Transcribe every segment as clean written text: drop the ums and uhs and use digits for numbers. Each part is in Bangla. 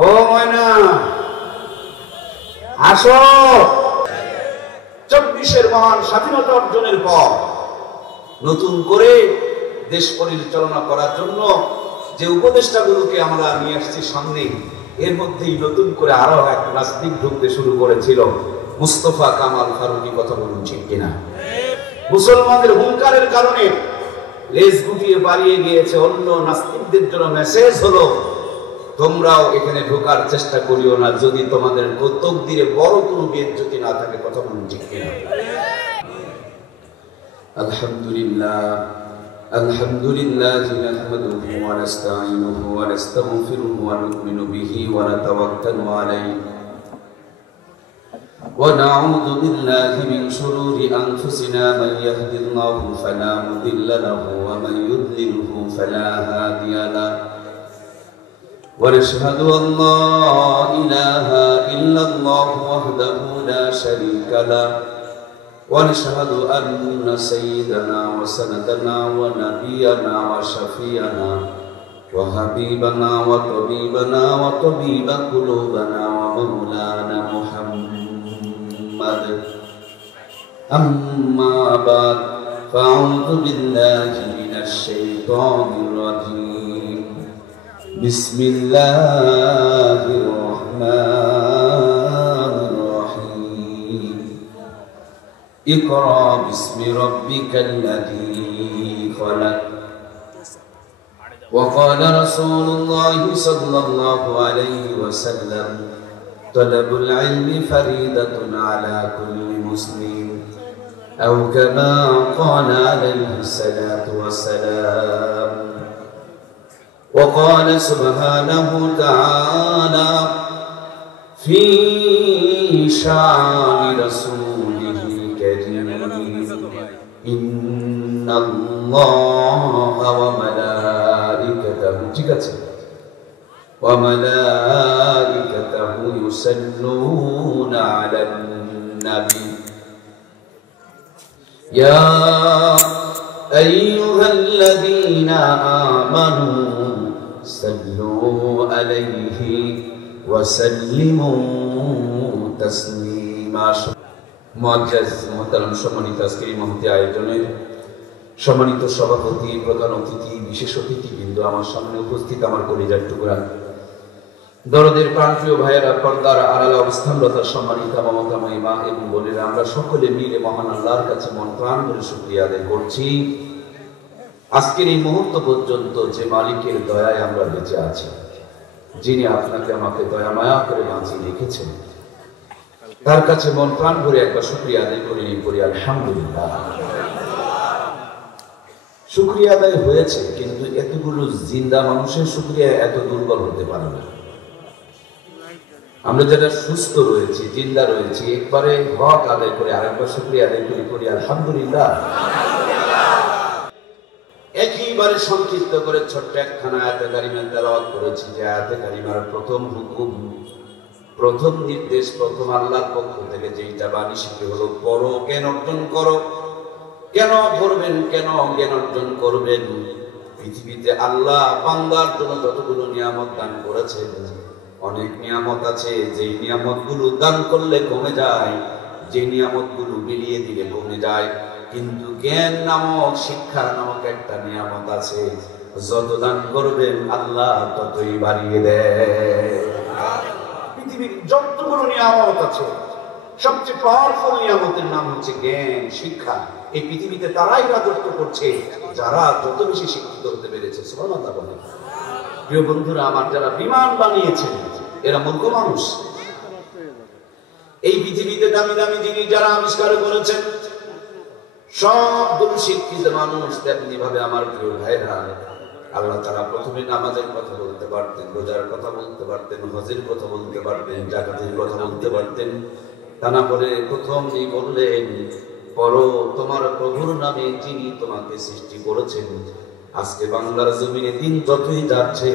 ও ময়না আসো। 24-এর মহান স্বাধীনতা অর্জনের পর নতুন করে দেশ পরিচালনা করার জন্য যে উপদেষ্টাগুলোকে আমরা নিয়ে আসছি সামনে, এর মধ্যেই নতুন করে আরো এক নাস্তিক ঢুকতে শুরু করেছিল, মুস্তফা কামাল ফারুকী। কথা বলুন ঠিক কিনা? মুসলমানদের হুঙ্কারের কারণে লেজ গুটিয়ে বাড়িয়ে গিয়েছে। অন্য নাস্তিকদের জন্য মেসেজ হলো, তোমরাও এখানে ঢোকার চেষ্টা করিও না যদি তোমাদের তকদিরে বড় কোনো বেইজ্জতি না থাকে। কথা বলুন ঠিক কিনা? আলহামদুলিল্লাহ আলহামদুলিল্লাহি নাহমাদুহু ওয়া নাস্তাঈনুহু ওয়া নাস্তাগফিরুহু ওয়া নু'মিনু বিহি ওয়া নাতাওয়াক্কালু আলাইহি ওয়া নাউযু বিল্লাহি মিন শুরুরি আনফুসিনা মান ইয়াহদিল্লাহু ফালা মুদিল্লা লাহু ওয়া মান ইউদ্লিলহু ফালা হাদিয়া লাহু ওয়া নাশহাদু আন লা ইলাহা ইল্লাল্লাহু ওয়াহদাহু লা শারীকা লাহু ونشهد أن سيدنا وسندنا ونبينا وشفيعنا وحبيبنا وطبيبنا وطبيب قلوبنا ومولانا محمد أما بعد فأعوذ بالله من الشيطان الرجيم بسم الله الرحمن الرحيم اقرأ باسم ربك الذي خلق وقال رسول الله صلى الله عليه وسلم طلب العلم فريضة على كل مسلم أو كما قال عليه الصلاة والسلام وقال سبحانه تعالى في شان رسول إن الله وملائكته وملائكته يصلون على النبي يا أيها الذين آمنوا صلوا عليه وسلموا تسليما মুআজ্জাজ মুহতারাম সম্মানিত আজকের এই মহতি আয়োজনের সম্মানিত সভাপতি, প্রধান অতিথি, বিশেষ অতিথিবৃন্দ, আমার সামনে উপস্থিত আমার কলিজার টুকরা দরদের প্রাণপ্রিয় ভাইয়েরা, পর্দার আড়ালে অবস্থানরত সম্মানিত মমতাময়ী মা এবং বোনেরা, আমরা সকলে মিলে মহান আল্লাহর কাছে মন প্রাণ ভরে শুকরিয়া আদায় করছি আজকের এই মুহূর্ত পর্যন্ত যে মালিকের দয়ায় আমরা বেঁচে আছি, যিনি আপনাকে আমাকে দয়া মায়া করে বাঁচিয়ে রেখেছেন, তার কাছে মন প্রাণ ভরে একবার শুকরিয়া আদায় করি আলহামদুলিল্লাহ। শুকরিয়া আদায় হয়েছে, কিন্তু এতগুলো জিন্দা মানুষের শুকরিয়া এত দুর্বল হতে পারে না। আমরা যারা সুস্থ রয়েছি, জিন্দা রয়েছি, একবারে হক আদায় করে আরেকবার শুকরিয়া আদায় করি আলহামদুলিল্লাহ। একইবারে সংক্ষিপ্ত করে ছোট্ট একখানা আয়াতে কারিমা তেলাওয়াত করেছি, যে আয়াতে কারিমার প্রথম হুকুম, প্রথম নির্দেশ, প্রথম আল্লাহর পক্ষ থেকে যেইটা বাণী শিখে হলো, করো, জ্ঞান অর্জন করো। কেন করবেন? কেন জ্ঞান অর্জন করবেন? পৃথিবীতে আল্লাহ বান্দার জন্য যতগুলো নিয়ামত দান করেছেন, অনেক নিয়ামত আছে যেই নিয়ামতগুলো দান করলে কমে যায়, যে নিয়ামতগুলো বিলিয়ে দিলে কমে যায়, কিন্তু জ্ঞান নামক, শিক্ষা নামক একটা নিয়ামত আছে, যত দান করবেন আল্লাহ ততই বাড়িয়ে দেয়। পৃথিবীর যতগুলো নিয়ামত আছে, সবচেয়ে পাওয়ারফুল নিয়ামতের নাম হচ্ছে জ্ঞান, শিক্ষা। এই পৃথিবীতে তারাই রাজত্ব করছে যারা যত বেশি শিক্ষিত হতে পেরেছে। সুবহানাল্লাহ বলেন। প্রিয় বন্ধুরা আমার, যারা বিমান বানিয়েছেন এরা মূর্খ মানুষ। এই পৃথিবীতে দামি দামি জিনিস যারা আবিষ্কার করেছেন সবগুলো শিক্ষিত মানুষ। তেমনি ভাবে আমার প্রিয় ভাইরা, আল্লাহ তারা প্রথমে নামাজের কথা বলতে পারতেন, রোজার কথা বলতে পারতেন, হজের কথা বলতে পারতেন, যাকাতের কথা বলতে পারতেন। তা না বলে প্রথমেই বললেন, পড়ো তোমার প্রভুর নামে যিনি তোমাকে সৃষ্টি করেছেন। আজকে বাংলার জমিনে দিন যতই যাচ্ছে,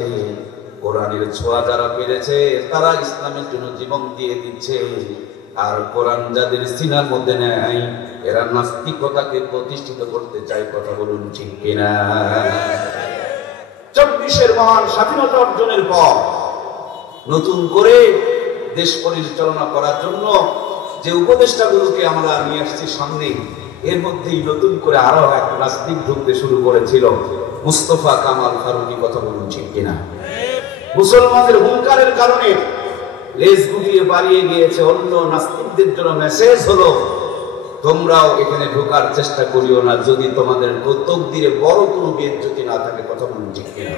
কোরআনের ছোঁয়া যারা পেরেছে তারা ইসলামের জন্য জীবন দিয়ে দিচ্ছে, আর কোরআন যাদের সিনার মধ্যে নেয় এরা নাস্তিকতাকে প্রতিষ্ঠিত করতে চায়। কথা বলুন ঠিক কিনা? 24-এর মহান স্বাধীনতা অর্জনের পর নতুন করে দেশ পরিচালনা করার জন্য যে উপদেষ্টাগুলোকে আমরা নিয়ে আসছি সামনে, এর মধ্যেই নতুন করে আরো এক নাস্তিক ঢুকতে শুরু করেছিল, মুস্তফা কামাল ফারুকী। কথা বলুন ঠিক কিনা? মুসলমানদের হুঙ্কারের কারণে লেজ গুটিয়ে বাড়িয়ে গিয়েছে। অন্য নাস্তিকদের জন্য মেসেজ হলো, তোমরাও এখানে ঢোকার চেষ্টা করিও না যদি তোমাদের তকদিরে বড় কোনো বেইজ্জতি না থাকে। কথা বলুন ঠিক কিনা?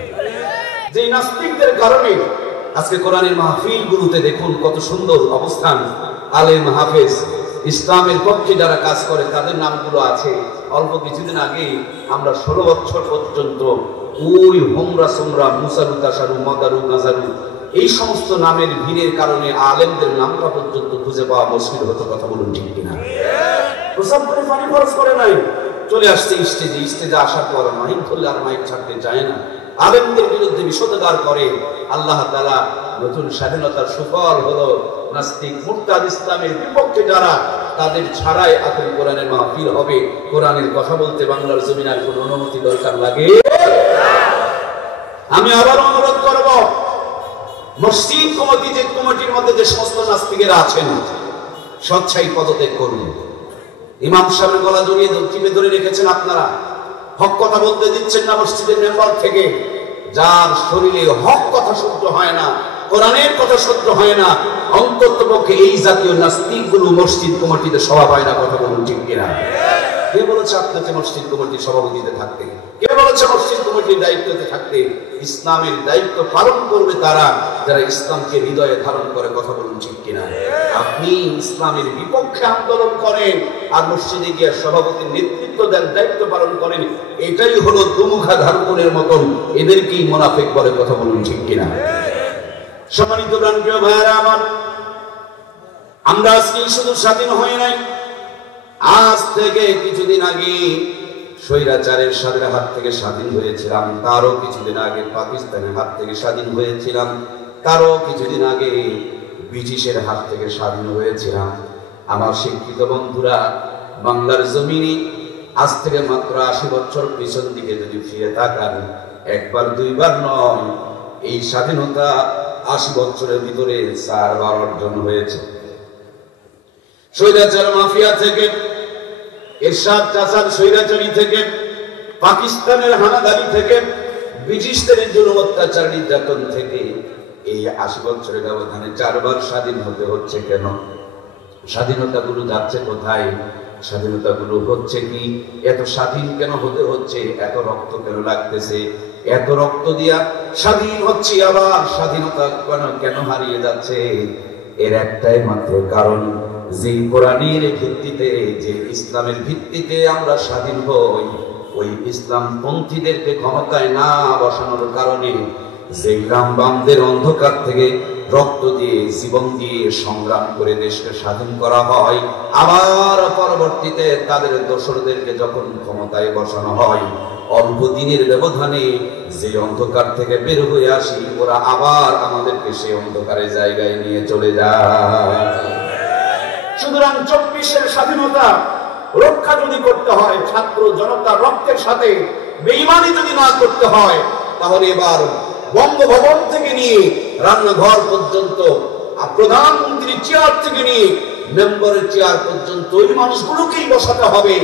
যে নাস্তিকদের কারণে আজকে কোরআনের মাহফিল গুলোতে দেখুন কত সুন্দর অবস্থান। আলেম হাফেজ ইসলামের পক্ষে যারা কাজ করে তাদের নামগুলো আছে। অল্প কিছুদিন আগে আমরা 16 বছর পর্যন্ত ওই হোমরা সোমরা মুসারু তাসারু মাদারু নাজারু এই সমস্ত নামের ভিড়ের কারণে আলেমদের নামটা পর্যন্ত খুঁজে পাওয়া মুশকিল হতো। কথা বলুন ঠিক কিনা? প্রসাব করে পানি খরচ করে নাই, চলে আসছে স্টেজে আসার পর মাইক ধরলে আর মাইক ছাড়তে চায় না, আলেমদের বিরুদ্ধে বিষোদগার করে। আল্লাহ তাআলা নতুন স্বাধীনতার সুফল হলো নাস্তিক মুরতাদ ইসলামের বিপক্ষে যারা, তাদের ছাড়াই এখন কোরআনের মাহফিল হবে। কোরআনের কথা বলতে বাংলার জমিনে আর কোনো অনুমতি দরকার লাগে না। আমি আবার অনুরোধ করব, মসজিদ কমিটি যে কমিটির মধ্যে যে সমস্ত নাস্তিকেরা আছেন স্বেচ্ছায় পদত্যাগ করুন। ইমাম সাহেবের গলা জড়িয়ে চিপে ধরে রেখেছেন আপনারা, হক কথা বলতে দিচ্ছেন না মসজিদের মেম্বার থেকে। যার শরীরে হক কথা সহ্য হয় না, কোরআনের কথা সহ্য হয় না, অন্ততপক্ষে এই জাতীয় নাস্তিকগুলো মসজিদ কমিটিতে সভা পায় না। কথা বলুন ঠিক কিনা? কে বলেছে আপনাকে মসজিদ কমিটির সভাপতিতে থাকতে? কে বলেছে মসজিদ কমিটির দায়িত্বতে থাকতে? ইসলামের দায়িত্ব পালন করবে তারা যারা ইসলামকে হৃদয়ে ধারণ করে। কথা বলুন ঠিক কিনা? আপনি ইসলামের বিপক্ষে আন্দোলন করেন আর মসজিদে গিয়ে সভাপতির নেতৃত্ব দেন, দায়িত্ব পালন করেন, এটাই হলো দুমুখা ধারণের মতন। এদেরকেই মুনাফিক বলে। কথা বলুন ঠিক কিনা? সম্মানিত প্রিয় ভাইয়েরা আমার, আমরা আজকে শুধু স্বাধীন হয়ে নাই, আজ থেকে কিছুদিন আগে স্বৈরাচারের হাত থেকে স্বাধীন হয়েছিলাম, তারও কিছুদিন আগে পাকিস্তানের হাত থেকে স্বাধীন হয়েছিলাম, তারও কিছুদিন আগে ব্রিটিশের হাত থেকে স্বাধীন হয়েছিলাম। আমার শিক্ষিত বন্ধুরা, বাংলার জমিনে আজ থেকে মাত্র 80 বছর পিছন দিকে যদি ফিরে তাকান, একবার দুইবার নয়, এই স্বাধীনতা 80 বছরের ভিতরে 4 বার অর্জন হয়েছে। স্বৈরাচার মাফিয়া থেকে, এরশাদ চাচার স্বৈরাচারী থেকে, পাকিস্তানের হানাদারি থেকে, ব্রিটিশদের জুলুম অত্যাচার নির্যাতন থেকে এই 80 বছরের ব্যবধানে 4 বার স্বাধীন হতে হচ্ছে। কেন? স্বাধীনতাগুলো যাচ্ছে কোথায়? স্বাধীনতাগুলো হচ্ছে কি? এত স্বাধীন কেন হতে হচ্ছে? এত রক্ত কেন লাগতেছে? এত রক্ত দিয়া স্বাধীন হচ্ছে, আবার স্বাধীনতা কেন হারিয়ে যাচ্ছে? এর একটাই মাত্র কারণ, যে কোরআনের ভিত্তিতে, যে ইসলামের ভিত্তিতে আমরা স্বাধীন হই, ওই ইসলাম পন্থীদেরকে ক্ষমতায় না বসানোর কারণে যে গ্রামবামদের অন্ধকার থেকে রক্ত দিয়ে, জীবন দিয়ে সংগ্রাম করে দেশকে স্বাধীন করা হয়, আবার পরবর্তীতে তাদের দোসরদেরকে যখন ক্ষমতায় বসানো হয়, অল্প দিনের ব্যবধানে যে অন্ধকার থেকে বের হয়ে আসি, ওরা আবার আমাদেরকে সেই অন্ধকারের জায়গায় নিয়ে চলে যায়। সুতরাং 24-এর স্বাধীনতা রক্ষা যদি করতে হয়, ছাত্র জনতা রক্তের সাথে বেঈমানি যদি না করতে হয়, তাহলে এবার বঙ্গভবন থেকে নিয়ে রান্নাঘর পর্যন্ত, প্রধানমন্ত্রীর চেয়ার থেকে নিয়ে মেম্বারের চেয়ার পর্যন্ত ওই মানুষগুলোকেই বসাতে হবে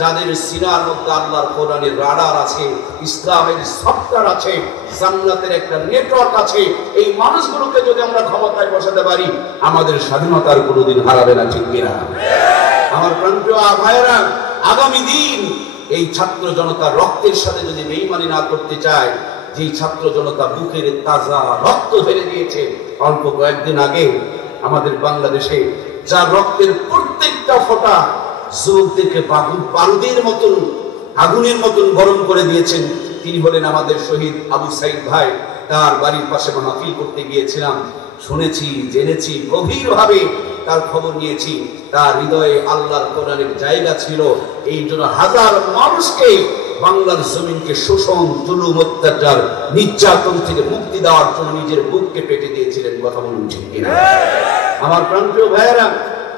যাদের সিনার মধ্যে আল্লাহর কোরআনের রাডার আছে, ইসলামের সফটওয়্যার আছে, জান্নাতের একটা নেটওয়ার্ক আছে। এই মানুষগুলোকে যদি আমরা ক্ষমতায় বসাতে পারি, আমাদের স্বাধীনতার কোনোদিন হারাবে না। ঠিক কিনা? আমার প্রাণপ্রিয় ভাইয়েরা, আগামী দিন এই ছাত্র জনতার রক্তের সাথে যদি বেঈমানি না করতে চায়, যে ছাত্র জনতা বুকের তাজা রক্ত ঢেলে দিয়েছে অল্প কয়েকদিন আগে আমাদের বাংলাদেশে, যার রক্তের প্রত্যেকটা ফোঁটা যুবকদেরকে বারুদের মতন, আগুনের মতন গরম করে দিয়েছেন, তিনি হলেন আমাদের শহীদ আবু সাইদ ভাই। তার বাড়ির পাশে মাহফিল করতে গিয়েছিলাম, শুনেছি, জেনেছি, গভীরভাবে তার খবর নিয়েছি। তার হৃদয়ে আল্লাহর কোরআনের জায়গা ছিল, এই জন্য হাজার মানুষকে, বাংলার জমিনকে শোষণ, জুলুম, অত্যাচার, নির্যাতন থেকে মুক্তি দেওয়ার জন্য নিজের বুককে পেটে দিয়েছিলেন। কথা বলুন ঠিক কিনা? আমার প্রাণপ্রিয় ভাইয়েরা,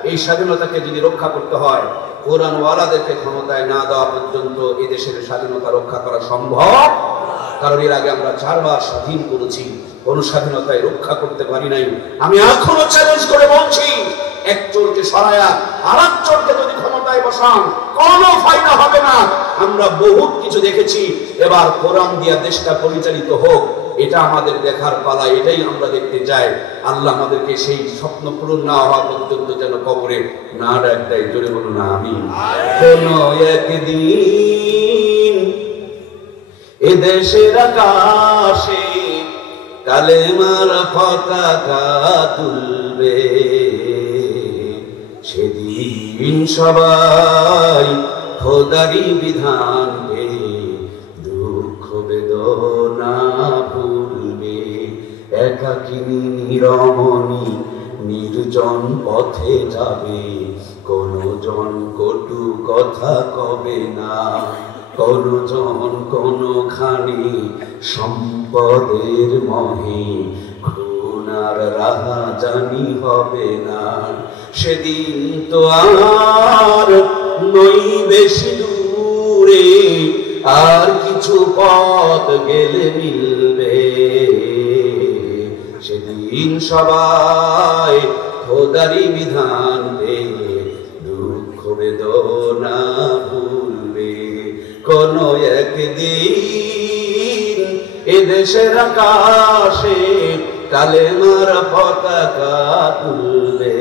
এই স্বাধীনতাকে যদি রক্ষা করতে হয়, কোরআনওয়ালাদেরকে ক্ষমতায় না দেওয়া পর্যন্ত এদেশের স্বাধীনতা রক্ষা করা সম্ভব। কারণ এর আগে আমরা 4 বার স্বাধীন করেছি, কোন স্বাধীনতায় রক্ষা করতে পারি নাই। আমি এখনো চ্যালেঞ্জ করে বলছি, এক চোরকে সরায়া আর এক চোরকে যদি ক্ষমতায় বসান কোনো ফায়দা হবে না। আমরা বহুত কিছু দেখেছি, এবার কোরআন দিয়া দেশটা পরিচালিত হোক, এটা আমাদের দেখার পালা, এটাই আমরা দেখতে চাই। আল্লাহ আমাদেরকে সেই স্বপ্ন পূরণ না হওয়া পর্যন্ত যেন কবরে না ডাকটাই, জোরে বলুন না আমিন। কোন একদিন এ দেশের আকাশে কালেমার পতাকা তুলবে, সেদিন সবাই খোদারি বিধান পেয়ে দুঃখ বেদনা ভুলবে। একাকিনী রমণী নির্জন পথে যাবে, কোনো জন কটু কথা কবে না, কোনো জন কোনোখানে সম্পদের মহে খুনার রাহাজানি হবে না। সেদিন তো আর নই বেশি দূরে, আর কিছু পথ গেলে মিলবে, সেদিন সবাই খোদারি বিধান পেয়ে দুঃখ বেদনা ভুলবে। কোন একদিন এ দেশের আকাশে কালেমার পতাকা তুলবে,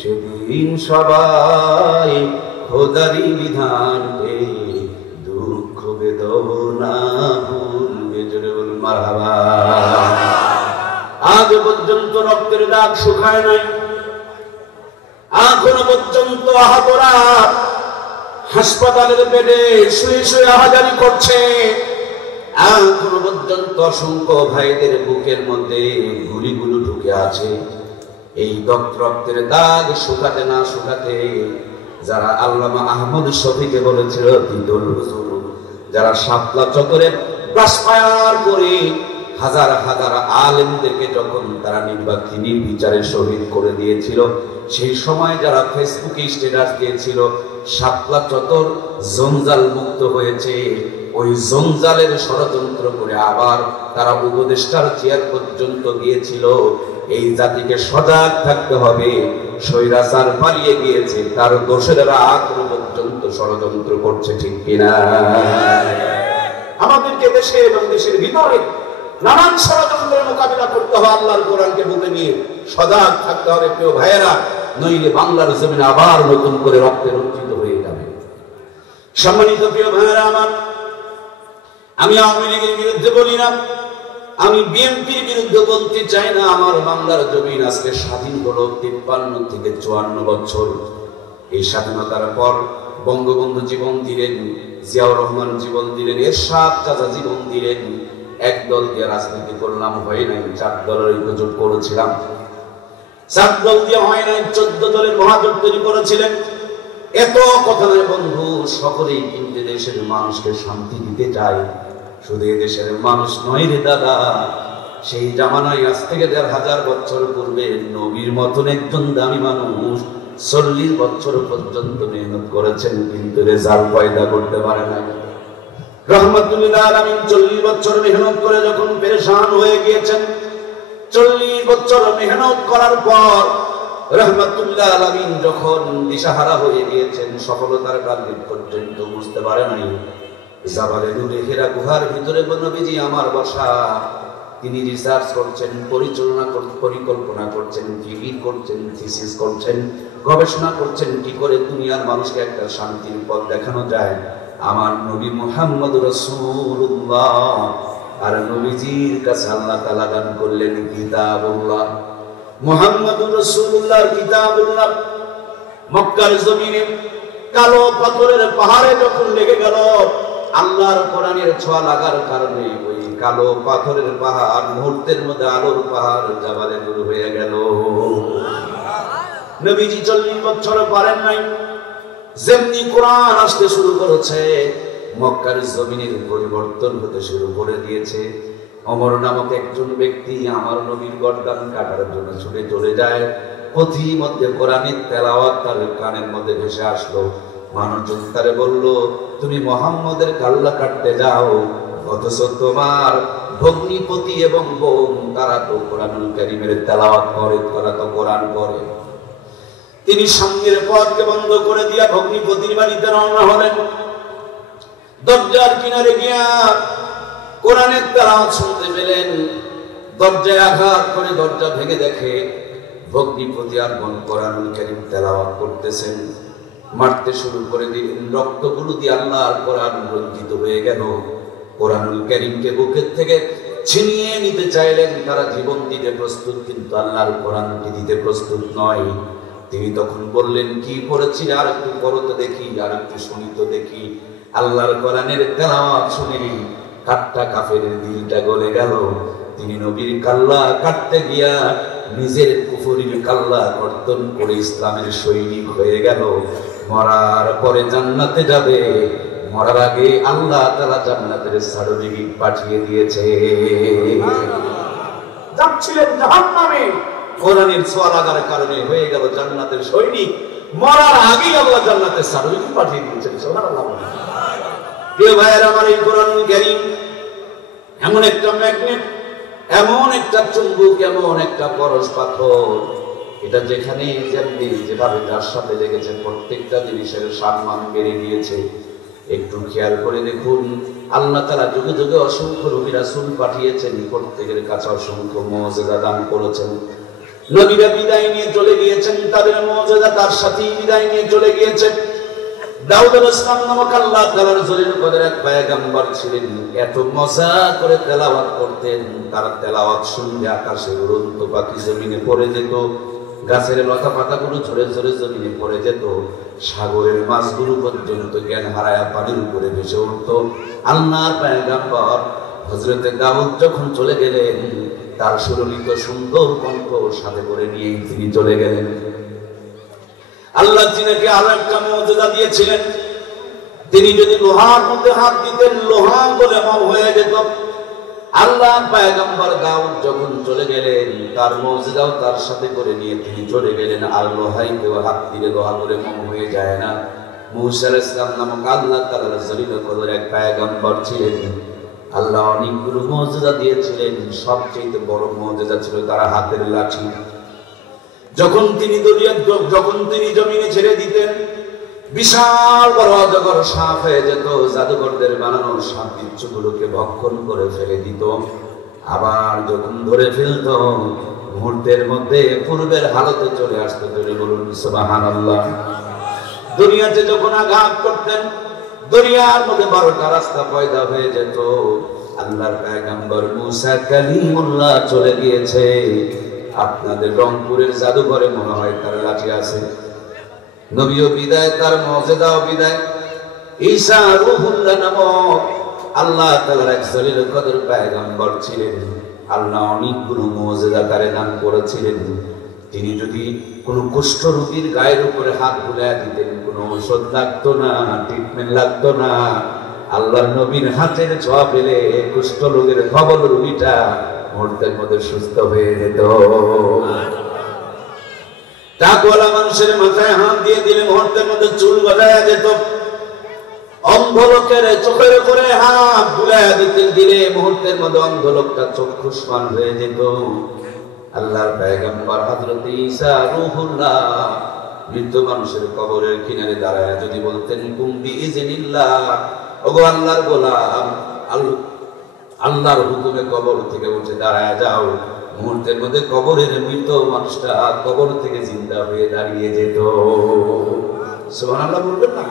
সেদিন সবাই খোদারি বিধান পেয়ে দুঃখ বেদনা ভুলবে। জোরে বলুন মারহাবা। আজ পর্যন্ত রক্তের দাগ শুকায় নাই, এখনো পর্যন্ত আহতরা হাসপাতালের বেডে শুয়ে শুয়ে আহাজারি করছে, এখনো পর্যন্ত অসংখ্য ভাইদের বুকের মধ্যে গুলিগুলো ঢুকে আছে। এই রক্তের দাগ শুকাতে না শুকাতে যারা আল্লামা আহমদ শফিকে বলেছিল তিতুল হুজুর, যারা শাপলা চত্বরে ব্রাশফায়ার করে হাজার হাজার আলেমদেরকে যখন তারা নির্বিচারে শহীদ করে দিয়েছিল, সেই সময় যারা ফেসবুকে স্ট্যাটাস দিয়েছিল শাপলা চত্বর জঞ্জাল মুক্ত হয়েছে, ওই জঞ্জালের ষড়যন্ত্র করে আবার তারা উপদেষ্টার চেয়ার পর্যন্ত গিয়েছিল। এই জাতিকে সজাগ থাকতে হবে, স্বৈরাচার পালিয়ে গিয়েছে, তার দোষেরা আগ্রহ পর্যন্ত ষড়যন্ত্র করছে, ঠিক কিনা? আমাদেরকে দেশে এবং দেশের ভিতরে নানান ষড়যন্ত্রের মোকাবিলা করতে হবে, আল্লাহর কোরআনকে বুকে নিয়ে সজাগ থাকতে হবে প্রিয় ভাইয়েরা, নইলে বাংলার জমিনে আবার নতুন করে রক্তে রঞ্জিত হয়ে যাবে। সম্মানিত প্রিয় ভাইয়েরা আমার, আমি আওয়ামী লীগের বিরুদ্ধে বলি না, আমি বিএনপির বিরুদ্ধে বলতে চাই না। আমার বাংলার জমিন আজকে স্বাধীন হলো 53 থেকে 54 বছর। এই স্বাধীনতার পর বঙ্গবন্ধু জীবন দিলেন, জিয়াউর রহমান জীবন দিলেন, এরশাদ চাচা জীবন দিলেন। একদল দিয়ে রাজনীতি করলাম, হয় নাই। 4 দলের ঐক্যজোট করেছিলাম, 4 দল দিয়ে হয় নাই, 14 দলের মহাজোট তৈরি করেছিলেন। এত কথা নয় বন্ধু, সকলেই কিন্তু দেশের মানুষকে শান্তি দিতে চায়। শুধু দেশের মানুষ নয় রে দাদা, সেই জামানায় আজ থেকে 1500 বছর পূর্বে নবীর মতন একজন দামি মানুষ 40 বছর পর্যন্ত মেহনত করেছেন, কিন্তু রেজাল্ট পয়দা করতে পারে না। রহমাতুল্লিল আলামিন 40 বছর মেহনত করে যখন পেরেশান হয়ে গিয়েছেন, 40 বছর মেহনত করার পর রহমাতুল্লিল আলামিন যখন দিশাহারা হয়ে গিয়েছেন, সফলতার টার্গেট পর্যন্ত বুঝতে পারে নাই, জাবালে নূরে হেরা গুহার ভিতরে নবীজি আমার বসা। তিনি রিসার্চ করছেন, পরিকল্পনা করছেন, ফিকির করছেন, থিসিস করছেন, গবেষণা করছেন কি করে দুনিয়ার মানুষকে একটা শান্তির পথ দেখানো যায়। আমার নবী মুহাম্মদ রাসূলুল্লাহ, আর নবীজির কাছে আল্লাহ তাআলা দান করলেন কিতাবুল্লাহ, মুহাম্মদুর রাসূলুল্লাহর কিতাবুল্লাহ। মক্কার জমিনে কালো পাথরের পাহাড়ে যখন লেগে গেল, আল্লাহর কোরআনের ছোঁয়া লাগার কারণে ওই কালো পাথরের পাহাড় মুহূর্তের মধ্যে আলোর পাহাড় জাবালে নূর হয়ে গেল। নবীজি 40 বছর পারেন নাই, যেমনি কোরআন আসতে শুরু করেছে, মক্কার জমিনের পরিবর্তন হতে শুরু করে দিয়েছে। ওমর নামক একজন ব্যক্তি আমার নবীর গর্দান কাটার জন্য ছুটে চলে যায়। পথিমধ্যে কোরআনের তেলাওয়াত তার কানের মধ্যে ভেসে আসলো। মানুষজন তারে বলল, তুমি মুহাম্মদের কাল্লা কাটতে যাও, অথচ তোমার ভগ্নিপতি এবং বোন তারা তো কোরআনুল কারীমের তেলাওয়াত করে, তারা তো কোরআন পড়ে। তিনি সামনের পথকে বন্ধ করে দিয়া ভগ্নিপতির বাড়িতে রওনা হলেন। দরজার কিনারে গিয়া কোরআনের তেলাওয়াত শুনতে পেলেন। দরজায় আঘাত করে দরজা ভেঙে দেখে ভগ্নিপতি আর বোন কোরআনুল কারীম তেলাওয়াত করতেছেন। মারতে শুরু করে দিলেন। রক্তগুলো দিয়ে আল্লাহর কোরআন রঞ্জিত হয়ে গেল। কোরআনুল কারীমকে বুকের থেকে ছিনিয়ে নিতে চাইলেন। তারা জীবন দিতে প্রস্তুত, কিন্তু আল্লাহর কোরআনকে দিতে প্রস্তুত নয়। তিনি তখন বললেন, কি পড়েছি আর একটু পড়ো তো দেখি, আর একটু শুনি তো দেখি। আল্লাহর কোরআনের তেলাওয়াত শুনে কাট্টা কাফেরের দিলটা গলে গেল। তিনি নবীর কাল্লা কাটতে গিয়া নিজের কুফরির কাল্লা কর্তন করে ইসলামের সৈনিক হয়ে গেল। মরার পরে জান্নাতে যাবে, মরার আগে আল্লাহ তাআলা জান্নাতের সার্টিফিকেট পাঠিয়ে দিয়েছে। যাচ্ছিলেন জাহান্নামে, কোরআনের ছোঁয়া লাগার কারণে হয়ে গেল জান্নাতের সৈনিক। মরার আগেই আল্লাহ জান্নাতের সার্টিফিকেট পাঠিয়ে দিয়েছেন। সুবহানাল্লাহ। প্রিয় ভাইয়েরা আমার, এই কোরআনুল কারীম এমন একটা ম্যাগনেট, এমন একটা চুম্বক, এমন একটা পরশ পাথর, এটা যেখানে যেভাবে যার সাথে লেগেছে প্রত্যেকটা জিনিসের সম্মান বেড়ে গিয়েছে। একটু খেয়াল করে দেখুন, আল্লাহ তাআলা যুগে যুগে অসংখ্য নবী রাসূল পাঠিয়েছেন, প্রত্যেকের কাছে অসংখ্য মুজিজা দান করেছেন। নবীরা বিদায় নিয়ে চলে গিয়েছেন, তাদের মুজিজা তার সাথেই বিদায় নিয়ে চলে গিয়েছেন। দাউদ আলাইহিস সালাম নামক আল্লাহ তাআলার জলিল কদরের এক পয়গম্বর ছিলেন। এত মজা করে তেলাওয়াত করতেন, তার তেলাওয়াত শুনলে আকাশে উড়ন্ত পাখি জমিনে পড়ে যেত, গাছের লতা পাতাগুলো ঝরে ঝরে জমিনে পড়ে যেত, সাগরের মাছগুলো পর্যন্ত জ্ঞান হারায়া পানির উপরে ভেসে উঠত। আল্লাহর পয়গম্বর হযরতে দাউদ যখন চলে গেলেন, তার সুললিত সুন্দর কণ্ঠ সাথে করে নিয়ে তিনি চলে গেলেন। আল্লাহ তিনাকে আরো একটা মুজিজা দিয়েছিলেন। তিনি যদি লোহার মধ্যে হাত দিতেন, লোহা বলে মম হয়ে যেত। আল্লাহ পয়গম্বর দাউদ যখন চলে গেলেন, তার মুজিজাও তার সাথে করে নিয়ে তিনি চলে গেলেন। আর লোহাই কেউ হাত দিলে লোহা বলে মম হয়ে যায় না। মূসা আলাইহিস সালাম নামক আল্লাহ তাআলার জলিল কদরের এক পয়গম্বর ছিলেন। আল্লাহ অনেকগুলো মুজিজা দিয়েছিলেন। সবচেয়ে বড় মুজিজা ছিল তার হাতের লাঠি। যখন তিনি জমিনে ছেড়ে দিতেন, বিশাল বড় অজগর সাপ হয়ে যেত। জাদুকরদের বানানো সাপ বিচ্ছুগুলোকে ভক্ষণ করে ফেলে দিত। আবার যখন ধরে ফেলত, মুহূর্তের মধ্যে পূর্বের হালতে চলে আসতো। ধরে বলুন সুবহানাল্লাহ। দুনিয়াতে যখন আঘাত করতেন, দরিয়ার মধ্যে 12টা রাস্তা পয়দা হয়ে যেত। আল্লাহর পয়গম্বর মুসা কালিমুল্লাহ চলে গিয়েছে। আপনাদের রংপুরের জাদুঘরে মনে হয় তার লাঠি আছে। নবীও বিদায়, তার মুজিজাও বিদায়। ঈসা রূহুল্লাহ নামক আল্লাহ তাআলার এক জলিল কদর পয়গম্বর ছিলেন। আল্লাহ অনেকগুলো মুজিজা তারে দান করেছিলেন। তিনি যদি কোনো কুষ্ঠ রোগীর গায়ের উপরে হাত বুলাইয়া দিতেন, কোনো ঔষধ লাগতো না, ট্রিটমেন্ট লাগতো না। আল্লাহর নবীর হাতের ছোঁয়া পেলে কুষ্ঠ রোগের খবর রোগীটা মুহূর্তের মধ্যে সুস্থ হয়ে যেত। তাকওয়ালা মানুষের মাথায় হাত দিয়ে দিলে মুহূর্তের মধ্যে চুল গজায়া যেত। অন্ধ লোকের চোখের উপরে হাত বুলাইয়া দিলে মুহূর্তের মধ্যে অন্ধ লোকটা চক্ষুষ্মান হয়ে যেত। আল্লাহর পয়গম্বর হযরত ঈসা রূহুল্লাহ মৃত মানুষের কবরের কিনারে দাঁড়ায় যদি বলতেন, কুম বিইজনিল্লাহ, ওগো আল্লাহর গোলাম, আল্লাহর হুকুমে কবর থেকে উঠে দাঁড়ায় যাও, মুহূর্তের মধ্যে কবরের মৃত মানুষটা কবর থেকে জিন্দা হয়ে দাঁড়িয়ে যেত। সুবহানাল্লাহ বলবেন না?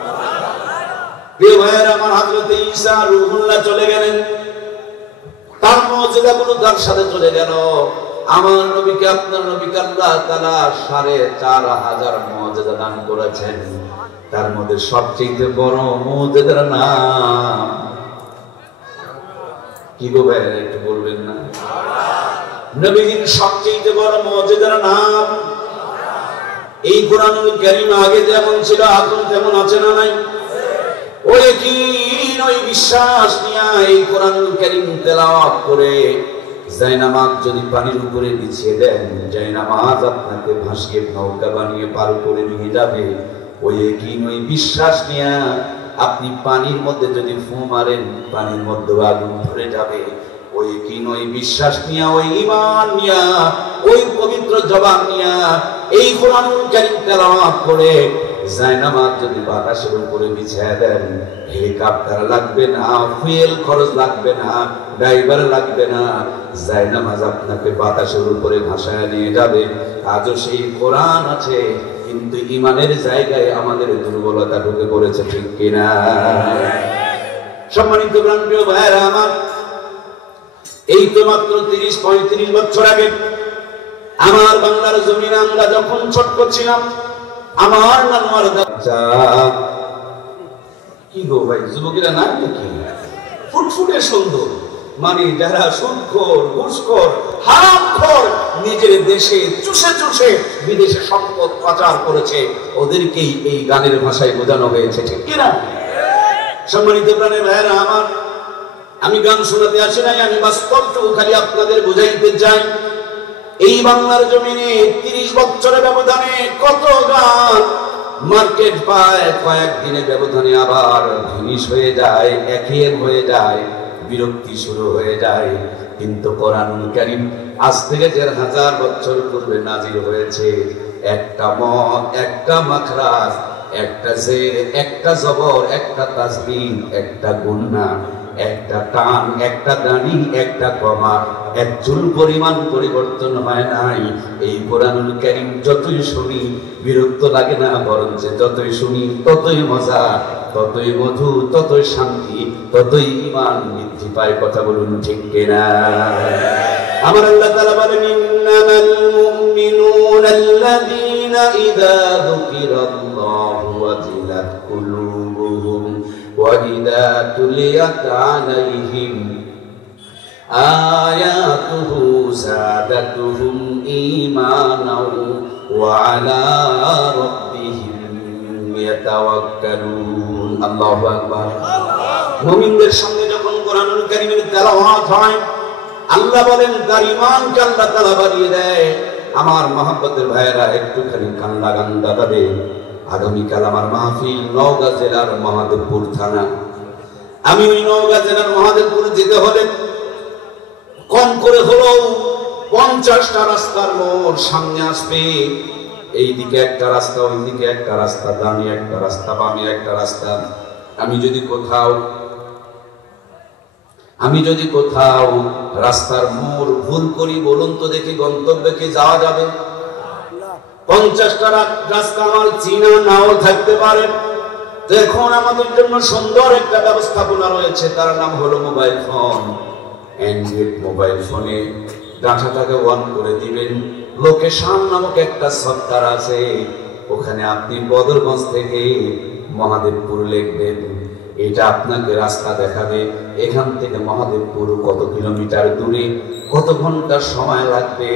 প্রিয় ভাইয়েরা আমার, হযরত ঈসা রূহুল্লাহ চলে গেলেন, তার মুজিজাগুলো তার সাথে চলে গেল। আমার নবীকে, আপনার নবীকে আল্লাহ তাআলা ৪৫০০ মুজিজা দান করেছেন। তার মধ্যে সবচেয়ে বড় মুজিজার নাম কি গো ভাইরা, একটু বলবেন না? নবীর সবচেয়ে বড় মুজিজার নাম এই কোরআনুল কারীম। আগে যেমন ছিল এখন তেমন আছে না নাই? ওই ইয়াকিন, ওই বিশ্বাস নিয়ে এই কোরআনুল কারীম তেলাওয়াত করে জায়নামাজ যদি পানির উপরে বিছিয়ে দেন, জায়নামাজ আপনাকে ভাসিয়ে নৌকা বানিয়ে পার করে নিয়ে যাবে। ওই ইয়াকিন, ওই বিশ্বাস নিয়ে আপনি পানির মধ্যে যদি ফু মারেন পানির মধ্যে আগুন ধরে যাবে। ওই ইয়াকিন, ওই বিশ্বাস নিয়ে, ওই ঈমান নিয়ে, ওই পবিত্র জবান নিয়ে এই কোরআনুল কারীম তেলাওয়াত করে জায়নামাজ যদি বাতাসের উপরে বিছিয়ে দেন, হেলিকপ্টার লাগবে না, ফুয়েল খরচ লাগবে না, ড্রাইভার লাগবে না, জায়নামাজ আপনাকে বাতাসের উপরে ভাসায় নিয়ে যাবে। আজও সেই কোরআন আছে, কিন্তু ঈমানের জায়গায় আমাদের দুর্বলতা ঢুকে পড়েছে, ঠিক কিনা? সম্মানিত প্রিয় ভাইয়েরা আমার, এই তো মাত্র 30-35 বছর আগে আমার বাংলার জমিনে আমরা যখন ছোট্ট ছিলাম, আমার নানার বাচ্চা কি গো ভাই, যুবকেরা নাই নাকি? ফুটফুটে সুন্দর, মানে যারা সুদখোর, ঘুষখোর, হারামখোর, নিজের দেশে চুষে চুষে বিদেশে সম্পদ পাচার করেছে, ওদেরকেই এই গানের ভাষায় বোঝানো হয়েছে, ঠিক কিনা? সম্মানিত প্রাণের ভাইয়েরা আমার, আমি গান শোনাতে আসি নাই, আমি বাস্তবটুকু খালি আপনাদের বুঝাইতে চাই। এই বাংলার জমিনে 30 বছরের ব্যবধানে কত গান মার্কেট পায়, কয়েকদিনের ব্যবধানে আবার ফিনিশ হয়ে যায়, একঘেয়ে হয়ে যায়, বিরক্তি শুরু হয়ে যায়। কিন্তু কোরআনুল কারীম আজ থেকে 1000 বছর পূর্বে নাজিল হয়েছে। একটা মদ, একটা মাখরাজ, একটা জের, একটা জবর, একটা তাসবিহ, একটা গুন্না, একটা টান, একটা দাড়ি, একটা কমা, এক চুল পরিমাণ পরিবর্তন হয় নাই। এই কোরআনুল কারীম যতই শুনি বিরক্ত লাগে না, বরঞ্চ যতই শুনি ততই মজা, ততই মধু, ততই শান্তি, ততই ঈমান বৃদ্ধি পায়। কথা বলুন ঠিক কিনা? আমার আল্লাহ তাআলা বলেন, ইন্নামাল মুমিনুনা আল্লাযীনা ইযা যুকিরাল্লাহু ওয়াজিলাত কুলুবুহুম ওয়া ইযা তুলিয়াত আলাইহিম আয়াতুহু যাদাতুহুম ঈমানাও ওয়া আলা রাব্বিহিম ইয়াতাওয়াক্কালুন। আল্লাহু আকবার। মুমিনদের সামনে যখন কোরআনুল কারীমের তেলাওয়াত হয়, আল্লাহ বলেন তার ঈমানকে আল্লাহ তাআলা বাড়িয়ে দেয়। আমার মহব্বতের ভাইয়েরা, একটুখানি কান লাগান দাদাবে। আগামীকাল আমার মাহফিল নওগাঁ জেলার মহাদেবপুর থানা। আমি ওই নওগাঁ জেলার মহাদেবপুর যেতে হলে কম করে হলো 50টা রাস্তার মোড় সামনে আসবে। এই দিকে একটা রাস্তা, ওই দিকে একটা রাস্তা, ডানে একটা রাস্তা, বামে একটা রাস্তা। আমি যদি কোথাও রাস্তার মোড় ভুল করি, বলুন তো দেখি গন্তব্যে কি যাওয়া যাবে? 50টা রাস্তা আমার চিনা নাও থাকতে পারে। দেখুন, আমাদের জন্য সুন্দর একটা ব্যবস্থাপনা রয়েছে, তার নাম হলো মোবাইল ফোন। অ্যান্ড্রয়েড মোবাইল ফোনে ডাটাটাকে অন করে দিবেন। লোকেশন নামক একটা সফটওয়্যার আছে, ওখানে আপনি বদরগঞ্জ থেকে মহাদেবপুর লিখবেন, এটা আপনাকে রাস্তা দেখাবে। এখান থেকে মহাদেবপুর কত কিলোমিটার দূরে, কত ঘন্টা সময় লাগবে,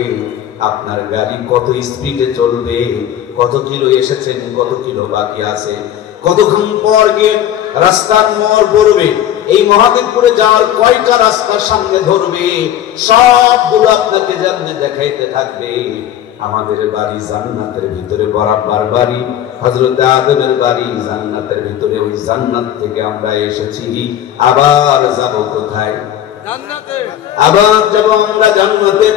আপনার গাড়ি কত স্পিডে চলবে, কত কিলো এসেছেন, কত কিলো বাকি আছে, কতক্ষণ পর গিয়ে রাস্তার মোড় পড়বে, এই মহাদেবপুরে যাওয়ার কয়টা রাস্তার সামনে ধরবে, সবগুলো আপনাকে জানতে দেখাইতে থাকবে। আমাদের বাড়ি জান্নাতের ভিতরে, বরাবর বাড়ি হযরত আদমের বাড়ি জান্নাতের ভিতরে। ওই জান্নাত থেকে আমরা এসেছি, আবার যাব কোথায়? জান্নাতে। আবার যাব আমরা জান্নাতে।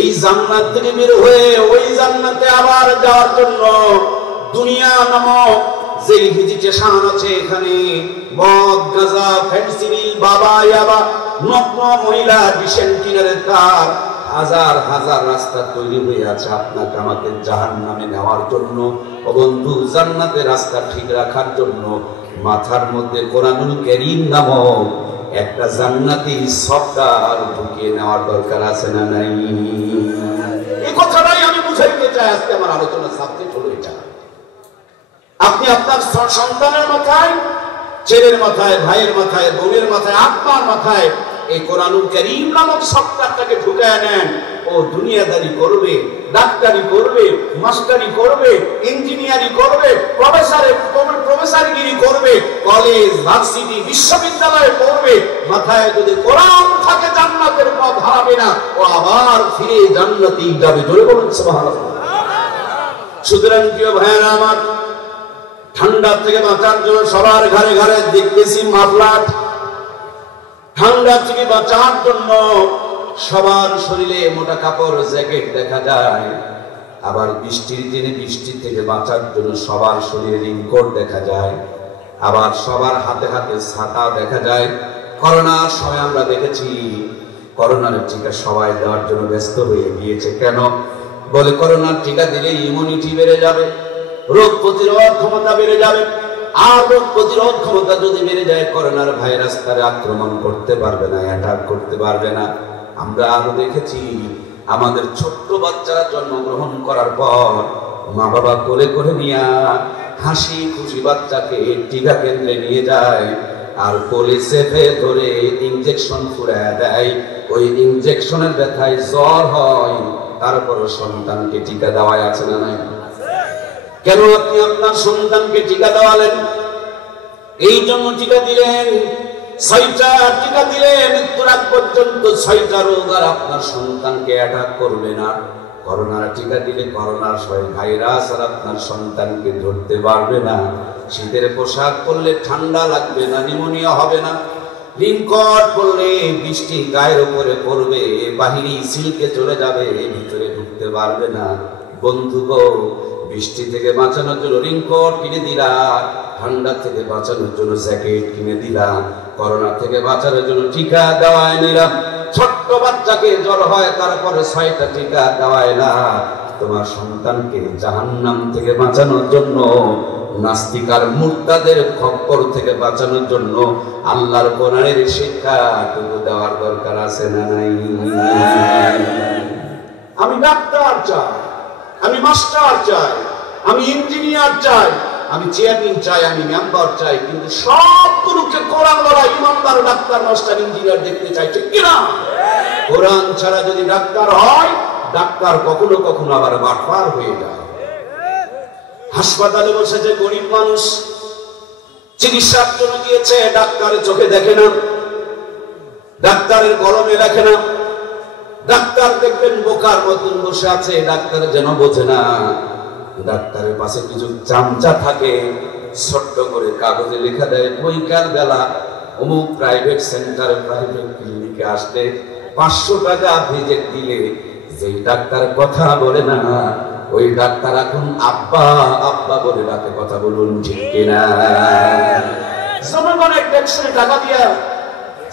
এই জান্নাত থেকে বের হয়ে ওই জান্নাতে আবার যাওয়ার জন্য দুনিয়া নামক যে হিজিটেশন আছে, এখানে মদ, গাঁজা, ফেন্সিডিল, বাবা, ইয়াবা, নগ্ন মহিলা, ডিসেন্টিনারের তার, হাজার হাজার রাস্তা তৈরি হয়ে আছে আপনাকে আমাকে জাহান্নামে নেওয়ার জন্য। ও বন্ধু, জান্নাতের রাস্তা ঠিক রাখার জন্য মাথার মধ্যে কোরআনুল কারীম নামক একটা জান্নাতি সফটওয়্যার ঢুকিয়ে নেওয়ার দরকার আছে না নাই? এই কথাটাই আমি বুঝাইতে চাই। আজকে আমার আলোচনার সাবজেক্ট হলো এটা। আপনি আপনার সন্তানের মাথায়, ছেলের মাথায়, ভাইয়ের মাথায়, বোনের মাথায়, আপনার মাথায় এই কোরআনুল কারীম নামক সফটওয়্যারটাকে ঢুকায় নেন। ও দুনিয়াদারি করবে, ডাক্তারি করবে, মাস্টারি করবে, ইঞ্জিনিয়ারিং করবে, প্রফেসরগিরি করবে, কলেজ, ভার্সিটি, বিশ্ববিদ্যালয়ে পড়বে, মাথায় যদি কোরআন থাকে জান্নাতের পথ হারাবে না, ও আবার ফিরে জান্নাতেই যাবে। জোরে বলুন সুবহানাল্লাহ। সুতরাং প্রিয় ভাইয়েরা আমার, ঠান্ডা থেকে বাঁচার জন্য সবার ঘরে ঘরে দেখতেছি মাফলার। ঠান্ডা থেকে বাঁচার জন্য সবার শরীরে মোটা কাপড় জ্যাকেট দেখা যায়। আবার বৃষ্টির দিনে বৃষ্টি থেকে বাঁচার জন্য সবার শরীরে রেইনকোট দেখা যায়। আবার সবার হাতে হাতে ছাতা দেখা যায়। করোনার সময় আমরা দেখেছি করোনার টিকা সবাই দেওয়ার জন্য ব্যস্ত হয়ে গিয়েছে। কেন? বলে করোনার টিকা দিলে ইমিউনিটি বেড়ে যাবে, রোগ প্রতিরোধ ক্ষমতা বেড়ে যাবে। আর রোগ প্রতিরোধ ক্ষমতা যদি বেড়ে যায়, করোনার ভাইরাস তারা আক্রমণ করতে পারবে না, অ্যাটাক করতে পারবে না। আমরা আরো দেখেছি আমাদের ছোট্ট বাচ্চারা জন্মগ্রহণ করার পর মা বাবা কোলে করে নিয়ে হাসি খুশি বাচ্চাকে টিকা কেন্দ্রে নিয়ে যায়, আর কোলে চেপে ধরে ইনজেকশন ফুরায় দেয়। ওই ইনজেকশনের ব্যথায় জ্বর হয়, তারপর সন্তানকে টিকা দেওয়ায় আছে না নাই? কেন আপনি আপনার সন্তানকে টিকা দেওয়ালেন? এই জন্য টিকা দিলেন, 6টা টিকা দিলেন, মৃত্যুর আগ পর্যন্ত 6টা রোগ আর আপনার সন্তানকে অ্যাটাক করবে না। করোনার টিকা দিলে করোনার ভাইরাস আর আপনার সন্তানকে ধরতে পারবে না। শীতের পোশাক পরলে ঠান্ডা লাগবে না, নিউমোনিয়া হবে না। রেইনকোট পরলে বৃষ্টি গায়ের উপরে পড়বে, বাহিরে সিল্কে চলে যাবে, ভিতরে ঢুকতে পারবে না। বন্ধুগো, বৃষ্টি থেকে বাঁচানোর জন্য রেইনকোট কিনে দিলা, ঠান্ডা থেকে বাঁচানোর জন্য জ্যাকেট কিনে দিলা, করোনা থেকে বাঁচানোর জন্য টিকা দেওয়ায় নিলাম। ছোট্ট বাচ্চাকে জ্বর হয়, তারপরে 6টা টিকা দেওয়ায় না। তোমার সন্তানকে জাহান্নাম থেকে বাঁচানোর জন্য, নাস্তিক আর মুরতাদের খপ্পর থেকে বাঁচানোর জন্য আল্লাহর কোরআনের শিক্ষাটুকু দেওয়ার দরকার আছে না নাই? আমি ডাক্তার চাই, আমি মাস্টার চাই, আমি ইঞ্জিনিয়ার চাই, আমি চেয়ারম্যান চাই, আমি মেম্বার চাই, কিন্তু সবগুলোকে কোরআন বলা ইমানদার ডাক্তার মাস্টার ইঞ্জিনিয়ার দেখতে চাই, ঠিক কিনা? কোরআন ছাড়া যদি ডাক্তার হয়, ডাক্তার কখনো কখনো আবার বাটপার হয়ে যায়। হাসপাতালে বসে যে গরিব মানুষ চিকিৎসার জন্য গিয়েছে, ডাক্তারের চোখে দেখে না, ডাক্তারের কলমে লেখে না। ডাক্তার দেখবেন বোকার মতন বসে আছে, ডাক্তার যেন বোঝে না। ডাক্তারের পাশে কিছু চামচা থাকে, ছোট্ট করে কাগজে লেখা দেয়, বৈকাল বেলা অমুক প্রাইভেট সেন্টারে প্রাইভেট ক্লিনিকে আসলে 500 টাকা ভিজিট দিলে যেই ডাক্তার কথা বলে না, ওই ডাক্তার এখন আব্বা আব্বা বলে ডাকে। কথা বলুন ঠিক কিনা? জনগণের ট্যাক্সের টাকা দিয়া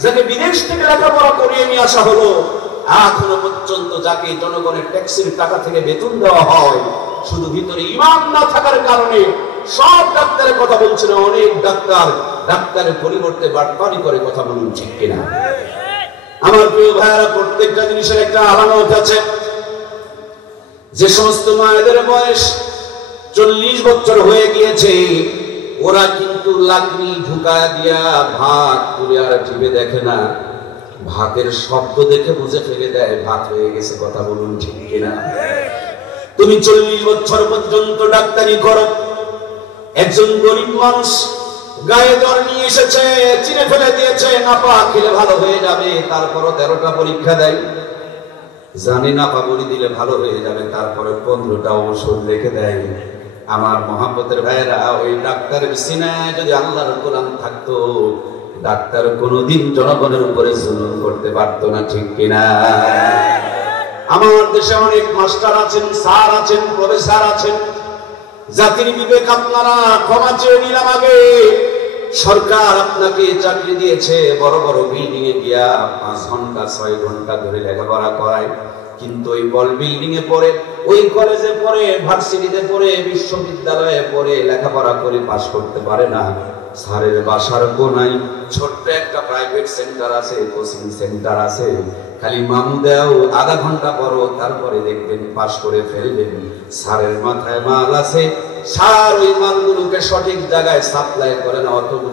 যাকে বিদেশ থেকে লেখাপড়া করিয়ে নিয়ে আসা হলো, এখনো পর্যন্ত যাকে জনগণের ট্যাক্সের টাকা থেকে বেতন দেওয়া হয়, শুধু ভিতরে ঈমান না থাকার কারণে সব ডাক্তারের কথা বলছে না। অনেক ডাক্তার ডাক্তারের পরিবর্তে বাটপারি করে। কথা বলুন ঠিক কিনা? আমার প্রিয় ভাইয়েরা, প্রত্যেকটা জিনিসের একটা আলামত আছে। যে সমস্ত মায়েদের বয়স 40 বছর হয়ে গিয়েছে, ওরা কিন্তু লাকড়ি ঢুকায় দিয়া ভাত তুলে আর টিপে দেখে না, ভাতের শব্দ দেখে বুঝে ফেলে দেয় ভাত হয়ে গেছে। কথা বলুন ঠিক কিনা? তুমি 40 বছর পর্যন্ত ডাক্তারি করো, একজন গরিব মানুষ গায়ে জ্বর নিয়ে এসেছে, চিনে ফেলে দিয়েছে, নাপা খেলে ভালো হয়ে যাবে, তারপরও 13টা পরীক্ষা দেয়, জানি নাপা বলি দিলে ভালো হয়ে যাবে, তারপরে 15টা ওষুধ লিখে দেয়। আমার মহাব্বতের ভাইয়েরা, ওই ডাক্তারের সিনায় যদি আল্লাহর কোরআন থাকতো, ডাক্তার কোনোদিন জনগণের উপরে জুলুম করতে পারতো না, ঠিক কিনা? আমার দেশে অনেক মাস্টার আছেন, স্যার আছেন, প্রফেসর আছেন, জাতির বিবেক আপনারা ক্ষমা চেয়ে নিলাম। আগে সরকার আপনাকে চাকরি দিয়েছে, বড় বড় বিল্ডিং এ গিয়া 5 ঘন্টা 6 ঘন্টা ধরে লেখাপড়া করায়, কিন্তু ওই বড় বিল্ডিং এ পড়ে, ওই কলেজে পড়ে, ভার্সিটিতে পড়ে, বিশ্ববিদ্যালয়ে পড়ে লেখাপড়া করে পাস করতে পারে না। স্যারের বাসার কোনায় ছোট্ট একটা প্রাইভেট সেন্টার আছে, কোচিং সেন্টার আছে, খালি মামু দেও, আধা ঘন্টা পড়ো, তারপরে দেখবেন পাস করে ফেলবেন। স্যারের মাথায় মাল আছে, স্যার ওই মালগুলোকে সঠিক জায়গায় সাপ্লাই করে না,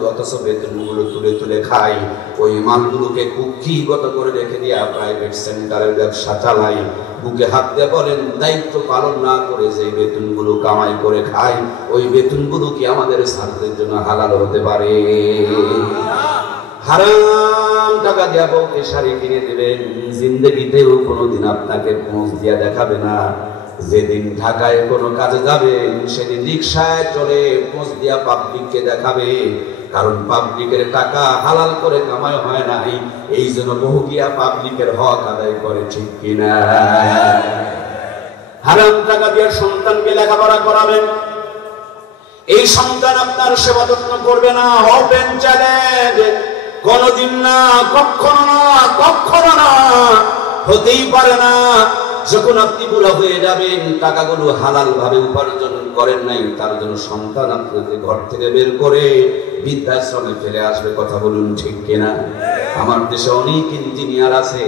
অথচ বেতনগুলো তুলে তুলে খাই। ওই মালগুলোকে কুক্ষিগত করে রেখে দিয়া প্রাইভেট সেন্টারের ব্যবসা চালাই। বুকে হাত দিয়ে বলেন, দায়িত্ব পালন না করে যে বেতনগুলো কামাই করে খাই, ওই বেতনগুলো কি আমাদের স্যারদের জন্য হালাল হতে পারে? হারাম টাকা দিয়া বউকে শাড়ি কিনে দেবেন, জিন্দেগিতেও কোনোদিন আপনাকে পৌঁছ দিয়া দেখাবে না। যেদিন ঢাকায় কোনো কাজে যাবেন সেদিন রিক্সায় চলে পোস্ট দিয়া পাবলিককে দেখাবে, কারণ পাবলিকের টাকা হালাল করে কামাই হয় নাই, এই জন্য বহু গিয়া পাবলিকের হক আদায় করে, ঠিক কিনা? হারাম টাকা দিয়ে সন্তানকে লেখাপড়া করাবেন, এই সন্তান আপনার সেবা যত্ন করবে না, ওপেন চ্যালেঞ্জ, কোনদিন না, কখনো না, কখনো না, হতেই পারে না। যখন আপনি বুড়া হয়ে যাবেন, টাকাগুলো হালাল ভাবে উপার্জন করেন নাই, তার জন্য সন্তান আপনাকে ঘর থেকে বের করে বৃদ্ধাশ্রমে ফেলে আসবে, কথা বলুন ঠিক কিনা? আমার দেশে অনেক ইঞ্জিনিয়ার আছে,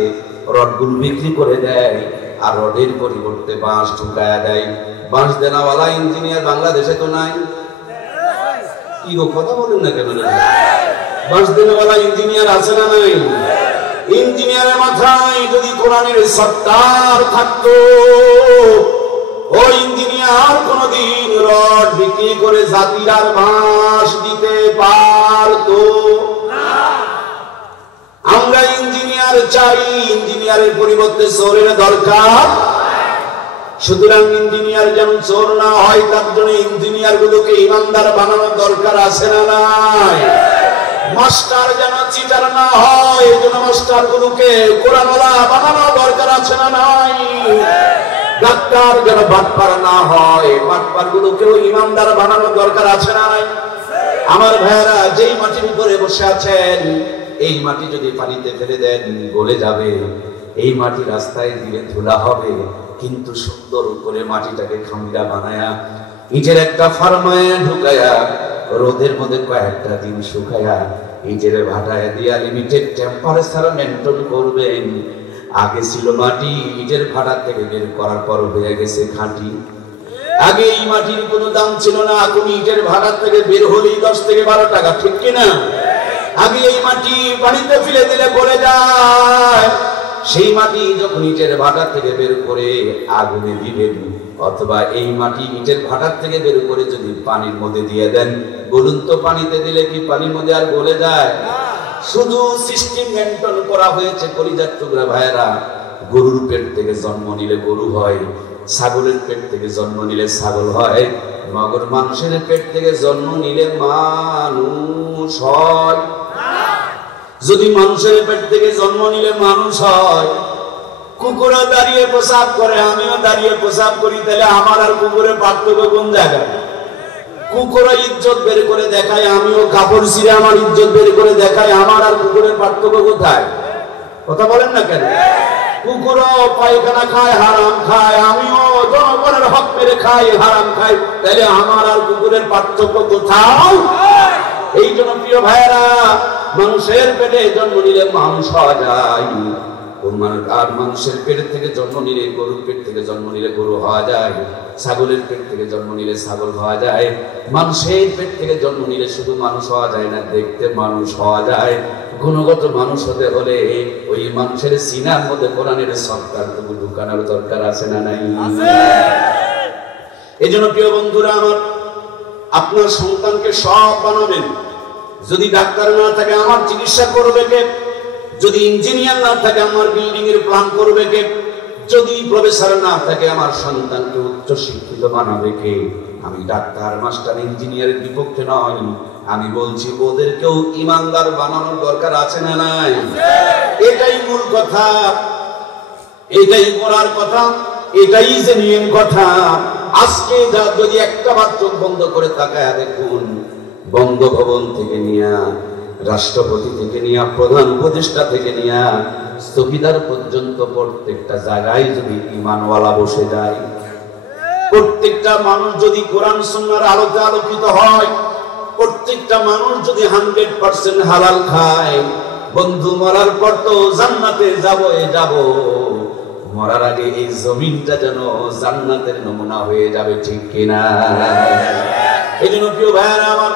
রডগুলো বিক্রি করে দেয় আর রডের পরিবর্তে বাঁশ ঢুকায়া দেয়। বাঁশ দেনাওয়ালা ইঞ্জিনিয়ার বাংলাদেশে তো নাই। কি গো, কথা বলুন না কেন? বাঁশ দেনাওয়ালা ইঞ্জিনিয়ার আছে না নাই? ইঞ্জিনিয়ারের মাথায় যদি কোরআনের সত্তার থাকতো, ওই ইঞ্জিনিয়ার কোনদিন রড বিক্রি করে জাতির আর বাঁশ দিতে পারতো না। আমরা ইঞ্জিনিয়ার চাই, ইঞ্জিনিয়ারের পরিবর্তে চোরের দরকার। সুতরাং ইঞ্জিনিয়ার যেন চোর না হয়, তার জন্য ইঞ্জিনিয়ার গুলোকে ইমানদার বানানোর দরকার আছে না নাই? মাস্টার যেন চিটার না হয়, এই জন্য মাস্টার গুলোকে কোরআনওয়ালা বানানো দরকার আছে না নাই? ডাক্তার যেন বাটপার না হয়, বাটপার গুলোকেও ইমানদার বানানোর দরকার আছে না নাই? আমার ভাইয়েরা, যেই মাটির উপরে বসে আছেন, এই মাটি যদি পানিতে ফেলে দেন গলে যাবে, এই মাটি রাস্তায় দিলে ধুলা হবে, কিন্তু সুন্দর করে মাটিটাকে খামিরা বানায়া ইটের একটা ফার্মায় ঢুকায়া রোদের মধ্যে কয়েকটা দিন শুকায়া ইটের ভাটায় দিয়া লিমিটেড টেম্পারেচার মেনটেন করবেন। আগে ছিল মাটি, ইটের ভাটা থেকে বের করার পর হয়ে গেছে খাঁটি। আগে এই মাটির কোনো দাম ছিল না, এখন ইটের ভাটা থেকে বের হলেই 10 থেকে 12 টাকা, ঠিক কিনা? আগে এই মাটি পানিতে ফেলে দিলে পড়ে যায়, সেই মাটি যখন ইটের ভাটা থেকে বের করে আগুনে দিবেন, অথবা এই মাটি ইটের ভাটার থেকে বের করে যদি পানির মধ্যে দিয়ে দেন, বলুন তো পানিতে দিলে কি পানির মধ্যে আর গলে যায়? শুধু সিস্টেম মেনটেন করা হয়েছে। কলিজার টুকরা ভাইয়েরা, গরুর পেট থেকে জন্ম নিলে গরু হয়, ছাগলের পেট থেকে জন্ম নিলে ছাগল হয়, মগর মানুষের পেট থেকে জন্ম নিলে মানুষ হয়। যদি মানুষের পেট থেকে জন্ম নিলে মানুষ হয়, কুকুরও দাঁড়িয়ে পেশাব করে, আমিও দাঁড়িয়ে পেশাব করি, তাহলে আমার আর কুকুরের পার্থক্য কোন জায়গায়? কুকুরও ইজ্জত বের করে দেখায়, আমিও কাপড় ছিঁড়ে আমার ইজ্জত বের করে দেখায়, আমার আর কুকুরের পার্থক্য কোথায়? কথা বলেন না কেন? কুকুরও পায়খানা খায়, হারাম খায়, আমিও জনগণের হক মেরে খাই, হারাম খাই, তাহলে আমার আর কুকুরের পার্থক্য কোথাও? এই জন্য প্রিয় ভাইয়েরা, মানুষের পেটে জন্ম নিলে মানুষ হওয়া যায়, আর মানুষের পেট থেকে জন্ম নিলে, গরুর পেট থেকে জন্ম নিলে গরু হওয়া যায়, ছাগলের পেট থেকে জন্ম নিলে ছাগল হওয়া যায়। মানুষের পেট থেকে জন্ম নিলে শুধু মানুষ হওয়া যায় না, দেখতে মানুষ হওয়া যায়। গুণগত মানুষ হতে হলে ওই মানুষের সিনার মধ্যে কোরআনের সত্তাটুকু ঢুকানোর দরকার আছে না নাই? এই জন্য প্রিয় বন্ধুরা আমার, আপনার সন্তানকে সব বানাবেন। যদি ডাক্তার না থাকে আমার চিকিৎসা করবে কে? যদি ইঞ্জিনিয়ার না থাকে আমার বিল্ডিং এর প্ল্যান করবে কে? যদি প্রফেসর না থাকে আমার সন্তানকে উচ্চ শিক্ষিত বানাবে কে? আমি ডাক্তার, মাস্টার, ইঞ্জিনিয়ারের বিপক্ষে নয়, আমি বলছি ওদেরকেও ইমানদার বানানোর দরকার আছে না নাই? এটাই মূল কথা, এটাই করার কথা, এটাই জেনুইন কথা। আজকে যদি একটা বার চোখ বন্ধ করে তাকায় দেখুন, বঙ্গভবন থেকে নিয়ে, রাষ্ট্রপতি থেকে নিয়ে, প্রধান উপদেষ্টা থেকে নিয়ে, স্থগিতার পর্যন্ত প্রত্যেকটা জায়গায় যদি ঈমানওয়ালা বসে যায়, প্রত্যেকটা মানুষ যদি কোরআন সুন্নাহর আলোতে আলোকিত হয়, প্রত্যেকটা মানুষ যদি 100% হালাল খায়, বন্ধু মরার পর তো জান্নাতে যাব, মরার আগে এই জমিনটা যেন জান্নাতের নমুনা হয়ে যাবে, ঠিক কিনা? এই জন্য প্রিয় ভাইয়েরা আমার,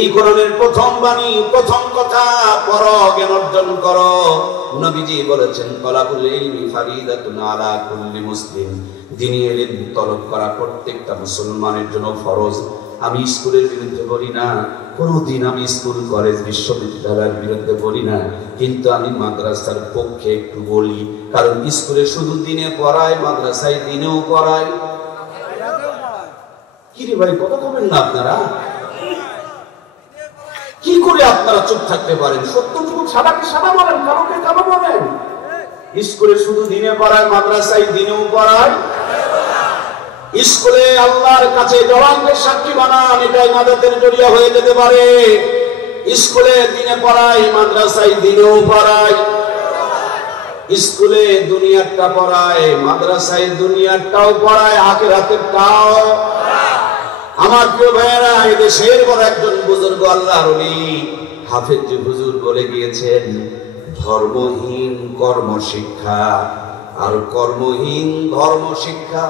এই কোরআনের প্রথম বাণী, প্রথম কথা, পড়ো, জ্ঞান অর্জন করো। নবীজি বলেছেন, তলাবুল ইলমি ফারিদাতুন আলা কুল্লি মুসলিম, দ্বীনি ইলম তলব করা প্রত্যেকটা মুসলমানের জন্য ফরজ। আমি স্কুলের বিরুদ্ধে বলি না, কোনোদিন আমি স্কুল কলেজ বিশ্ববিদ্যালয়ের বিরুদ্ধে বলি না, কিন্তু আমি মাদ্রাসার পক্ষে একটু বলি। কারণ স্কুলে শুধু দিনে পড়ায়, মাদ্রাসায় দিনেও পড়ায়। কি রে ভাই, কথা বলেন না আপনারা? কি করে আপনারা চুপ থাকতে পারেন? সত্যটুকু সাদাকে সাদা বলেন, কালোকে কালো বলেন। স্কুলে শুধু দিনে পড়ায়, মাদ্রাসায় দিনেও পড়ায়। স্কুলে আল্লাহর কাছে জওয়ানদের সাক্ষী বানান, এটা ইবাদতের জরিয়া হয়ে যেতে পারে। স্কুলে দিনে পড়ায়, মাদ্রাসায় দিনেও পড়ায়। স্কুলে দুনিয়াটা পড়ায়, মাদ্রাসায় দুনিয়াটাও পড়ায়, আখিরাতেরটাও। আমার প্রিয় ভাইয়েরা, এই দেশের বড় একজন বুজুর্গ আল্লাহর ওলি হাফেজ হুজুর বলে গিয়েছেন, ধর্মহীন কর্মশিক্ষা আর কর্মহীন ধর্ম শিক্ষা,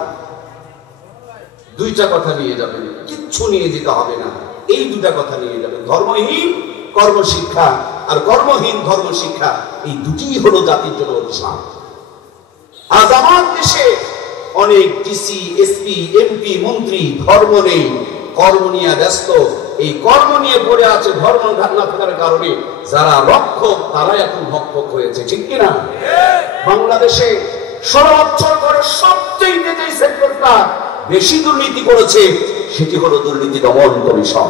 দুইটা কথা নিয়ে যাবেন, কিচ্ছু নিয়ে যেতে হবে না। এই দুটা কথা নিয়ে যাবেন, ধর্মহীন কর্মশিক্ষা আর কর্মহীন ধর্ম শিক্ষা। এই দুটিই হলো জাতির জন্য অভিশাপ। আজ আমার দেশে অনেক ডিসি, এসপি, এমপি, মন্ত্রী ধর্ম নেই, কর্ম নিয়ে ব্যস্ত। এই কর্ম নিয়ে পড়ে আছে, ধর্ম না থাকার কারণে যারা রক্ষক তারাই এখন ভক্ষক হয়েছে, ঠিক কিনা? বাংলাদেশে 16 বছর ধরে সবচেয়ে যে সেক্টরটা বেশি দুর্নীতি করেছে সেটি হলো দুর্নীতি দমন কমিশন।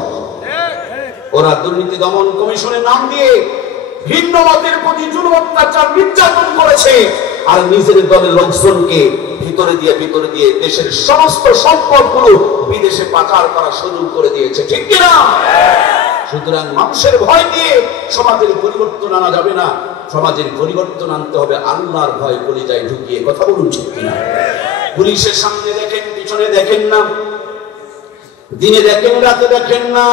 ওরা দুর্নীতি দমন কমিশনের নাম দিয়ে ভিন্ন মতের প্রতি জুলুম, অত্যাচার, নির্যাতন করেছে, আর নিজের দলের লোকজনকে ভিতরে দিয়ে দেশের সমস্ত সম্পদগুলো বিদেশে পাচার করার সুযোগ করে দিয়েছে, ঠিক কিনা? সুতরাং মানুষের ভয় দিয়ে সমাজের পরিবর্তন আনা যাবে না। সমাজের পরিবর্তন আনতে হবে আল্লাহর ভয় কলিজায় ঢুকিয়ে। কথা বলুন, ঠিক কিনা? পুলিশের সামনে দেখেন, পিছনে দেখেন না, দিনে দেখেন, রাতে দেখেন না।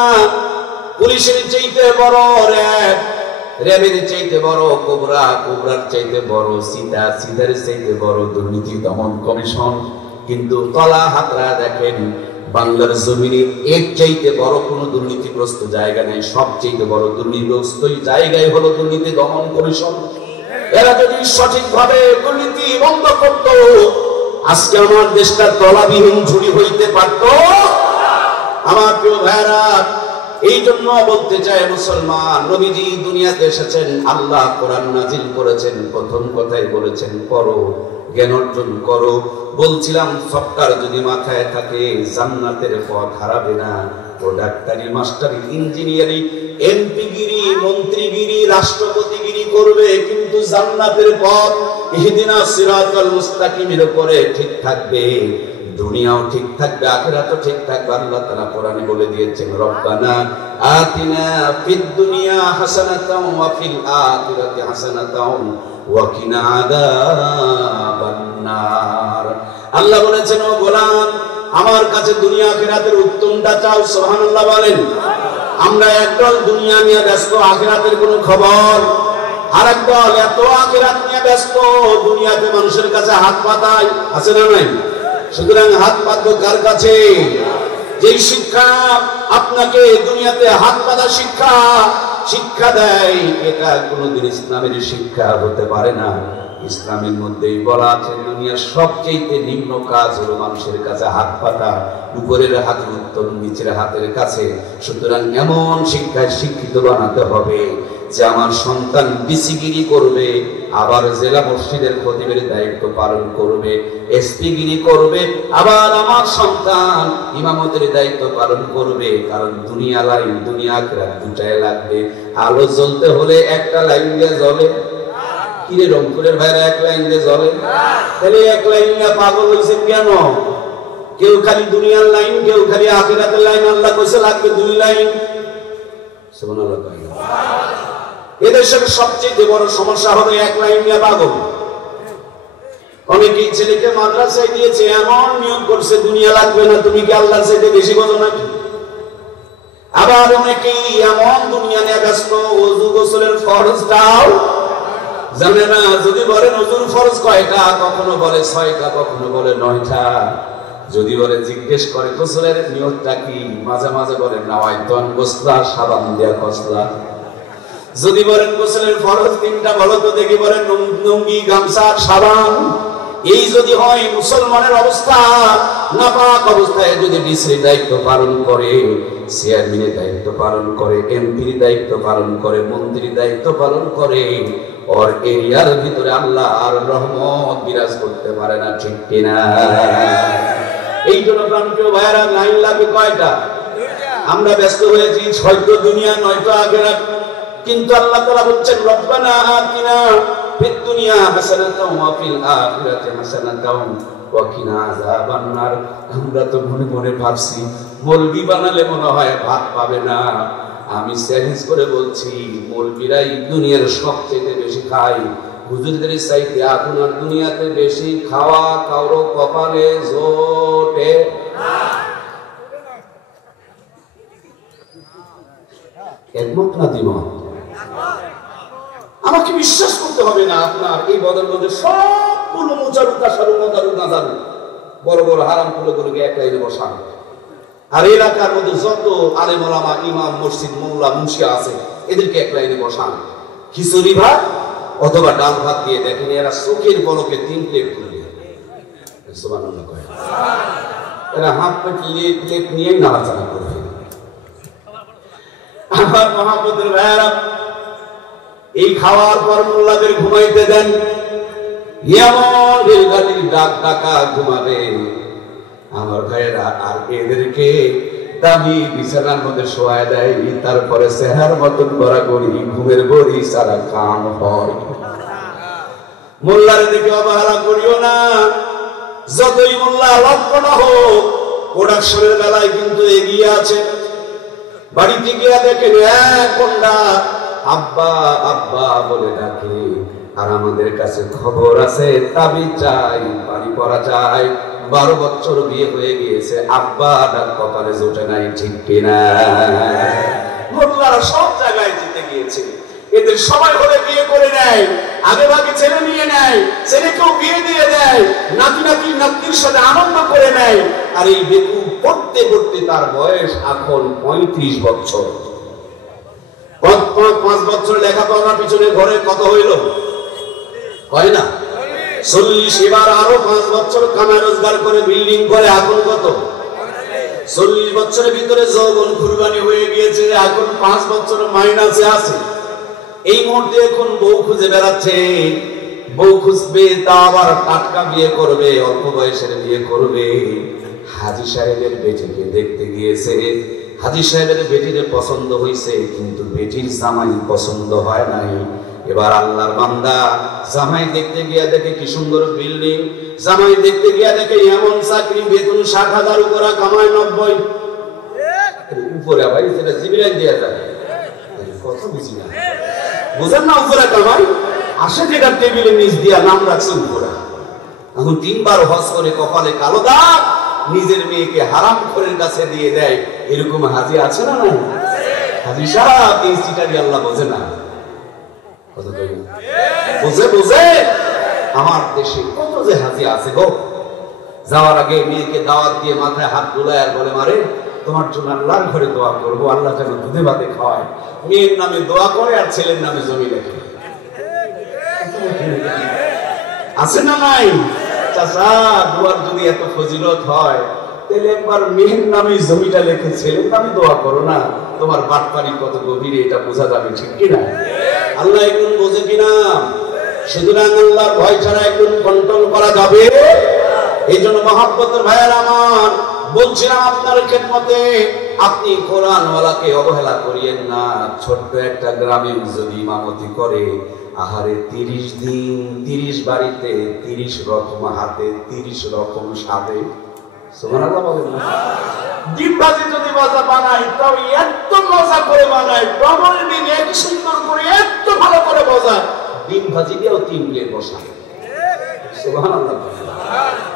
পুলিশের চাইতে বড় র্যাব, র্যাবের চাইতে বড় কোবরা, কোবরার চাইতে বড় সিতা, সিতার চাইতে বড় দুর্নীতি দমন কমিশন। কিন্তু তলা হাতরা দেখেন, বাংলার জমিনে এর চাইতে বড় কোনো দুর্নীতিগ্রস্ত জায়গা নেই। সবচেয়ে বড় দুর্নীতিগ্রস্ত জায়গায় হলো দুর্নীতি দমন কমিশন। এরা যদি সঠিকভাবে দুর্নীতি বন্ধ করত, আজকে আমার দেশটা তলাবিহীন ঝুড়ি হইতে পারত। আমার প্রিয় ভাইরা, এই জন্য বলতে চাই, মুসলমান নবীজি দুনিয়াতে এসেছেন, আল্লাহ কোরআন নাজিল করেছেন, প্রথম কথাই বলেছেন পড়ো, জ্ঞান অর্জন করো। বলছিলাম সবটার যদি মাথায় থাকে জান্নাতের পথ হারাবে না। ও ডাক্তারি, মাস্টারি, ইঞ্জিনিয়ারিং, এমপিগিরি, মন্ত্রীগিরি, রাষ্ট্রপতিগিরি করবে, কিন্তু জান্নাতের পথ ইহদিনাস সিরাতাল মুস্তাকিমের উপরে ঠিক থাকবে। দুনিয়াও ঠিক থাকবে, আখিরাতও ঠিক থাকবে। আল্লাহ তাআলা কোরআনে বলে দিয়েছেন, রব্বানা আতিনা ফিদ দুনিয়া হাসানাতাও ওয়া ফিল আখিরাতি হাসানাতাও ওয়া কিনা আযাবান নার। আল্লাহ বলেছেন, ও গোলাম, আমার কাছে দুনিয়া আখিরাতের উত্তমটা চাও। সুবহানাল্লাহ বলেন। আমরা একদল দুনিয়া নিয়ে ব্যস্ত, আখিরাতের কোনো খবর। আরেক দল এত আখিরাত নিয়ে ব্যস্ত, দুনিয়াতে মানুষের কাছে হাত পাতায়, আছে না নাই? সুতরাং হাত পাতবো কার কাছে? যেই শিক্ষা আপনাকে দুনিয়াতে হাত পাতা শিক্ষা দেয়, এটা কোনোদিন ইসলামের শিক্ষা হতে পারে না। ইসলামের মধ্যেই বলা আছে, দুনিয়ার সবচেয়ে নিম্ন কাজ হলো মানুষের কাছে হাত পাতা। উপরের হাত উত্তম, নিচের হাতের কাছে। সুতরাং এমন শিক্ষায় শিক্ষিত বানাতে হবে যে আমার সন্তান ডিসিগিরি করবে, আবার জেলা মসজিদের খতিবের দায়িত্ব পালন করবে, এসপিগিরি করবে, আবার আমার সন্তান ইমামতের দায়িত্ব পালন করবে। কারণ দুনিয়া লাইন, দুনিয়া আখিরাত দুটাই লাগবে। আলো জ্বলতে হলে একটা লাইন দিয়ে জ্বলে। কিরে রংপুরের ভাইরা এক লাইন দিয়ে জ্বলে? তাহলে এক লাইন দিয়ে পাগল হয়েছেন কেন? কেউ খালি দুনিয়ার লাইন, কেউ খালি আখিরাতের লাইন। আল্লাহ কইছে লাগবে দুই লাইন। সুবহানাল্লাহ। এদেশের সবচেয়ে বড় সমস্যা হলো এক লাইন নিয়ে পাগল। অনেকেই ছেলেকে মাদ্রাসায় দিয়েছে, এমন নিয়ম করছে দুনিয়া লাগবে না। তুমি কি আল্লাহর চাইতে বেশি বোঝো নাকি? আবার অনেকেই এমন দুনিয়া নিয়ে ব্যস্ত, ওযু গোসলের ফরজটাও জানে না। যদি বলেন ওযুর ফরজ কয়টা, কখনো বলে 6টা, কখনো বলে 9টা। যদি বলে জিজ্ঞেস করে গোসলের নিয়তটা কি, মাঝে মাঝে বলে নাওয়াইতুন গোসলা, সাবান দিয়া কসলা। যদি বলেন গোসলের ফরজ 3টা, বলো তো দেখি, বলেন লুঙ্গি, গামছা, সাবান। এই যদি হয় মুসলমানের অবস্থা, নাপাক অবস্থায় যদি ডিসির দায়িত্ব পালন করে, চেয়ারম্যানের দায়িত্ব পালন করে, এমপির দায়িত্ব পালন করে, মন্ত্রীর দায়িত্ব পালন করে, ওর এরিয়ার ভিতরে আল্লাহ আর রহমত বিরাজ করতে পারে না, ঠিক কিনা? এই জন্য প্রাণপ্রিয় ভাইয়েরা, লাইন লাগে কয়টা? আমরা ব্যস্ত হয়েছি হয়তো দুনিয়া নয়তো আখিরাত, কিন্তু আল্লাহ তাআলা বলছেন রব্বানা আতিনা ফিদ দুনিয়া হাসানাতাও ওয়া ফিল আখিরাতি হাসানাতাও ওয়া কিনা আযাবান নার। আমরা তো মনে মনে ভাবছি মৌলবি বানালে মনে হয় ভাত পাবে না। আমি চ্যালেঞ্জ করে বলছি মৌলবিরাই দুনিয়ার সবচেয়ে বেশি খায়। হুজুরদের চাইতে আপনার দুনিয়াতে বেশি খাওয়া কারো কপালে জোটে না। একমত না দ্বিমত? আমাকে বিশ্বাস করতে হবে না, আপনার এই বদরগঞ্জের সবগুলো মুচারুকা সারুমদারু নাজারু বড় বড় হারাম গুলোকে এক লাইনে বসান, আর এলাকার মধ্যে যত আলেম ওলামা, ইমাম, মসজিদ, মোল্লা, মুন্সিয়া আছে এদেরকে এক লাইনে বসান। খিচুড়ি ভাত অথবা ডাল ভাত দিয়ে দেখেন এরা চোখের পলকে 3 প্লেট তুলে, সুবহানাল্লাহ কয়, এরা হাফ প্লেট নিয়ে নাড়াচাড়া করবে। আমার মহাপতের ভাইয়েরা, এই খাওয়ার পর মোল্লাদের ঘুমাইতে দেন, এমন রেলগাড়ির ডাক ডাকা ঘুমাবে আমার ভাইয়েরা, আর এদেরকে দামি বিছানার মধ্যে শোয়া দেয়, তারপরে চেহারার মতন গড়াগড়ি ঘুমের গড়ি সারা কাম হয়। মোল্লার দিকে অবহেলা করিও না, যতই মোল্লা লক্ষ্য না হোক প্রোডাকশনের বেলায় কিন্তু এগিয়ে আছে। বাড়িতে গিয়ে দেখেন এক কন্যা আব্বা আব্বা বলে ডাকে, আর আমাদের কাছে খবর আছে তাবিজ চাই, বাড়ি পড়া চাই, 12 বছর বিয়ে হয়ে গিয়েছে, আব্বা ডাক কপালে জোটে নাই, ঠিক কিনা? মোল্লারা সব জায়গায় জিতে গিয়েছে, এদের সবাই হলে বিয়ে করে নেয়, আগে ভাগে ছেলে নিয়ে নেয়, ছেলেকেও বিয়ে দিয়ে দেয়, নাতি নাতি নাতির সাথে আনন্দ করে নেয়। আর এই বেকু পড়তে পড়তে তার বয়স এখন 35 বছর। 5 বছর লেখাপড়ার পিছনে ঘরে কত হইল হয় না 40, এবার আরো 5 বছর কামাই রোজগার করে বিল্ডিং করে এখন কত 40 বছরের ভিতরে যৌবন কুরবানি হয়ে গিয়েছে, এখন 5 বছর মাইনাসে আছে। এই মুহূর্তে এখন বউ খুঁজে বেড়াচ্ছে, বউ খুঁজবে তা আবার টাটকা বিয়ে করবে, অল্প বয়সের বিয়ে করবে। হাজী সাহেবের বেটিকে দেখতে গিয়েছে, হাজী সাহেবের বেটিরে পছন্দ হয়েছে, কিন্তু বেটির জামাই পছন্দ হয় নাই। এবার আল্লাহর বান্দা জামাই দেখতে গিয়া দেখে কি সুন্দর বিল্ডিং, জামাই দেখতে গিয়া দেখে এমন চাকরি, বেতন 60,000 উপরে, কামায় 90। উপরে ভাই সেটা জিবিলাইন দেয়া যায়, কত বুঝি না, বুঝেন না? উপরে কামাই আসে যেটা টেবিলের নিচ দিয়া নাম রাখছে উপরে। এখন 3 বার হজ করে কপালে কালো দাগ, নিজের মেয়েকে হারামখোরের কাছে দিয়ে দেয়। এরকম হাজি আছে না নাই? হাজি সাহেব এই সিটারি আল্লাহ বোঝে না, কথা কই না, বুঝে বুঝে আমার দেশে কত যে হাজি আছে গো। যাওয়ার আগে মেয়েকে দাওয়াত দিয়ে মাথায় হাত বুলায় আর বলে, মারে তোমার জন্য আল্লাহর ঘরে দোয়া করবো, আল্লাহ যেন দুধে ভাতে খাওয়ায়। মেয়ের নামে দোয়া করে আর ছেলের নামে জমি লেখে, আছে না নাই? চাচা দোয়ার যদি এত ফজিলত হয় তাহলে একবার মেয়ের নামে জমিটা লেখে ছেলের নামে দোয়া করো না, তোমার বাটপাড়ি কত গভীরে এটা বোঝা যাবে, ঠিক কিনা? আল্লাহ একজন বোঝে কিনা? সুতরাং আল্লাহর ভয় ছাড়া একজন কন্ট্রোল করা যাবে? এই জন্য মহাব্বতের ভাইয়ের আমার বলছিলাম আপনার খেদমতে, আপনি কোরআনওয়ালাকে অবহেলা করিয়েন না। ছোট্ট একটা গ্রামে যদি ইমামতি করে, আহারে 30 দিন 30 বাড়িতে 30 রকম হাতে 30 রকম স্বাদে, সুবহানাল্লাহ বলেন না? ডিম ভাজি যদি মজা বানাই তাও এত মজা করে বানাই, ডবল ডিম এত সুন্দর করে এত ভালো করে মজা, ডিম ভাজি দিয়েও 3 প্লেট বসা, সুবহানাল্লাহ।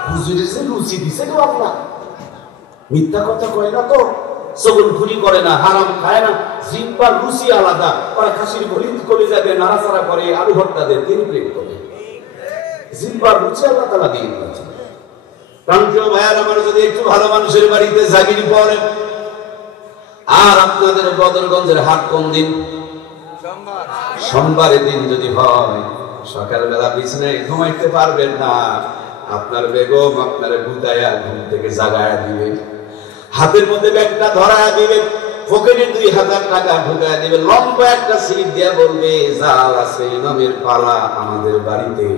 হুজুরের যে রুচি দিছে গো আল্লাহ, মিথ্যা কথা কয় না তো, চগলখুরি করে না, হারাম খায় না, জিহ্বার রুচি আলাদা। ওরা খাসির কলিজা দিয়ে নাড়াচাড়া করে, আলু ভর্তা দিয়ে 3 প্লেট করে, জিহ্বার রুচি আল্লাহ তাআলা দিয়ে দিয়েছে। প্রাণপ্রিয় ভাইয়ার আমার, যদি একটু ভালো মানুষের বাড়িতে জাগির পড়ে, আর আপনাদের বদরগঞ্জের হাট কোন দিন? সোমবারের দিন যদি হয়, সকালবেলা বিছানায় ঘুমাইতে পারবেন না, আপনার বেগম আপনার বুদায়া ঘুম থেকে জাগায়া দিবে, হাতের মধ্যে ব্যাগটা ধরায়া দিবে, পকেটে 2000 টাকা ঢুকায়া দিবে, লম্বা একটা সিট দিয়া বলবে যাও আছে ইমামের পালা আমাদের বাড়িতে।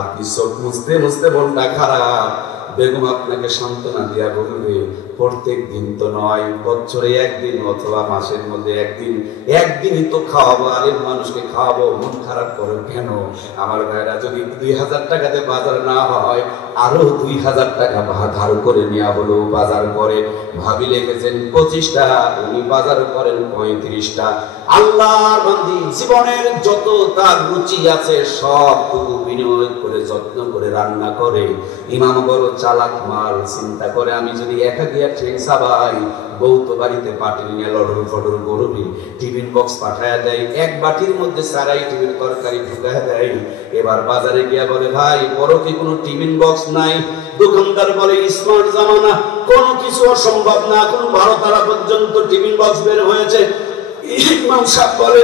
আপনি চোখ মুছতে মুছতে মনটা খারাপ, বেগম আপনাকে সান্ত্বনা দিয়া বলবে প্রত্যেক দিন তো নয়, বছরে একদিন অথবা মাসের মধ্যে একদিনই তো খাওয়াবো, আরেক মানুষকে খাওয়াবো, মন খারাপ করো কেন? আমার ভাইরা যদি 2000 টাকাতে বাজার না হয় আরো 2000 টাকা ধার করে নেওয়া হলো বাজার করে। ভাবি লিখেছেন 25টা, উনি বাজার করেন 35টা। আল্লাহর বান্দি জীবনের যত তার রুচি আছে সবটুকু বিনিয়োগ করে যত্ন করে রান্না করে। ইমাম বড় চালাক মাল, চিন্তা করে আমি যদি একাধিয়া ট্রেন চাবাই, বউ তো বাড়িতে পাটি নিয়ে লড়র ফটর করবে, টিফিন বক্স পাঠায়া দেয়, এক বাটির মধ্যে 4 আইটেমের তরকারি ঢুকায়া দেয়। এবার বাজারে গিয়া বলে ভাই বড় কি কোনো টিফিন বক্স নাই? দোকানদার বলে স্মার্ট জামানা, কোনো কিছু অসম্ভব না, কোন 12 তালা পর্যন্ত টিফিন বক্স বের হয়েছে। ইমাম সাহেব বলে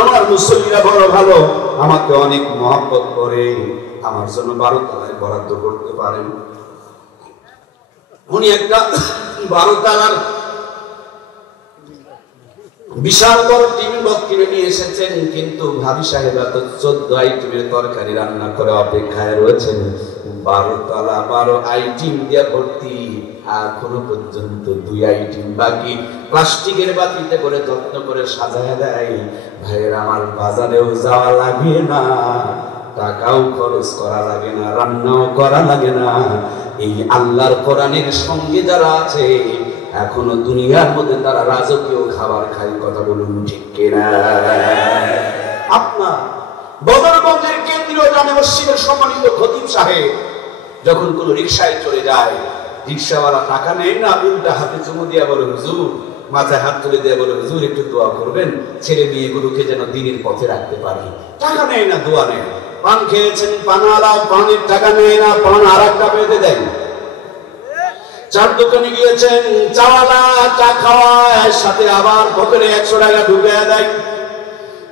আমার মুসল্লিরা বড় ভালো, আমাকে অনেক মহব্বত করে, আমার জন্য 12 তালায় বরাদ্দ করতে পারেন। উনি একটা 12 তালার বিশাল বড় টিফিন বক্স কিনে নিয়ে এসেছেন, কিন্তু ভাবি সাহেবা তো 14 আইটেমের তরকারি রান্না করে অপেক্ষায় রয়েছেন। 12 তালা 12 আইটেম দিয়ে ভর্তি, আর কোনো পর্যন্ত 2 আইটেম বাকি। প্লাস্টিকের বাটিতে করে যত্ন করে সাজায় দেয়। ভাইয়ের আমার বাজারেও যাওয়া লাগে না, টাকাও খরচ করা লাগে না, রান্নাও করা লাগে না। এই আল্লাহর কোরআনের সঙ্গে যারা আছে এখনো দুনিয়ার মধ্যে তারা রাজকীয় খাবার খায়, কথা বলুন ঠিক কিনা? আপনার বদরগঞ্জের কেন্দ্রীয় জামে মসজিদের সম্মানিত খতিব সাহেব যখন কোন রিকশায় চলে যায়, রিকশাওয়ালা টাকা নেয় না, উল্টা হাতে চুমু দিয়া বলে হুজুর, মাথায় হাত তুলে দিয়ে বলে হুজুর একটু দোয়া করবেন, ছেলে মেয়েগুলোকে যেন দিনের পথে রাখতে পারি। টাকা নেয় না, দোয়া নেয়। পান খেয়েছেন, পানওয়ালা পানের টাকা নেয় না, পান আর একটা বেঁধে দেয়। চার দোকানে গিয়েছেন, চাওয়ালা চা খাওয়ায়, সাথে আবার পকেটে 100 টাকা ঢুকিয়ে দেয়।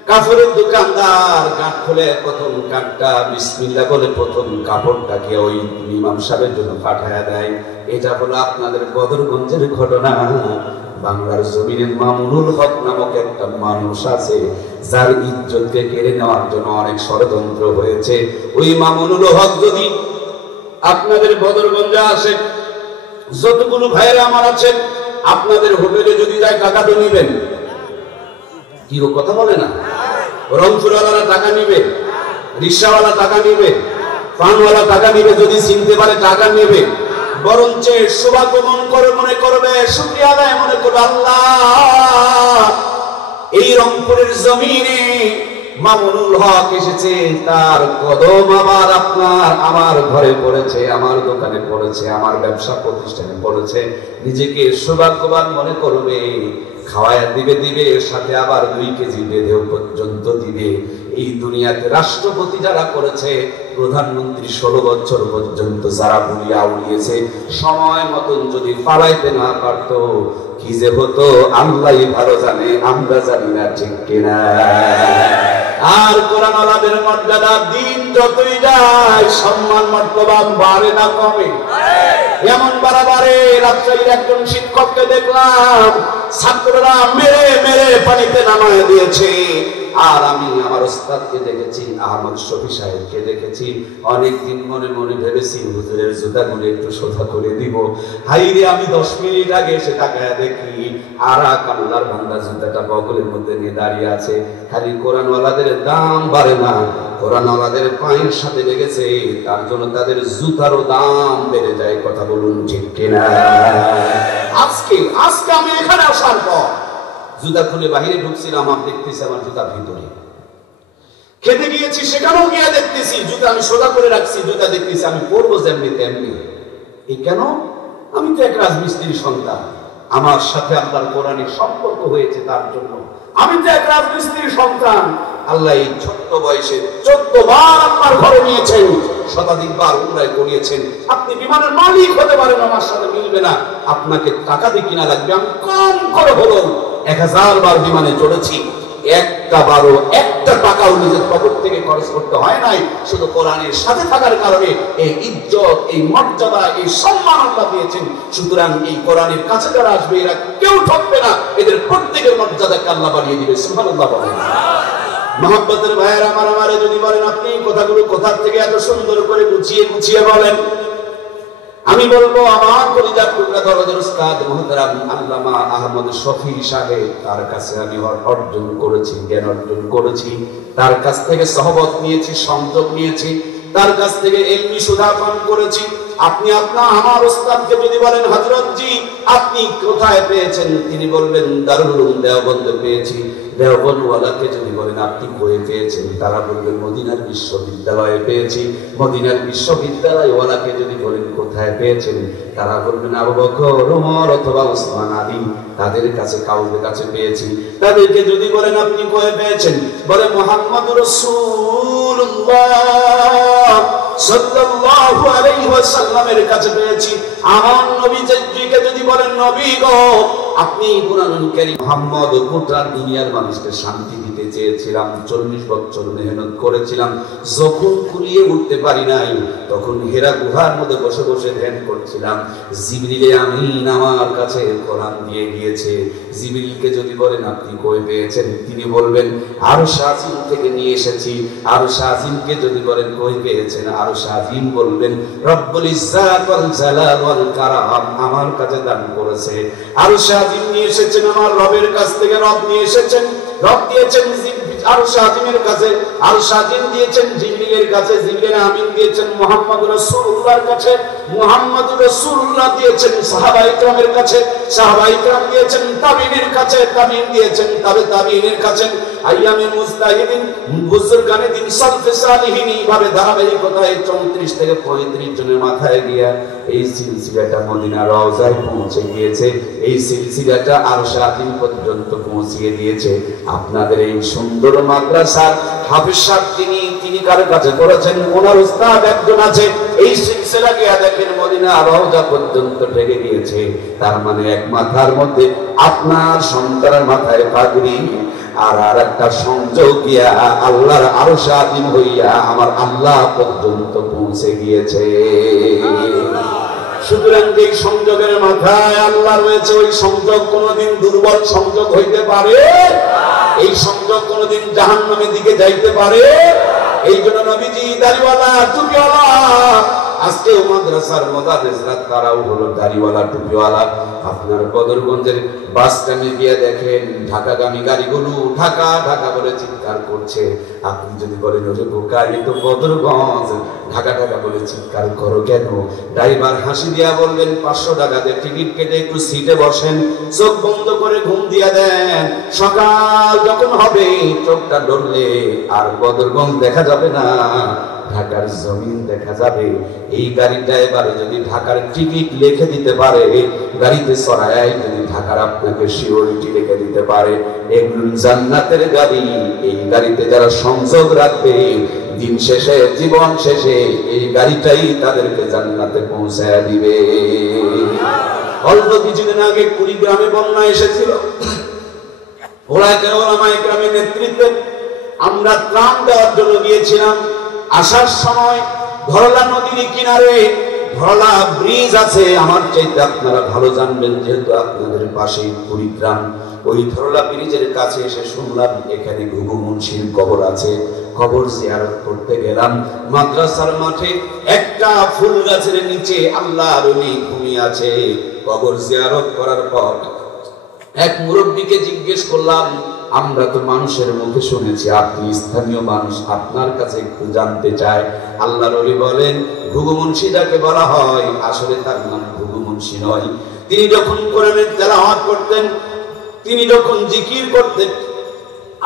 কাপড়ের দোকানদার গাঁট খুলে প্রথম কাঠটা বিসমিল্লাহ বলে প্রথম কাপড়টাকে ওই ইমাম সাহেবের জন্য পাঠায়া দেয়। এটা হলো আপনাদের বদরগঞ্জের ঘটনা। বাংলার জমিনে মামুনুল হক নামক একটা মানুষ আছে, যার ইজ্জতকে কেড়ে নেওয়ার জন্য অনেক ষড়যন্ত্র হয়েছে। ওই মামুনুল হক যদি আপনাদের বদরগঞ্জে আসে, যতগুলো ভাইয়েরা আমার আছেন, আপনাদের হোটেলে যদি যায় টাকা তো নিবেন? কি কথা বলে না? রংপুরওয়ালারা টাকা নিবে, রিক্সাওয়ালা টাকা নিবে, পানওয়ালা টাকা নিবে, যদি চিনতে পারে টাকা নেবে। বরঞ্চ শুভাগমন করে মনে করবে, শুকরিয়া আদায় মনে করবে, আল্লাহ এই রংপুরের জমিনে মামুনুল হক এসেছে, তার কদম আবার আপনার আমার ঘরে পড়েছে, আমার দোকানে পড়েছে, আমার ব্যবসা প্রতিষ্ঠানে পড়েছে। নিজেকে সৌভাগ্যবান মনে করবে, খাওয়ায় দিবে, এর সাথে আবার 2 কেজি বেঁধেও পর্যন্ত দিবে। এই দুনিয়াতে রাষ্ট্রপতি যারা করেছে, প্রধানমন্ত্রী 16 বছর পর্যন্ত যারা বুলিয়া উড়িয়েছে, সময় মতন যদি পালাইতে না পারতো কি যে হতো আল্লাহই ভালো জানে, আমরা জানি না, ঠিক কিনা? আর কোরআন আলাদের মর্যাদা দিন যতই যায় সম্মান মর্যাদা বাড়ে না কমে? এমন বারে রাজশাহীর একজন শিক্ষককে দেখলাম, ছাত্ররা মেরে মেরে পানিতে নামায় দিয়েছে। আর আমি আমার ওস্তাদকে দেখেছি, আহমদ শফি সাহেবকে দেখেছি। অনেকদিন মনে মনে ভেবেছি হুজুরের জুতাগুলো একটু সোজা করে দিব। হাইরে আমি 10 মিনিট আগে এসে তাকায় দেখি আর আল্লাহর বান্দা জুতাটা বগলের মধ্যে নিয়ে দাঁড়িয়ে আছে। খালি কোরআনওয়ালাদের দাম বাড়ে না, কোরআনওয়ালাদের পায়ের সাথে লেগেছে, তার জন্য তাদের জুতারও দাম বেড়ে যায়, কথা বলুন ঠিক কিনা? আজকে আমি এখানে আসার পর জুতা খুলে বাহিরে ঢুকছিলাম, আমি দেখতেছি আমার জুতা ভিতরে। খেতে গিয়েছি, সেখানেও গিয়ে দেখতেছি জুতা আমি সোজা করে রাখছি, জুতা দেখতেছি আমি পরবো যেমনি তেমনি। এই কেন? আমি তো এক রাজমিস্ত্রির সন্তান, আমার সাথে আল্লাহর কোরআনের সম্পর্ক হয়েছে, তার জন্য আমি তো এক রাজমিস্ত্রির সন্তান। আল্লাহ এই ছোট্ট বয়সে 14 বার আপনার ঘরে নিয়েছেন, শতাধিক বার উমরায় করিয়েছেন। আপনি বিমানের মালিক হতে পারেন, আমার সাথে মিলবে না। আপনাকে টাকা দিয়ে কিনা লাগবে, আমি কম করে হলো 1000 বার বিমানে চড়েছি, একটা একটা বারো একটা টাকাও নিজের পকেট থেকে খরচ করতে হয় নাই, শুধু কোরআনের সাথে থাকার কারণে এই ইজ্জত, এই মর্যাদা, এই সম্মান আল্লাহ দিয়েছেন। সুতরাং এই কোরআনের কাছে যারা আসবে এরা কেউ ঠকবে না, এদের প্রত্যেকের মর্যাদাকে আল্লাহ বাড়িয়ে দিবে। সুবহানাল্লাহ বলেন। মহব্বতের ভাইয়েরা আমারে যদি বলেন আপনি কথাগুলো কোথা থেকে এত সুন্দর করে গুছিয়ে গুছিয়ে বলেন, আমি বলবো আমার কলিজার টুকরা দরদের উস্তাদ মুহতারাম আল্লামা আহমদ শফি সাহেব, তার কাছে আমি অর্জন করেছি, জ্ঞান অর্জন করেছি, তার কাছ থেকে সহবত নিয়েছি, সংযোগ নিয়েছি, তার কাছ থেকে ইলমি সুধা পান করেছি। আপনি আমার উস্তাদকে যদি বলেন হযরত জি আপনি কোথায় পেয়েছেন, তিনি বলবেন দারুল উলুম দেওবন্দে পেয়েছি। দেওবন্দওয়ালাকে যদি বলেন আপনি কই পেয়েছেন, তারা বলবেন মদিনার বিশ্ববিদ্যালয়ে পেয়েছি। মদিনার বিশ্ববিদ্যালয়ওয়ালাকে যদি বলেন কোথায় পেয়েছেন, তারা বলবেন আবু বকর, ওমর অথবা উসমান আলী, তাদের কাছে কাউকে কাছে পেয়েছি। তাদেরকে যদি বলেন আপনি কই পেয়েছেন, বলে মুহাম্মদুর রাসূলুল্লাহ সাল্লাল্লাহু আলাইহি ওয়াসাল্লামের কাছে পেয়েছি। আমার নবীজিকে যদি বলেন নবী গো আপনি কুরআনুল কারীম মুহাম্মদ গোটা দুনিয়ার মানুষকে শান্তি দিতে চেয়েছিলাম, 40 বছর মেহনত করেছিলাম, যখন কুলিয়ে উঠতে পারি নাই তখন হেরা গুহার মধ্যে বসে বসে ধ্যান করছিলাম, জিবরিল আমিন আমার কাছে কোরআন দিয়ে গিয়েছে। জিবরিলকে যদি বলেন আপনি কই পেয়েছেন, তিনি বলবেন আরশ আজিম থেকে নিয়ে এসেছি। আরশ আজিমকে যদি বলেন কই পেয়েছেন, আরশ আজিম বলবেন রব্বুল ইজ্জাত ওয়াল জালাল ওয়াল কারাম আমার কাছে দান করেছে। আরশ আজিম নিয়ে এসেছেন আমার রবের কাছ থেকে, রব নিয়ে এসেছেন, রব দিয়েছেন আরশ আজিমের কাছে, আরশ আজিম দিয়েছেন জিবরিলের কাছে, জিবরিল আমিন দিয়েছেন মুহাম্মদুর রাসূলুল্লাহর কাছে, মুহাম্মদুর রাসূলুল্লাহ দিয়েছেন সাহাবায়ে কেরামের কাছে, সাহাবায়ে কেরাম দিয়েছেন তাবিঈনের কাছে, তাবিঈন দিয়েছেন তাবিঈনের কাছে, আইয়ামে মুজতাহিদিন বুজুরগানে দিন সালফে সালিহিন, এইভাবে ধারাবাহিকতায় 34 থেকে 35 জনের মাথায় গিয়া এই সিলসিলাটা মদিনা রওজায় পৌঁছে গিয়েছে, এই সিলসিলাটা আরশ আজিম পর্যন্ত পৌঁছিয়ে দিয়েছে। আপনাদের এই সুন্দর মাদ্রাসার হাফেজ সাহেব তিনি কার কাছে পড়েছেন, ওনার উস্তাদ একজন আছে, এই সিলসিলা গিয়া দেখেন মদিনা রওজা পর্যন্ত ঠেকে গিয়েছে। তার মানে এক মাথার মধ্যে আপনার সন্তানের মাথায় পাগড়ি, আর একটা সংযোগ গিয়া আল্লাহর আরশ আজিম হইয়া আমার আল্লাহ পর্যন্ত পৌঁছে গিয়েছে। সুতরাং যে সংযোগের মাথায় আল্লাহ রয়েছে, ওই সংযোগ কোনদিন দুর্বল সংযোগ হইতে পারে? এই সংযোগ কোনদিন জাহান্নামের দিকে যাইতে পারে? এই জন্য নবীজি দাড়িওয়ালা টুপিওয়ালা, আজকে মাদ্রাসার মুদাররিসরা তারাও হলো দাড়িওয়ালা টুপিওয়ালা। আপনার বদরগঞ্জের বাস স্ট্যান্ডে গিয়ে দেখেন ঢাকাগামী গাড়িগুলো ঢাকা ঢাকা বলে চিৎকার করছে। আপনি যদি বলেন ওরে বোকা, এই তো বদরগঞ্জ, ঢাকা ঢাকা বলে চিৎকার করো কেন? ড্রাইভার হাসি দিয়া বলবেন 500 টাকা দিয়ে টিকিট কেটে একটু সিটে বসেন, চোখ বন্ধ করে ঘুম দিয়া দেন, সকাল যখন হবে চোখটা ধরলে আর বদরগঞ্জ দেখা যাবে না, ঢাকার জমিন দেখা যাবে। এই গাড়ির ড্রাইভার যদি ঢাকার টিকিট লিখে দিতে পারে, গাড়িতে চড়ায় যদি ঢাকার আপনাকে সিওরিটি লিখে দিতে পারে, এগুলো জান্নাতের গাড়ি। এই গাড়িতে যারা সংযোগ রাখবে দিন শেষে, জীবন শেষে এই গাড়িটাই তাদেরকে জান্নাতে পৌঁছায় দিবে। অল্প কিছুদিন আগে কুড়িগ্রামে বন্যা এসেছিল, ওলামায়ে কেরামের নেতৃত্বে আমরা ত্রাণ দেওয়ার জন্য গিয়েছিলাম। আসার সময় ধরলা নদীর কিনারে ধরলা ব্রিজ আছে, আমার চাইতে আপনারা ভালো জানবেন যেহেতু আপনাদের পাশেই কুড়িগ্রাম। ওই ধরলা ব্রিজের কাছে এসে শুনলাম এখানে ঘুঘু মুন্সির কবর আছে। কবর জিয়ারত করতে গেলাম। মাদ্রাসার মাঠে একটা ফুল গাছের নিচে আল্লাহর ওলি ঘুমিয়ে আছে। কবর জিয়ারত করার পর এক মুরব্বীকে জিজ্ঞেস করলাম, আমরা তো মানুষের মুখে শুনেছি, আপনি স্থানীয় মানুষ, আপনার কাছে একটু জানতে চাই। আল্লাহর ওলি বলেন ঘুঘু মুন্সি যাকে বলা হয় আসলে তার নাম ঘুঘু মুন্সি নয়। তিনি যখন কোরআনের তেলাওয়াত করতেন, তিনি যখন জিকির করতেন,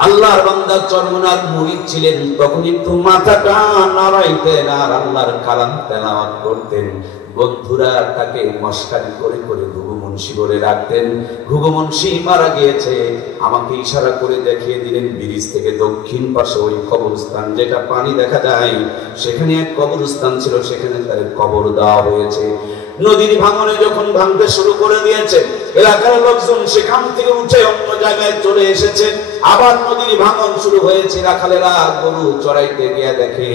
আল্লাহর বান্দা চরমনার মুরিদ ছিলেন, তখন একটু মাথাটা নাড়াইতেন আর আল্লাহর কালাম তেলাওয়াত করতেন। বন্ধুরা তাকে মস্কারি করে করে ঘুঘু মুন্সি বলে রাখতেন। ঘুঘু মুন্সি মারা গিয়েছে, আমাকে ইশারা করে দেখিয়ে দিলেন ব্রিজ থেকে দক্ষিণ পাশে ওই কবরস্থান যেটা পানি দেখা যায়, সেখানে এক কবরস্থান ছিল, সেখানে তার কবর দেওয়া হয়েছে। নদীর ভাঙনে যখন ভাঙতে শুরু করে দিয়েছে, এলাকার লোকজন সেখান থেকে উঠে অন্য জায়গায় চলে এসেছে। আবার নদীর ভাঙন শুরু হয়েছে। রাখালেরা গরু চড়াইতে গিয়ে দেখে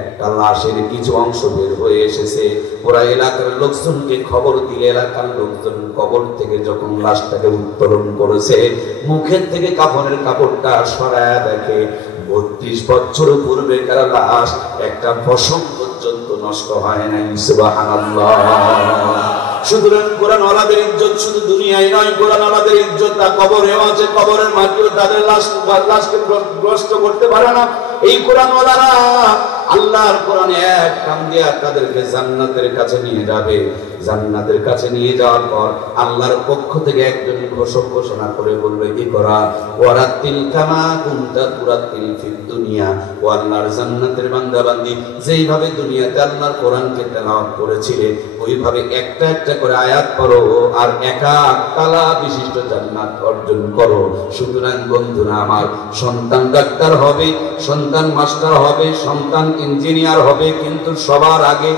একটা লাশের কিছু অংশ বের হয়ে এসেছে। ওরা এলাকার লোকজনকে খবর দিয়ে এলাকার লোকজন কবর থেকে যখন লাশটাকে উত্তোলন করেছে, মুখের থেকে কাফনের কাপড়টা সরায়া দেখে 32 বছর পূর্বে কারা লাশ, একটা পশম পর্যন্ত নষ্ট হয় নাই। সুবহানাল্লাহ। সুতরাং কোরআন ওয়ালাদের ইজ্জত শুধু দুনিয়ায় নয়, কোরআন ওয়ালাদের ইজ্জত তা কবরেও আছে। কবরের মাটিও তাদের লাশকে নষ্ট করতে পারে না। এই কোরআন ওয়ালারা আল্লাহর কোরআনে এক কাম দিয়া তাদেরকে জান্নাতের কাছে নিয়ে যাবে। জান্নাতের কাছে নিয়ে যাওয়ার পর আল্লাহর পক্ষ থেকে একজন ঘোষণা করে বলবে, ইকরা ওয়ারাতিল কামা কুনতা তুরাতিল ফিদ দুনিয়া। ও আল্লাহর জান্নাতের বান্দা বান্দি, যেইভাবে দুনিয়াতে আল্লাহর কোরআনকে তেলাওয়াত করেছিলে, ওইভাবে একটা একটা করে আয়াত পড়ো আর একা তালা বিশিষ্ট জান্নাত অর্জন করো। সুতরাং বন্ধুরা আমার, সন্তান ডাক্তার হবে, সন্তান মাস্টার হবে, সন্তান ইঞ্জিনিয়ার হবে, কিন্তু সবার আগে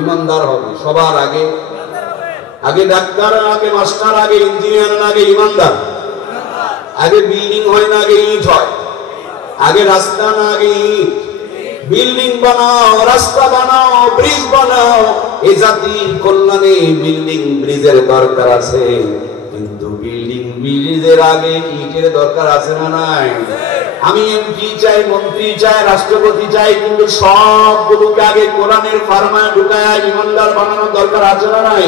ইমানদার হবে। সবার আগে আগে ডাক্তার, আগে মাস্টার, আগে ইঞ্জিনিয়ার, আগে ইমানদার। আগে বিল্ডিং হয় না, আগে ইট হয়। আগে রাস্তা না, আগে ইট। বিল্ডিং বানাও, রাস্তা বানাও, ব্রিজ বানাও। এই জাতির কল্যাণে বিল্ডিং ব্রিজের দরকার আছে, কিন্তু বিল্ডিং ব্রিজের আগে ইটের দরকার আছে না নাই? আমি এমপি চাই, মন্ত্রী চাই, রাষ্ট্রপতি চাই, কিন্তু সবগুলোকে আগে কোরআনের ফার্মায় ঢুকায় ইমানদার বানানোর দরকার আছে না নাই?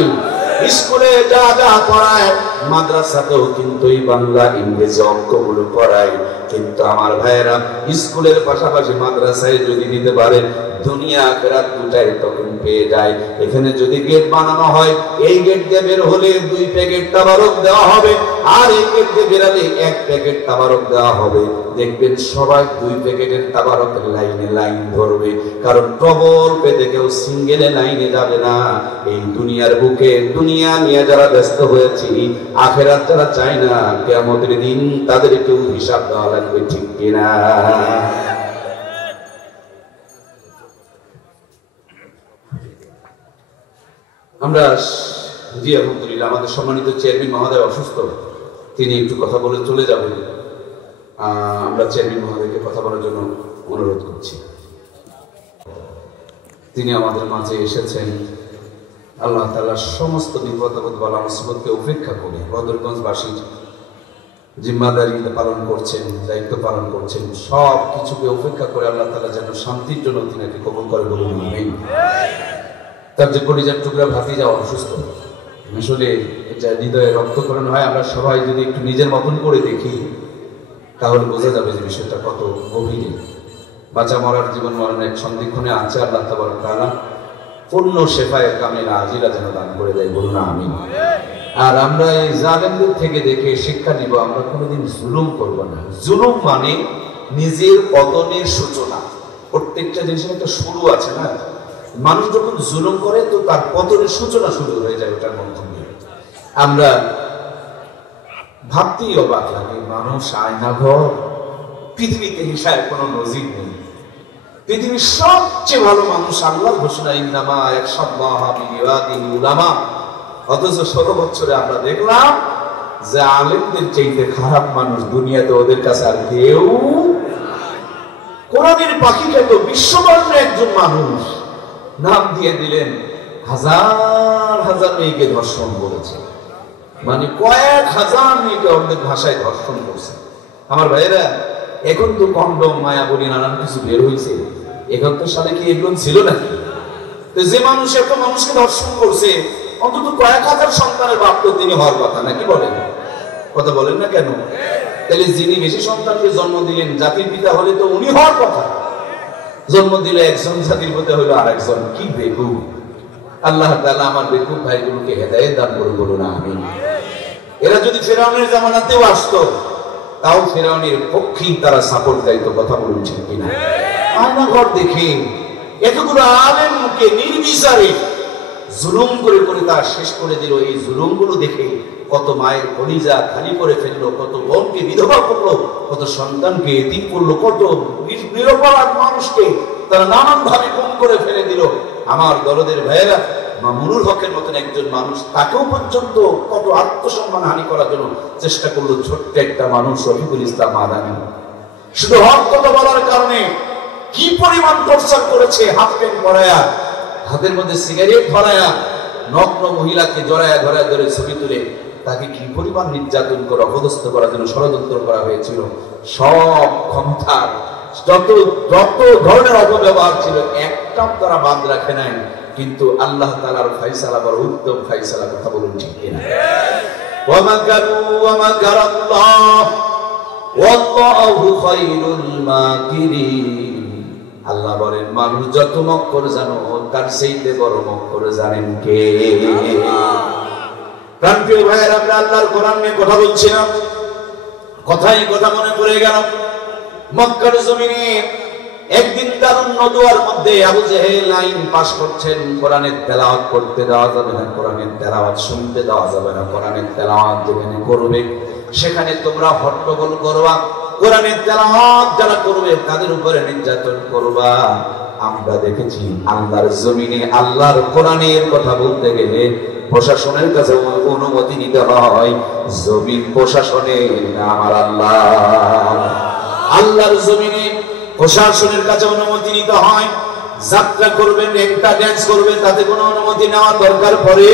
স্কুলে যা যা পড়ায়, মাদ্রাসাতেও কিন্তু এই বাংলা ইংরেজি অঙ্কগুলো পড়ায়। কিন্তু আমার ভাইয়েরা, স্কুলের পাশাপাশি মাদ্রাসায় যদি দিতে পারে, দুনিয়া আখিরাত দুটাই তখন পেয়ে যায়। এখানে যদি গেট বানানো হয়, এই গেট দিয়ে বের হলে 2 প্যাকেট তাবারক দেওয়া হবে, আর এই গেট দিয়ে বেরালে 1 প্যাকেট তাবারক দেওয়া হবে। দেখবেন সবাই 2 প্যাকেটের তাবারকের লাইনে লাইন ধরবে, কারণ প্রবল পেতে কেউ সিঙ্গেলে লাইনে যাবে না। এই দুনিয়ার বুকে দুনিয়া নিয়ে যারা ব্যস্ত হয়েছি, আখিরাত যারা চায় না, কিয়ামতের দিন তাদের কেউ হিসাব দেওয়া লাগবে, ঠিক কিনা? আমরা জি আলহামদুলিল্লাহ, আমাদের সম্মানিত চেয়ারম্যান মহোদয় অসুস্থ, তিনি একটু কথা বলে চলে যাবেন। আমরা চেয়ারম্যান মহোদয়কে কথা বলার জন্য অনুরোধ করছি। তিনি আমাদের মাঝে এসেছেন আল্লাহ তাআলার সমস্ত বিপদ আপদ বালা মুসিবতকে উপেক্ষা করে বদরগঞ্জবাসীর জিম্মাদারি পালন করছেন, দায়িত্ব পালন করছেন। সব কিছুকে উপেক্ষা করে আল্লাহ তাআলা যেন শান্তির জন্য তিনাকে কবুল করে বলুন আমিন। তার যে কলিজার টুকরা ভাতিজা অসুস্থ, আসলে এটা হৃদয়ে রক্তক্ষরণ হয়। আমরা সবাই যদি একটু নিজের মতন করে দেখি, তাহলে বোঝা যাবে যে বিষয়টা কত গভীরে। বাঁচা মরার জীবন মরণ এক সন্ধিক্ষণে আছে। আল্লাহ তাবারক তাআলা পূর্ণ শেফায়ে কামিলা আজিলা যেন দান করে দেয়, বলুন আমিন। আর আমরা এই জালেমদের থেকে দেখে শিক্ষা নিব, আমরা কোনোদিন জুলুম করব না। জুলুম মানে নিজের পতনের সূচনা। প্রত্যেকটা জিনিসের একটা শুরু আছে না? মানুষ যখন জুলুম করে, তো তার পতনের সূচনা শুরু হয়ে যায় ওটার মাধ্যমে। আমরা ভাবতেই অবাক লাগে, মানুষ আয়নাঘর, পৃথিবীতে হিসাবে কোনো নজির নেই। পৃথিবীর সবচেয়ে ভালো মানুষ আল্লাহর ঘোষণা, ইন্নামা ইয়াখশাল্লাহা মিন ইবাদিহি উলামা। অথচ 16 বছরে আমরা দেখলাম যে আলেমদের চাইতে খারাপ মানুষ দুনিয়াতে ওদের কাছে আর কেউ। কোরআনের পাখিকে তো বিশ্ববর্ণে একজন মানুষ নাম দিয়ে দিলেন, হাজার হাজার মেয়েকে ধর্ষণ করেছে, মানে কয়েক হাজার মেয়েকে অন্যের ভাষায় ধর্ষণ করছে। আমার ভাইয়েরা, এখন তো কন্ডম, মায়াবলী, নানান কিছু বের হয়েছে। এখন তো সালে কি এগুলো ছিল নাকি? তো যে মানুষ এত মানুষকে ধর্ষণ করছে, অন্তত কয়েক হাজার সন্তানের বাপ তো তিনি হওয়ার কথা, নাকি বলেন? কথা বলেন না কেন? তাহলে যিনি বেশি সন্তানকে জন্ম দিলেন, জাতির পিতা হলে তো উনি হওয়ার কথা। জন্ম দিলে একজন, জাতির পিতা হলো আরেকজন। কি বেকুব! আল্লাহ তাআলা আমার বেকুব ভাইগুলোকে হেদায়েত দান করে, বলুন আমিন। এরা যদি ফেরাউনের জামানাতেও আসতো, তাও ফেরাউনের পক্ষেই তারা সাপোর্ট দেয়, তো কথা বলুন ঠিক কিনা? আয়নাঘর দেখে এতগুলো আলেমকে নির্বিচারে জুলুম করে করে তার শেষ করে দিল। এই জুলুমগুলো দেখে কত মায়ের কলিজা খালি করে ফেললো, কত বোনকে বিধবা করলো, কত সন্তানকে এতিম করলো, কত নিরপরাধ মানুষকে তারা নানান ভাবে খুন করে ফেলে দিল। আমার দরদের ভাইয়েরা, মামুনুল হকের মতন একজন মানুষ, তাকেও পর্যন্ত কত আত্মসম্মান হানি করার জন্য চেষ্টা করলো ছোট্ট একটা মানুষ রফিকুল ইসলাম মাদানী। শুধু হক কথা বলার কারণে কি পরিমাণ টর্চার করেছে, হাফ প্যান্ট পরায়া, হাতের মধ্যে সিগারেট ভরায়া, নগ্ন মহিলাকে জড়ায়া ধরায়া ধরে ছবি তুলে তাকে কি পরিমাণ নির্যাতন করে অপদস্থ করার জন্য ষড়যন্ত্র করা হয়েছিল। সব ক্ষমতার যত ধরনের অপব্যবহার ছিল একটাও তারা বাদ রাখে নাই। কিন্তু আল্লাহ তাআলার ফয়সালা বড় উত্তম ফয়সালা, কথা বলুন ঠিক কিনা? ওয়া মাকারু ওয়া মাকারাল্লাহ ওয়াল্লাহু খায়রুল মাকিরিন। আল্লাহ বলেন মানুষ যত মক্কর জানো তার চাইতে বড় মক্কর জানেন কে? প্রাণপ্রিয় ভাইয়েরা, আমরা আল্লাহর কোরআন নিয়ে কথা বলছিলাম, কথাই কথা মনে পড়ে গেল। মক্কার জমিনে একদিন দারুণ নদুয়ার মধ্যে আবু জেহেল আইন পাশ করছেন, কোরআনের তেলাওয়াত করতে দেওয়া যাবে না, কোরআনের তেলাওয়াত শুনতে দেওয়া যাবে না, কোরআনের তেলাওয়াত যেখানে করবে সেখানে তোমরা হট্টগোল করবা, কোরআনের তেলাওয়াত যারা করবে তাদের উপরে নির্যাতন করবা। আমরা দেখেছি আল্লাহর জমিনে আল্লাহর কোরআনের কথা বলতে গেলে প্রশাসনের কাছে অনুমতি নিতে হয়, জমিন প্রশাসনের না আমার আল্লাহ। আল্লাহর জমিনে প্রশাসনের কাছে অনুমতি নিতে হয়। যাত্রা করবেন, একটা ড্যান্স করবেন, তাতে কোনো অনুমতি নেওয়ার দরকার পড়ে?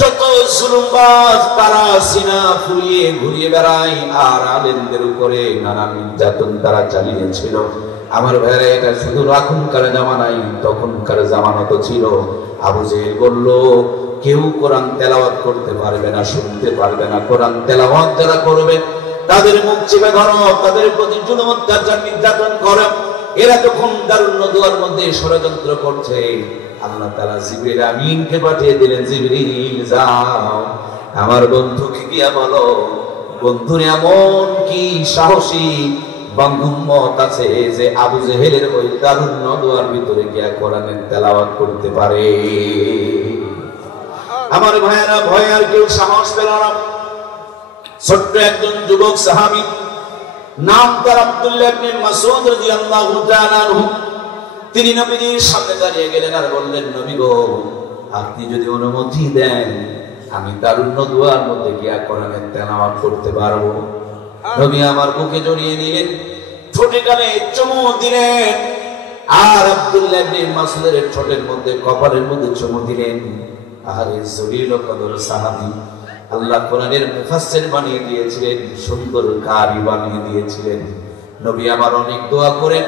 যত জুলুমবাজ তারা সিনা ফুরিয়ে ঘুরিয়ে বেড়ায় আর আলেমদের উপরে নানা নির্যাতন তারা চালিয়েছিল। আমার ভাইরা, এটা শুধু এখনকার জামানায়, তখনকার জামানা তো ছিল। আবু জেহেল বলল কেউ কোরআন তেলাওয়াত করতে পারবে না, শুনতে পারবে না। কোরআন তেলাওয়াত যারা করবে তাদের মুখ চেপে ধরো, তাদের প্রতি জুলুম অত্যাচার নির্যাতন করো। এরা যখন দারুণ নদুয়ার মধ্যে ষড়যন্ত্র করছে, আল্লাহ তাআলা জিবরিল আমিনকে পাঠিয়ে দিলেন, জিবরিল যাও আমার বন্ধুকে গিয়া বলো, বন্ধুর এমন কি সাহসী বন্ধুমত আছে যে আবু জেহেলের ওই দারুণ নদুয়ার ভিতরে গিয়া কোরআনের তেলাওয়াত করতে পারে। আমার ভাইয়েরা, ভয় আর কেউ সাহস পেল না। ছোট্ট একজন যুবক সাহাবী, নাম তার আব্দুল্লাহ ইবনে মাসউদ রাদিয়াল্লাহু তাআলা আনহু, তিনি নবীজির সামনে দাঁড়িয়ে গেলেন আর বললেন, নবী গো, আপনি যদি অনুমতি দেন আমি দারুণ নদুয়ার মধ্যে গিয়া কোরআনের তেলাওয়াত করতে পারবো। নবী আমার বুকে জড়িয়ে নিলেন, ঠোঁটে গালে চুমু দিলেন, আর আব্দুল্লাহ ইবনে মাসউদের ঠোঁটের মধ্যে কপালের মধ্যে চুমু দিলেন। আরে জলিল কদর সাহাবী, আল্লাহ কোরআনের মুফাসসির বানিয়ে দিয়েছিলেন, সুন্দর কারি বানিয়ে দিয়েছিলেন। নবী আমার অনেক দোয়া করে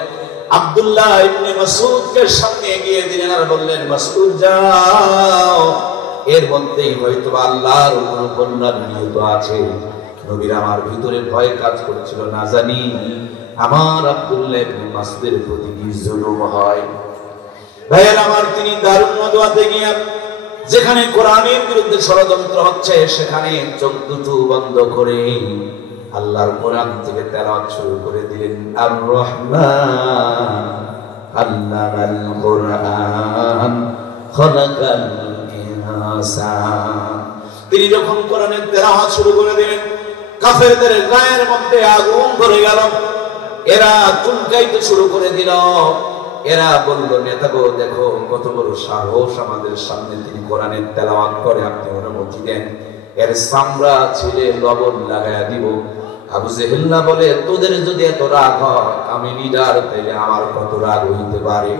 আব্দুল্লাহ ইবনে মাসউদকে সামনে এগিয়ে দিলেন আর বললেন, মাসউদ যাও, এর মধ্যেই হয়তো আল্লাহর অনুকরণার নিয়ত আছে। নবীর আমার ভিতরে ভয় কাজ করছিল, না জানি আমার আব্দুল্লাহ ইবনে মাসউদের প্রতি কি জুলুম হয়। ভাইয়ের আমার, তিনি দারুণ নদওয়াতে গিয়ে যেখানে কোরআনের বিরুদ্ধে ষড়যন্ত্র হচ্ছে সেখানে চোখ দুটো বন্ধ করে আল্লাহর কোরআন থেকে তেলাওয়াত শুরু করে দিলেন। আর রহমান আল্লামাল কোরআন খালাকাল ইনসান। তিনি যখন কোরআনের তেলাওয়াত শুরু করে দিলেন, কাফেরদের গায়ের মধ্যে আগুন ধরে গেল, এরা চুলকাইতে শুরু করে দিল। এরা বলল, নেতাগো দেখো কত বড় সাহস, আমাদের সামনে তিনি কোরআনের তেলাওয়াত করে, আপনি অনুমতি দেন, এর চামড়া ছিলে লবণ লাগায়া দিব। আবু জেহেল না বলে, তোদের যদি এত রাগ হয়, আমি লিডার, তাইলে আমার কত রাগ হইতে পারে।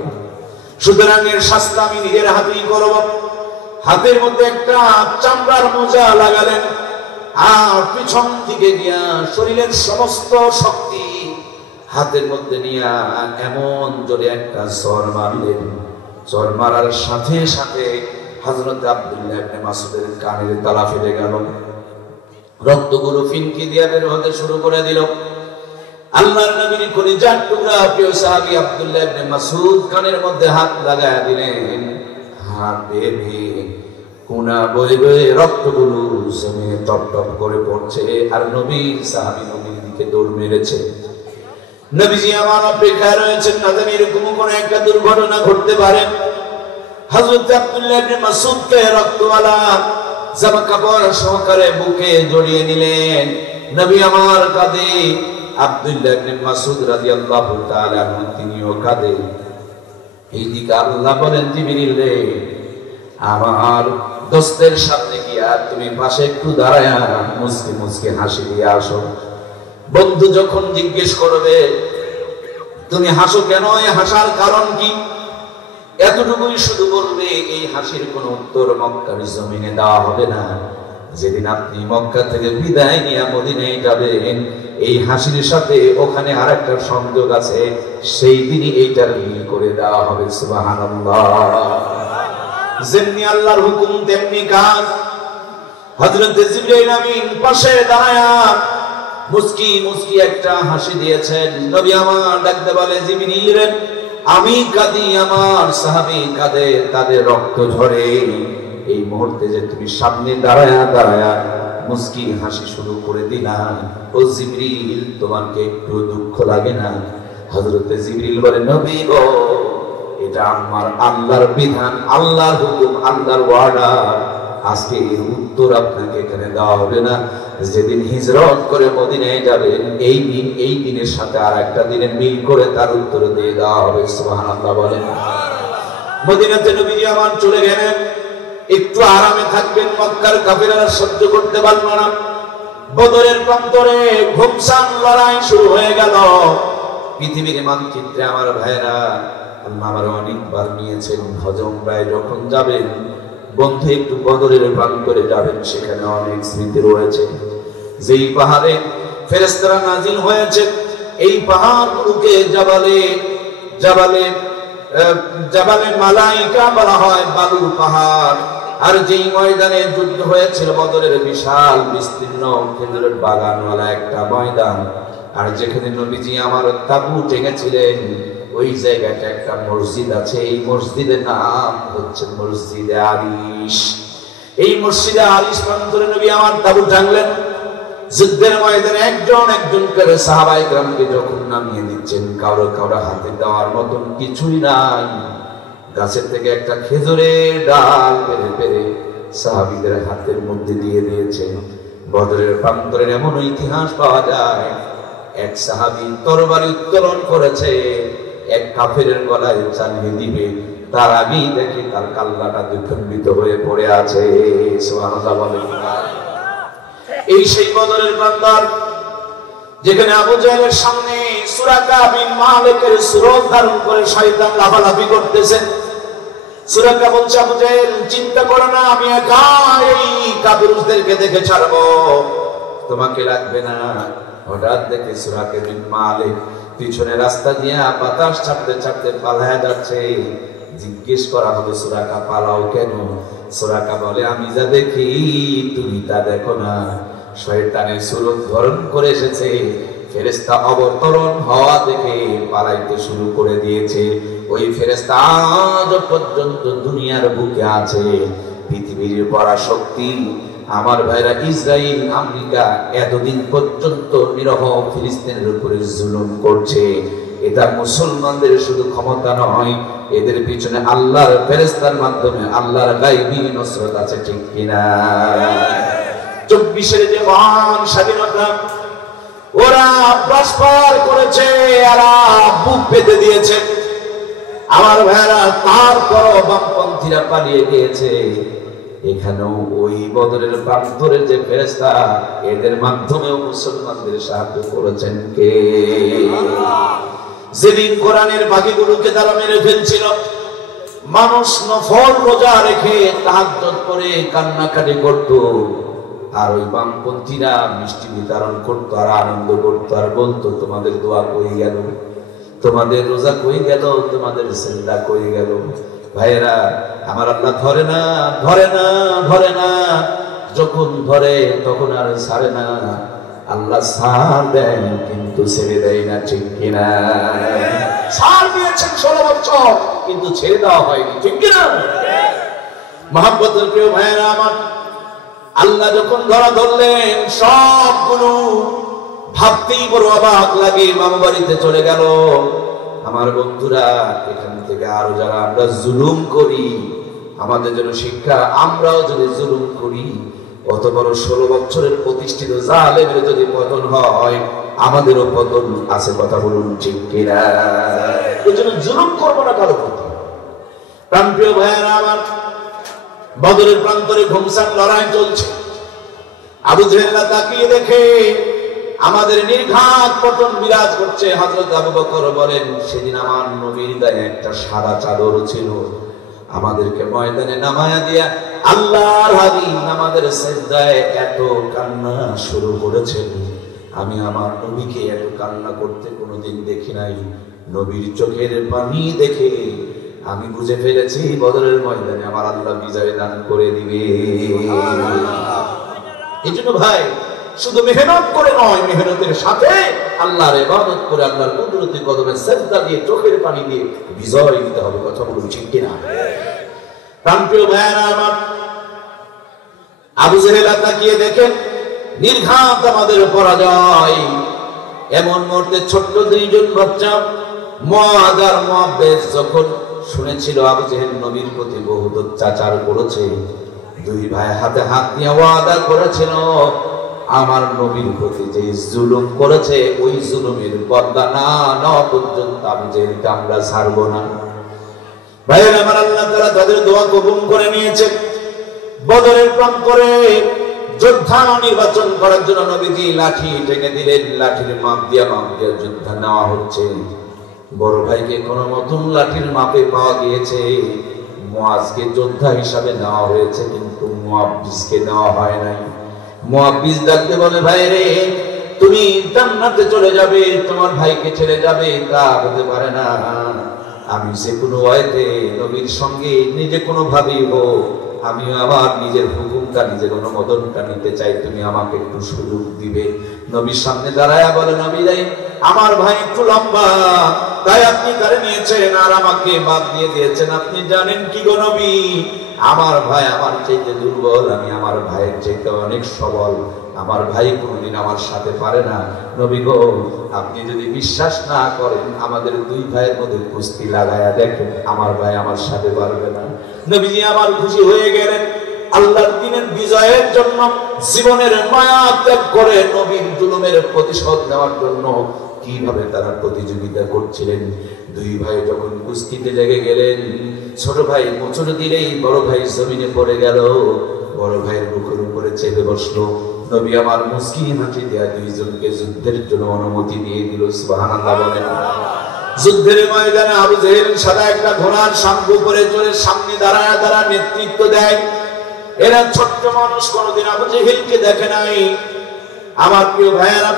সুতরাং এর শাস্তি আমি নিজের হাতেই করব। হাতের মধ্যে একটা চামড়ার মোজা লাগালেন আর পিছন দিকে গিয়া শরীরের সমস্ত শক্তি হাতের মধ্যে নিয়ে এমন জোরে একটা চর মারলেন। চর মারার সাথে সাথে হযরত আব্দুল্লাহ ইবনে মাসউদের কানের তালা ফেটে গেল, রক্তগুলো ফিনকি দিয়ে বের হতে শুরু করে দিল। আল্লাহর নবীর কলিজার টুকরা প্রিয় সাহাবী আব্দুল্লাহ ইবনে মাসউদ কানের মধ্যে হাত লাগায়া দিলেন। হাত বেয়ে কোনা বয়ে বয়ে রক্তগুলো জমিনে টপ টপ করে পড়ছে, আর নবীর সাহাবী নবীর দিকে দৌড় মেরেছে। নবীজি আমার অপেক্ষায় রয়েছেন, না জানি এরকম কোন একটা দুর্ঘটনা ঘটতে পারে। হযরত আব্দুল্লাহ ইবনে মাসউদকে রক্তওয়ালা জামা কাপড় সহকারে বুকে জড়িয়ে নিলেন। নবী আমার কাঁদে, আব্দুল্লাহ ইবনে মাসউদ রাদিয়াল্লাহু তাআলা আনহু তিনিও কাঁদে। এইদিকে আল্লাহ বলেন, জিবরিল রে, আমার দোস্তের সামনে গিয়া তুমি পাশে একটু দাঁড়ায়া মুসকি মুসকি হাসি দিয়ে আসো। বন্ধু যখন জিজ্ঞেস করবে তুমি হাসো কেন, এই হাসার কারণ কি, এতটুকুই শুধু বলবে এই হাসির কোন উত্তর মক্কার জমিনে দেওয়া হবে না। যেদিন আপনি মক্কা থেকে বিদায় নিয়ে মদিনায় যাবেন, এই হাসির সাথে ওখানে আরেকটা সংযোগ আছে, সেই দিনই এইটার মিল করে দেওয়া হবে। সুবহানাল্লাহ। যেমনি আল্লাহর হুকুম তেমনি কাজ। হযরত জিবরাইল আমিন পাশে দাঁড়ায়া মুস্কি মুস্কি একটা হাসি দিয়েছেন। নবী আমার ডাকতে বলে, জিবরাইল রে, আমি কাঁদি, আমার সাহাবী কাঁদে, তাদের রক্ত ঝরে। এই মুহূর্তে যে তুমি সামনে দাঁড়ায়া দাঁড়ায়া মুস্কি হাসি শুরু করে দিলা, ও জিবরাইল তোমাকে একটু দুঃখ লাগে না? হযরত জিবরাইল বলে, নবী গো, এটা আমার আল্লাহর বিধান, আল্লাহর হুকুম, আল্লাহর ওয়ার্ডার। আজকে এর উত্তর আপনাকে এখানে দেওয়া হবে না। যেদিন হিজরত করে মদিনায় যাবেন, এই দিনের সাথে আর একটা দিনের মিল করে তার উত্তর দিয়ে দেওয়া হবে। সুবহানাল্লাহ বলেন। মদিনাতে নবীজি আমার চলে গেলেন, একটু আরামে থাকবেন, মক্কার কাফিররা সহ্য করতে পারল না। বদরের প্রান্তরে ঘুমসান লড়াই শুরু হয়ে গেল। পৃথিবীর মানচিত্রে আমার ভাইরা, আল্লাহ আমার অনেকবার নিয়েছেন হজ উমরায়, যখন যাবেন বন্ধু একটু বদরের প্রান্তরে যাবেন, সেখানে অনেক স্মৃতি রয়েছে। যেই পাহাড়ে ফেরেশতারা নাজিল হয়েছে, এই পাহাড়গুলোকে জাবালে মালাইকা বলা হয়, বালুর পাহাড়। আর যেই ময়দানে যুদ্ধ হয়েছিল বদরের, বিশাল বিস্তীর্ণ খেজুরের বাগানওয়ালা একটা ময়দান। আর যেখানে নবীজি আমার তাবু টেকেছিলেন, ওই জায়গাটা একটা মসজিদ আছে। এই মসজিদের নাম হচ্ছে মসজিদে আরিশ। এই মসজিদে আরিশ প্রান্তরে নবী আমার তাবু টাঙলেন। যুদ্ধের ময়দানে একজন একজন করে সাহাবায়ে কেরামকে যখন নামিয়ে দিচ্ছেন, কারো কারো হাতে দেওয়ার মতন কিছুই নাই। গাছের থেকে একটা খেজুরের ডাল পেরে পেরে সাহাবীদের হাতের মধ্যে দিয়ে দিয়েছেন। বদরের প্রান্তরে এমন ইতিহাস পাওয়া যায়, এক সাহাবী তরবারি উত্তোলন করেছে, এক কাফেরের গলায় চালিয়ে দিবে, তার আগেই দেখে তার কাল্লাটা দুঃখিত হয়ে পড়ে আছে। সুবহানাল্লাহ বলেন। এই সেই বদরের প্রান্তর, যেখানে আবু জাহেলের সামনে সুরাকা বিন মালিকের সুরত ধারণ করে শয়তান লাফালাফি করতেছেন। সুরাকা বলছে, আবু জাহেল চিন্তা করো না, আমি একা এই কাফিরদেরকে দেখে ছাড়বো, তোমাকে লাগবে না। হঠাৎ দেখে সুরাকা বিন মালিক পিছনে রাস্তা দিয়ে বাতাস ছাড়তে ছাড়তে পালায়া যাচ্ছে। জিজ্ঞেস করা হলো, সুরাকা পালাও কেন? সুরাকা বলে, আমি যা দেখি তুমি তা দেখো না। শয়তানের সুরত ধারণ করে এসেছে, ফেরেশতা অবতরণ হওয়া দেখে পালাইতে শুরু করে দিয়েছে। ওই ফেরেশতা আজ পর্যন্ত দুনিয়ার বুকে আছে। পৃথিবীর পরাশক্তি আমার ভাইরা ইসরায়েল, আমেরিকা এতদিন পর্যন্ত নিরহ ফিলিস্তিনের উপরে জুলুম করছে। এটা মুসলমানদের শুধু ক্ষমতা নয়, এদের পিছনে আল্লাহর ফেরেশতার মাধ্যমে আল্লাহর গায়বী নসরত আছে, ঠিক কিনা? 24-এর যে মহান স্বাধীনতা ওরা প্রস্পার করেছে, এরা বুক পেতে দিয়েছে আমার ভাইরা। তারপর বামপন্থীরা পালিয়ে গিয়েছে। এখানেও ওই বদরের প্রান্তরের যে ফেরেশতা, এদের মাধ্যমেও মুসলমানদের সাহায্য করেছেন কে? যেদিন কোরআনের বাকিগুলোকে তারা মেরে ফেলছিল, মানুষ নফল রোজা রেখে তাহাজ্জুদ করে কান্নাকাটি করত, আর ওই বামপন্থীরা মিষ্টি বিতরণ করতো আর আনন্দ করতো, আর বলতো, তোমাদের দোয়া কই গেল, তোমাদের রোজা কই গেল, তোমাদের সিজদা কই গেল? ভাইরা আমার, আল্লাহ ধরে না, ধরে না, ধরে না। যখন ধরে তখন আর ছাড়ে না। আল্লাহ ছাড় দেন কিন্তু ছেড়ে দেয় না, ঠিক কিনা? ছাড় দিয়েছেন 16 বছর, কিন্তু ছেড়ে দেওয়া হয়নি, ঠিক কিনা? মহব্বতের প্রিয় ভাইরা আমার, আল্লাহ যখন ধরা ধরলেন, সবগুলো ভাবতেই বড় অবাক লাগে। মামা বাড়িতে চলে গেল। আমার বন্ধুরা, এখান থেকে আরো যারা আমরা জুলুম করি, আমাদের জন্য শিক্ষা, আমরাও যদি জুলুম করি, অত বড় 16 বছরের প্রতিষ্ঠিত জালেমের যদি পতন হয়, আমাদেরও পতন আছে, কথা বলুন, ঠিক কিনা? এই জন্য জুলুম করবো না কারো প্রতি। প্রাণপ্রিয় ভাইয়েরা আমার, বদরের প্রান্তরে ঘুমসান লড়াই চলছে। আবু জেহেল তাকিয়ে দেখে আমাদের নির্ঘাত পতন বিরাজ করছে। হযরত আবু বকর বলেন, সেদিন আমার নবীর গায়ে একটা সাদা চাদর ছিল, আমাদেরকে ময়দানে নামায়া দিয়া আল্লাহর হাবিব আমাদের সিজদায় এত কান্না শুরু করেছেন, আমি আমার নবীকে এত কান্না করতে কোনোদিন দেখি নাই। নবীর চোখের পানি দেখে আমি বুঝে ফেলেছি বদরের ময়দানে আমার আল্লাহ বিজয় দান করে দিবে। এই জন্য ভাই, শুধু মেহনত করে নয়, মেহনতের সাথে আল্লাহর ইবাদত করে আল্লাহর কুদরতি কদমে সিজদা দিয়ে চোখের পানি দিয়ে বিজয় দিতে হবে। কথা বলুন ঠিক কিনা? প্রাণপ্রিয় ভাইয়েরা আমার, আবু জেহেল তাকিয়ে দেখেন নির্ঘাত আমাদের পরাজয়। এমন মুহূর্তে ছোট্ট দুইজন বাচ্চা মুআদ আর মুআব্বিস যখন শুনেছিল আবু জেহেল নবীর প্রতি বহুত অত্যাচার করেছে, দুই ভাই হাতে হাত দিয়ে ওয়াদা করেছিল, আমার নবীর প্রতি যে জুলুম করেছে ওই জুলুমের বদলা না নেওয়া পর্যন্ত আবু জেহেলকে আমরা ছাড়বো না। ভাইয়ের আমার, আল্লাহ তাআলা তাদের দোয়া কবুল করে নিয়েছেন। বদরের প্রান্তরে যোদ্ধা নির্বাচন করার জন্য নবীজি লাঠি টেনে দিলেন। লাঠির মাপ দিয়া যোদ্ধা নেওয়া হচ্ছে। বড় ভাইকে কোনো মতন লাঠির মাপে পাওয়া গিয়েছে, মুআজকে যোদ্ধা হিসাবে নেওয়া হয়েছে, কিন্তু মুআব্বিসকে নেওয়া হয় নাই। মুআব্বিস ডাকতে বলে, ভাই রে, তুমি জান্নাতে চলে যাবে, তোমার ভাইকে ছেড়ে যাবে, তা হতে পারে না। আমি যে কোনো ওয়াইতে নবীর সঙ্গে নিজে কোনো ভাবেই হোক, আমি আমার নিজের হুকুমটা, নিজের অনুমোদনটা নিতে চাই, তুমি আমাকে একটু সুযোগ দিবে। নবীর সামনে দাঁড়ায়া বলে, নবী যাই, আমার ভাই একটু লম্বা, তাই আপনি তারে নিয়েছেন আর আমাকে বাদ দিয়ে দিয়েছেন। আপনি জানেন কি গো নবী, আমার ভাই আমার চাইতে দুর্বল, আমি আমার ভাইয়ের চাইতে অনেক সবল, আমার ভাই কোনোদিন আমার সাথে পারে না। নবী গো, আপনি যদি বিশ্বাস না করেন, আমাদের দুই ভাইয়ের মধ্যে কুস্তি লাগায়া দেখেন, আমার ভাই আমার সাথে পারবে না। নবীজি আমার খুশি হয়ে গেলেন। আল্লাহর দ্বীনের বিজয়ের জন্য জীবনের মায়া ত্যাগ করে নবীর জুলুমের প্রতিশোধ নেওয়ার জন্য কিভাবে তারা প্রতিযোগিতা করছিলেন। দুই ভাই যখন কুস্তিতে লেগে গেলেন, ছোট ভাই মোচড় দিলেই বড় ভাই জমিনে পড়ে গেল। বড় ভাইয়ের বুকের উপরে চেপে বসলো। নবী আমার মুস্কি হাসি দেয়া দুইজনকে যুদ্ধের জন্য অনুমতি দিয়ে দিল। সুবহানাল্লাহ বলেন। যুদ্ধের ময়দানে আবু জেহেল সাদা একটা ঘোড়ার সাঙ্গ করে চলে সামনে দাঁড়ায় নেতৃত্ব দেয়। এরা ছোট্ট মানুষ, কোনোদিন আবু জেহেলকে দেখে নাই। আমার প্রিয় ভাইয়েরা,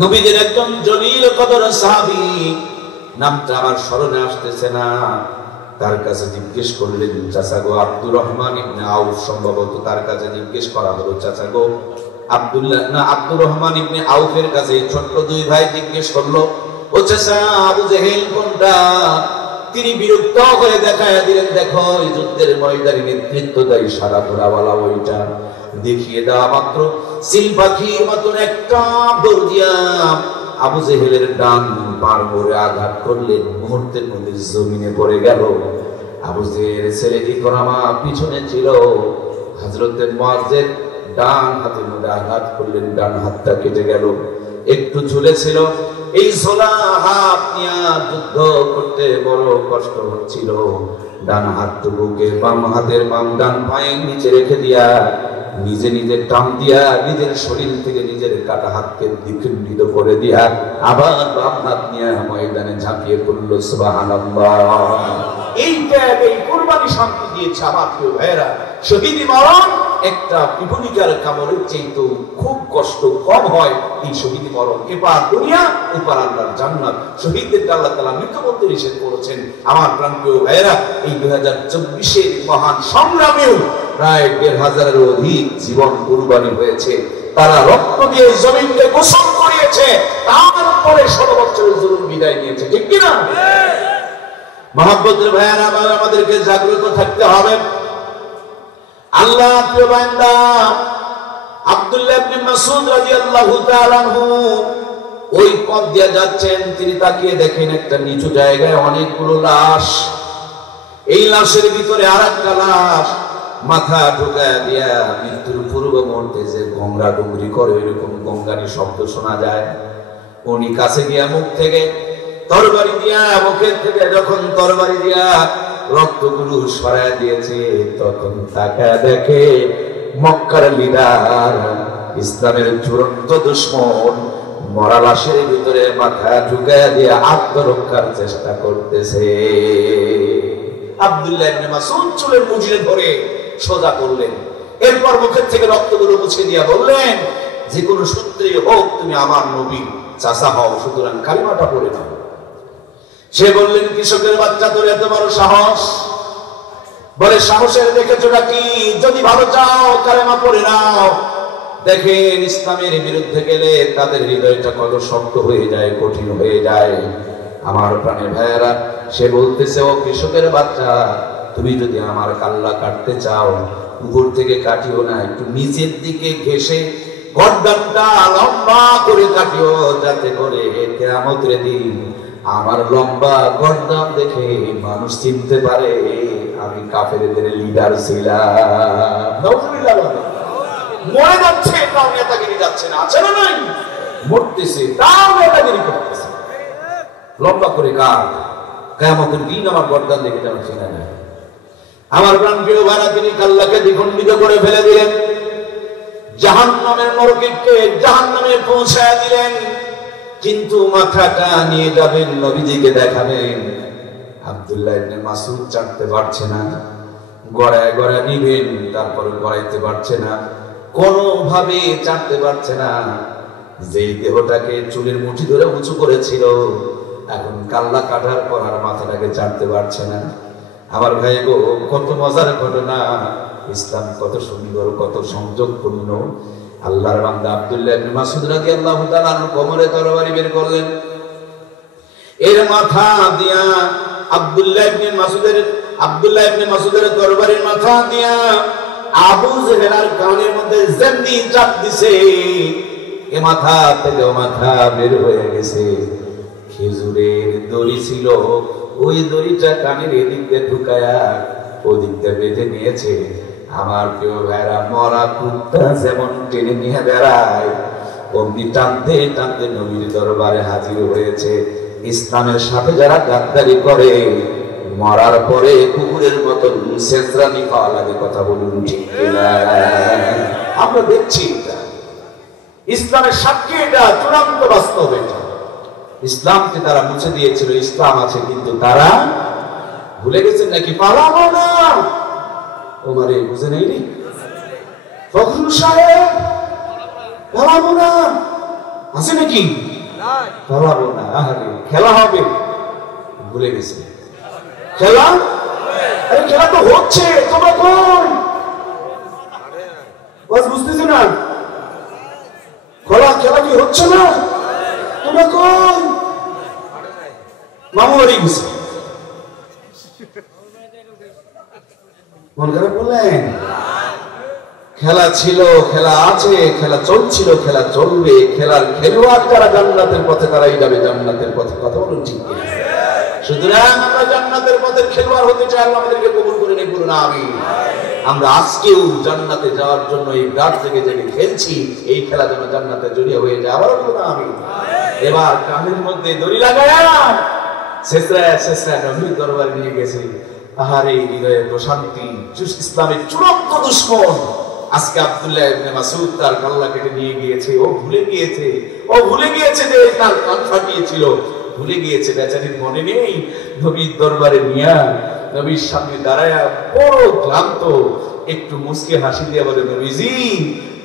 নবীদের একজন জলিল কদর সাহাবী, নামটা আমার স্মরণে আসতেছে না, তার কাছে জিজ্ঞেস করলেন, চাচা গো আব্দুর রহমান ইবনে আউফ, সম্ভবত তার কাছে জিজ্ঞেস করা হলো, চাচা গো আব্দুর রহমান ইবনে আউফের কাছে ছোট্ট দুই ভাই জিজ্ঞেস করলো, ও চাচা আবু জেহেল কোনটা? তিনি বিরক্ত হয়ে দেখায় দিলেন, দেখো এই যুদ্ধের ময়দানে নেতৃত্ব দেয় সাদা ঘোড়াওয়ালা ওইটা। দেখিয়ে দেওয়া মাত্র সিল পাখির মতন একটা দৌড় আবু জেহেলের ডান পার মোড়ে আঘাত করলেন, মুহূর্তের মধ্যে জমিনে পড়ে গেল। আবু জেহেল ছেলেটি কোরামা পিছনে ছিল। হযরতে মুআজ্জের ডান হাতের মধ্যে আঘাত করলেন, ডান হাতটা কেটে গেল। একটু ঝুলেছিল, এই ঝোলা হাত নিয়ে যুদ্ধ করতে বড় কষ্ট হচ্ছিল। ডান হাতটুকুকে বাম হাতের বাম ডান পায়ের নিচে রেখে দিয়া নিজে নিজে টান দিয়া নিজের শরীর থেকে নিজের কাটা হাতকে দ্বিখণ্ডিত করে দিয়া আবার বাম হাত নিয়ে ময়দানে ঝাঁপিয়ে পড়ল। সুবহানাল্লাহ। এই ত্যাগ, এই কুরবানি শান্তি দিয়েছে আমার প্রিয় ভাইয়েরা। শহীদি মরণ একটা বিভূতিকার কামড়ের চাইতেও খুব কষ্ট কম হয়। এই শহীদি মরণ, এপার দুনিয়া ওপার আল্লাহর জান্নাত। শহীদদেরকে আল্লাহ তাআলা মৃত্যুবরণে নিষেধ করেছেন। আমার প্রাণপ্রিয় ভাইয়েরা, এই 2024-এর মহান সংগ্রামেও প্রায় 1,500-এর অধিক জীবন কুরবানি হয়েছে। তারা রক্ত দিয়ে জমিনকে গোসল করিয়েছে, তারপরে 16 বছরের জুলুম বিদায় নিয়েছে। ঠিক কিনা? মহব্বতের ভাইয়েরা, আমাদেরকে জাগ্রত থাকতে হবে। আল্লাহ প্রিয় বান্দা আব্দুল্লাহ ইবনে মাসউদ রাদিয়াল্লাহু তাআলা আনহু ওই পথ দিয়ে যাচ্ছেন। তিনি তাকিয়ে দেখেন একটা নিচু জায়গায় অনেকগুলো লাশ। এই লাশের ভিতরে আরেকটা লাশ মাথা ঢোকায় দিয়া মৃত্যুর পূর্ব মুহূর্তে যে গঙ্গা ডুংরি করে এরকম গঙ্গানি শব্দ শোনা যায়। উনি কাছে গিয়া মুখ থেকে তরবারি দিয়া, মুখের থেকে যখন তরবারি দিয়া রক্তগুলো সরায় দিয়েছে, তখন তাকায় দেখে মক্কার লিডার, ইসলামের চূড়ান্ত দুশমন মরা লাশের ভিতরে মাথা ঢুকায় দিয়ে আত্মরক্ষার চেষ্টা করতেছে। আব্দুল্লাহ ইবনে মাসউদ চুলের মুঠি ধরে সোজা করলেন, এরপর মুখের থেকে রক্তগুলো মুছে দিয়ে বললেন, যে কোনো সূত্রেই হোক তুমি আমার নবী চাচা হও, সুতরাং কালিমাটা পড়ে নাও। সে বললেন, কৃষকের বাচ্চা, তোর এত বড় সাহস? বলে, সাহসের দেখেছোটা কি? যদি ভালো চাও কালেমা পড়ে নাও। দেখেন, ইসলামের বিরুদ্ধে গেলে তাদের হৃদয়টা কত শক্ত হয়ে যায়, কঠিন হয়ে যায়। আমার প্রাণের ভাইয়েরা, সে বলতেছে, ও কৃষকের বাচ্চা, তুমি যদি আমার কাল্লা কাটতে চাও, উপর থেকে কাটিও না, একটু নিচের দিকে ঘেঁষে গর্দানটা লম্বা করে কাটিও, যাতে করে কিয়ামতের দিন আমার লম্বা গর্দান দেখে মানুষ চিনতে পারে আমি কাফেরদের লিডার ছিলাম। নাউজুবিল্লাহ। মরে যাচ্ছে, তাও নেতাগিরি যাচ্ছে না, আছে না নাই? মরতেছে, তাও নেতাগিরি করতেছে। লম্বা করে কাট, কিয়ামতের দিন আমার গর্দান দেখে যেন চেনা যায়। আমার প্রাণপ্রিয় ভাইরা, তিনি কাল্লাকে দ্বিখণ্ডিত করে ফেলে দিলেন, জাহান্নামের নরককে জাহান্নামে পৌঁছায় দিলেন। কিন্তু মাথাটা নিয়ে যাবেন, নবীজিকে দেখাবেন। আব্দুল্লাহ ইবনে মাসউদ চাটতে পারছে না, গড়ায় গড়ায় নিবেন, তারপরে গড়াইতে পারছে না, কোনোভাবে চাটতে পারছে না। যেই দেহটাকে চুলের মুঠি ধরে উঁচু করেছিল, এখন কাল্লা কাটার পর আর মাথাটাকে চাটতে পারছে না। আমার ভাই গো, কত মজার ঘটনা! ইসলাম কত সুন্দর, কত সংযোগপূর্ণ। আল্লাহর বান্দা আব্দুল্লাহ ইবনে মাসউদ রাদিয়াল্লাহু তাআলা কোমরে তরবারি বের করলেন, এর মাথা দিয়া আব্দুল্লাহ ইবনে মাসউদের তরবারির মাথা দিয়া আবু জেহেলের কানের মধ্যে যেমনি চাপ দিছে, এ মাথা থেকে ও মাথা বের হয়ে গেছে। খেজুরের দড়ি ছিল, ওই দড়িটা কানের এদিক দিয়ে ঢুকায়া ওদিক দিয়ে বেঁধে নিয়েছে। আমার প্রিয় ভাইরা, মরা কুত্তা যেমন টেনে নিয়ে বেড়ায়, অমনি টানতে টানতে নবীর দরবারে হাজির হয়েছে। ইসলামের সাথে যারা গাদ্দারি করে, মরার পরে কুকুরের মতো ছেঁচড়ানি খাওয়া লাগে। কথা বলুন ঠিক কিনা? আমরা দেখছি ইসলামের সাক্ষী, এটা চূড়ান্ত বাস্তব। এটা ইসলামকে তারা মুছে দিয়েছিল, ইসলাম আছে, কিন্তু তারা ভুলে গেছেন নাকি? পালাবো না, ওমারে বুঝে নেই রে ফখরুল সাহেব, পালাবো না আছে নাকি? পালাবো না, আরে খেলা হবে, ভুলে গেছে খেলা। আরে খেলা তো হচ্ছে, তোমরা কই? বাস বুঝতেছি না, খেলা কি হচ্ছে না? তোমরা কই? মামু বাড়ি গেছে, মন খারাপ করলেন? খেলা ছিল, খেলা আছে, খেলা চলছিল, খেলা চলবে। খেলার খেলোয়াড় যারা জান্নাতের পথে, তারাই যাবে জান্নাতের পথে। কথা বলুন ঠিক কিনা? সুতরাং আমরা জান্নাতের পথের খেলোয়াড় হতে চাই, আল্লাহ আমাদেরকে কবুল করে নিন, বলুন আমিন। আমরা আজকেও জান্নাতে যাওয়ার জন্য এই রাত থেকে জেগে খেলছি, এই খেলা যেন জান্নাতে জড়িয়ে হয়ে যায়, আবারও বলুন আমিন। এবার কানের মধ্যে দড়ি লাগায়া শেষরা নবীর দরবারে নিয়ে গেছে। আহারে হৃদয়ে প্রশান্তি। ইসলামের চূড়ান্ত দুশমন আজকে আব্দুল্লাহ ইবনে মাসউদ তার কাল্লা কেটে নিয়ে গিয়েছে। ও ভুলে গিয়েছে যে তার কান ফাটিয়েছিল, ভুলে গিয়েছে, বেচারির মনে নেই। নবীর দরবারে নিয়া নবীর সামনে দাঁড়ায়া বড় ক্লান্ত, একটু মুচকে হাসি দিয়ে বলে, নবীজি,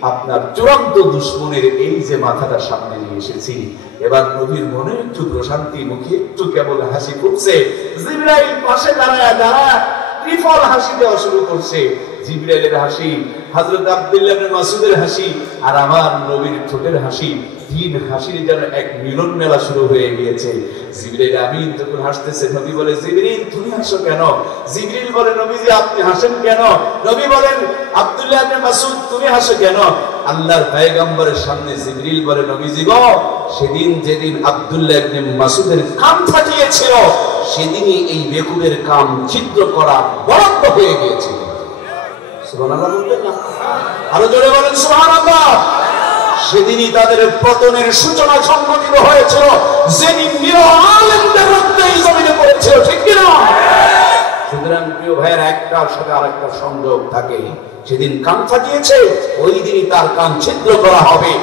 আপনার চূড়ান্ত দুশমনের এই যে মাথাটা সামনে নিয়ে এসেছি। এবার নবীর মনে একটু প্রশান্তি, মুখে একটু কেবল হাসি ফুটছে। জিবরাইল পাশে দাঁড়ায় ত্রিফল হাসি দেওয়া শুরু করছে। জিবরাইলের হাসি, হযরত আব্দুল্লাহ ইবনে মাসউদের হাসি, আর আমার নবীর ঠোঁটের হাসি, তিন হাসির যেন এক মিলন মেলা শুরু হয়ে গিয়েছে। জিবরাইল আমিন যখন হাসতেছে, নবী বলে, জিবরিল তুমি হাসো কেন? জিবরিল বলে, নবীজি আপনি হাসেন কেন? নবী বলেন, আব্দুল্লাহ ইবনে মাসউদ তুমি হাসো কেন? আল্লাহর পয়গম্বরের সামনে জিবরিল বলে, নবীজি গো, সেদিন যেদিন আব্দুল্লাহ ইবনে মাসউদের কান ফাটিয়েছিল, সেদিনই এই বেকুবের কান ছিদ্র করা বরাদ্দ হয়ে গিয়েছিল। সুবহানাল্লাহ বলবেন না? আরো জোরে বলেন সুবহানাল্লাহ। সেদিনই তাদের পতনের সূচনা সংঘটিত হয়েছিল, যেদিন নিরহ আলেমদের রক্ত এই জমিনে পড়েছিল, ঠিক কিনা? সুতরাং প্রিয় ভাইয়ের একটার সাথে আরেকটা সংযোগ থাকে। সেদিন কান ফাটিয়েছে, ওই দিনই তার কান ছিদ্র করা হবে,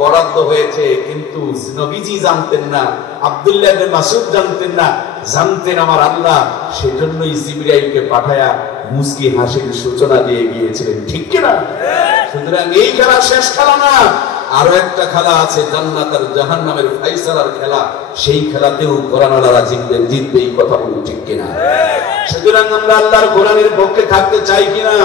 বরাদ্দ হয়েছে। কিন্তু নবীজি জানতেন না, আব্দুল্লাহ ইবনে মাসউদ জানতেন না, জানতেন আমার আল্লাহ। সেজন্যই জিবরাইলকে পাঠায়া মুস্কি হাসির সূচনা দিয়ে গিয়েছিলেন, ঠিক কিনা? সুতরাং এই খেলা শেষ খেলা না, আরো একটা খেলা আছে, জান্নাত আর জাহান্নামের ফাইসালার খেলা। সেই খেলাতেও কোরআনওয়ালারা জিতবে, এই কথা বলি, ঠিক কিনা? সুতরাং আমরা আল্লাহর কোরআনের পক্ষে থাকতে চাই কিনা?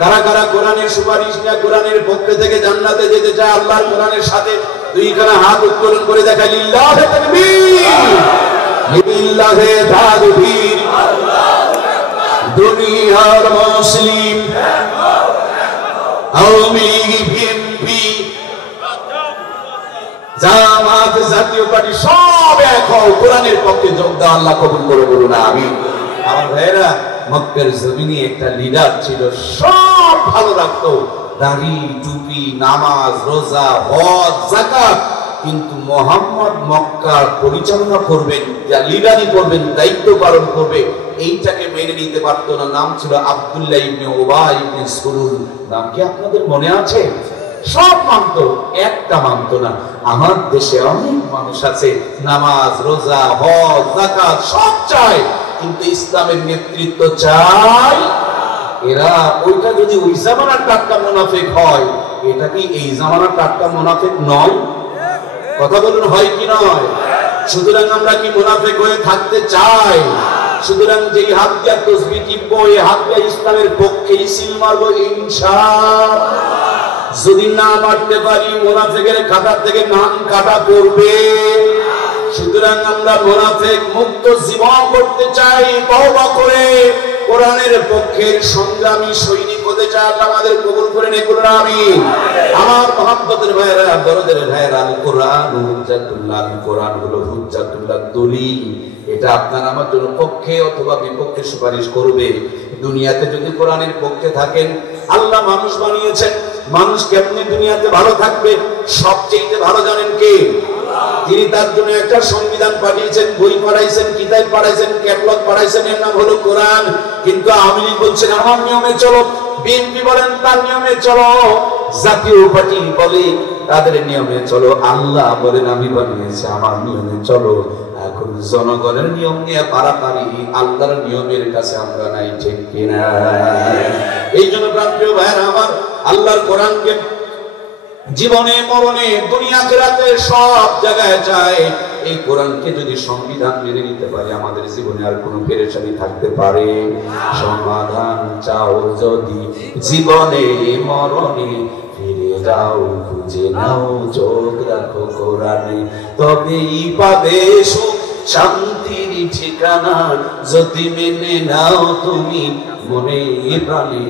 কারা কারা কোরআনের সুপারিশ নিয়ে কোরআনের পক্ষে থেকে জান্নাতে যেতে চায় আল্লাহর কোরআনের সাথে? দুইখানা হাত উত্তোলন করে দেখা, লিল্লাহে তাকবীর, লিল্লাহে তাকবীর। দুনিয়ার মুসলিম, আওয়ামী লীগ, বিএনপি, জামাত, জাতীয় পার্টি সব এক হও, কোরআনের পক্ষে যোগ দাও। আল্লাহ কবুল করে বলুন আমিন। আমার ভাইয়েরা, মক্কার জমিনে একটা লিডার ছিল, সব ভালো রাখতো, দাড়ি, টুপি, নামাজ, রোজা, হজ, যাকাত। কিন্তু মুহাম্মদ মক্কার পরিচালনা করবেন, যা লিডারি করবেন, দায়িত্ব পালন করবে, এইটাকে মেনে নিতে পারতো না। নাম ছিল আব্দুল্লাহ ইবনে উবাই ইবনে সুলুল। নাম কি আপনাদের মনে আছে? সব মানতো, একটা মানতো না। আমার দেশে অনেক মানুষ আছে, নামাজ, রোজা, হজ, যাকাত সব চায়, কিন্তু ইসলামের নেতৃত্ব চাই এরা। ওইটা যদি ওই জামানার টাটকা মুনাফিক হয়, এটা কি এই জামানার টাটকা মুনাফিক নয়? কথা বলুন, হয় কি নয়? সুতরাং আমরা কি মুনাফিক হয়ে থাকতে চাই? সুতরাং যেই হাত দিয়া তাসবিহ টিপবো, এই হাত দিয়া ইসলামের পক্ষে সিল মারবো ইনশাআল্লাহ। যদি না মারতে পারি, মুনাফিকের খাতা থেকে নাম কাটা পড়বে। সুতরাং আমরা মুনাফিক মুক্ত জীবন করতে চাই, তওবা করে কোরআনের পক্ষের সংগ্রামী সৈনিক হতে চাই। আল্লাহ আমাদের কবুল করে নিন, বলুন আমিন। আমার মহব্বতের ভাইয়েরা, দরদের ভাইয়েরা, আল কোরআন হুজ্জাতুল্লাহ, কোরআন হলো হুজ্জাতুল্লাহ, দলিল। এটা আপনার আমার জন্য পক্ষে অথবা বিপক্ষে সুপারিশ করবে। দুনিয়াতে যদি কোরআনের পক্ষে থাকেন, আল্লাহ মানুষ বানিয়েছেন, মানুষ কেমনে দুনিয়াতে ভালো থাকবে সবচেয়ে ভালো জানেন কে? তিনি তার জন্য একটা সংবিধান পাঠিয়েছেন, বই পড়াইছেন, কিতাব পড়াইছেন, ক্যাটালগ পড়াইছেন, এর নাম হলো কোরআন। কিন্তু আওয়ামী লীগ বলছেন আমার নিয়মে চলো, বিএনপি বলেন তার নিয়মে চলো, জাতীয় পার্টি বলে তাদের নিয়মে চলো, আল্লাহ বলেন আমি বানিয়েছি আমার নিয়মে চলো। এখন জনগণের নিয়ম নিয়ে পারাপারি, আল্লাহর নিয়মের কাছে আমরা নাই, ঠিক কিনা? এই জন্য প্রিয় ভাইরা আমার, আল্লাহর কোরআনকে জীবনে মরণে দুনিয়া আখিরাতে সব জায়গায় চাই। এই কোরআনকে যদি সংবিধান মেনে নিতে পারি, আমাদের জীবনে আর কোনো পেরেশানি থাকতে পারে? সমাধান চাও যদি জীবনে মরণে, ফিরে যাও খুঁজে নাও, চোখ রাখো কোরআনে, তবেই পাবে সুখ শান্তির ঠিকানা। যদি মেনে নাও তুমি মনে প্রাণে,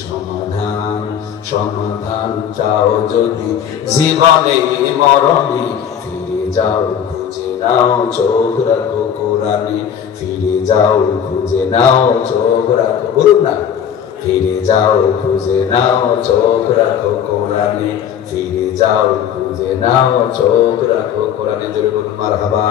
সমাধান সমাধান চাও যদি জীবনে মরণে, ফিরে যাও খুঁজে নাও, চোখ রাখো কোরআনে, ফিরে যাও খুঁজে নাও, চোখ রাখো, বলুন না, ফিরে যাও খুঁজে নাও, চোখ রাখো কোরআনে, ফিরে যাও খুঁজে নাও, চোখ রাখো কোরআনে। জোরে বলুন মারহাবা।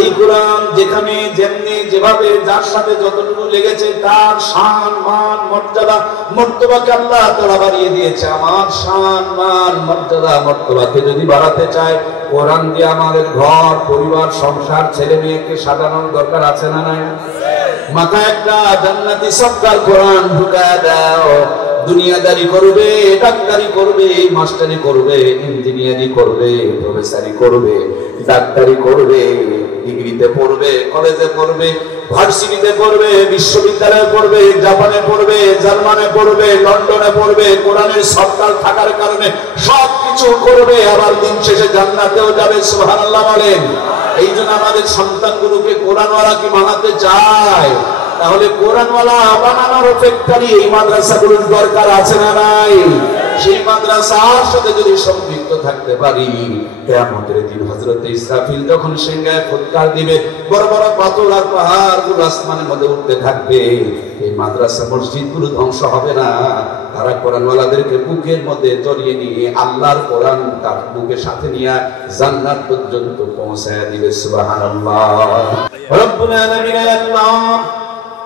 এই কোরআন যেখানে যেমনি যেভাবে যার সাথে যতটুকু লেগেছে, তার শান মান মর্যাদা মর্তবাকে আল্লাহ তাআলা বাড়িয়ে দিয়েছে। আমার শান মান মর্যাদা মর্তবাকে যদি বাড়াতে চায়, কোরআন দিয়ে আমাদের ঘর পরিবার সংসার ছেলে মেয়েকে সাজানোর দরকার আছে না নাই? মাথায় একটা জান্নাতি সবকার কোরআন ঢুকায় দাও। দুনিয়াদারি করবে, ডাক্তারি করবে, মাস্টারি করবে, ইঞ্জিনিয়ারিং করবে, প্রফেসরি করবে, ডাক্তারি করবে, ডিগ্রিতে পড়বে, কলেজে পড়বে, ভার্সিটিতে পড়বে, বিশ্ববিদ্যালয়ে পড়বে, জাপানে পড়বে, জার্মানে পড়বে, লন্ডনে পড়বে, কোরআনের সরকার থাকার কারণে সবকিছু করবে, আবার দিন শেষে জান্নাতেও যাবে। সুবহানাল্লাহ বলেন। এই জন্য আমাদের সন্তানগুলোকে কোরআনওয়ালা কি বানাতে চায়? তাহলে কোরআনওয়ালা বানানোর ফ্যাক্টরি এই মাদ্রাসাগুলোর দরকার আছে না নাই? সেই মাদ্রাসার সাথে যদি সম্পৃক্ত থাকতে পারি, কিয়ামতের দিন হযরত ইসরাফিল যখন সিংহায় ফুৎকার দিবে, বড় বড় পাথর আর পাহাড়গুলো আসমানের মধ্যে উঠতে থাকবে, এই মাদ্রাসা মসজিদগুলো ধ্বংস হবে না। তারা কোরআনওয়ালাদেরকে বুকের মধ্যে জড়িয়ে নিয়ে আল্লাহর কোরআন তার বুকের সাথে নিয়ে জান্নাত পর্যন্ত পৌঁছায় দিবে। সুবহানাল্লাহ। রব্বুল আলামিন আল্লাহ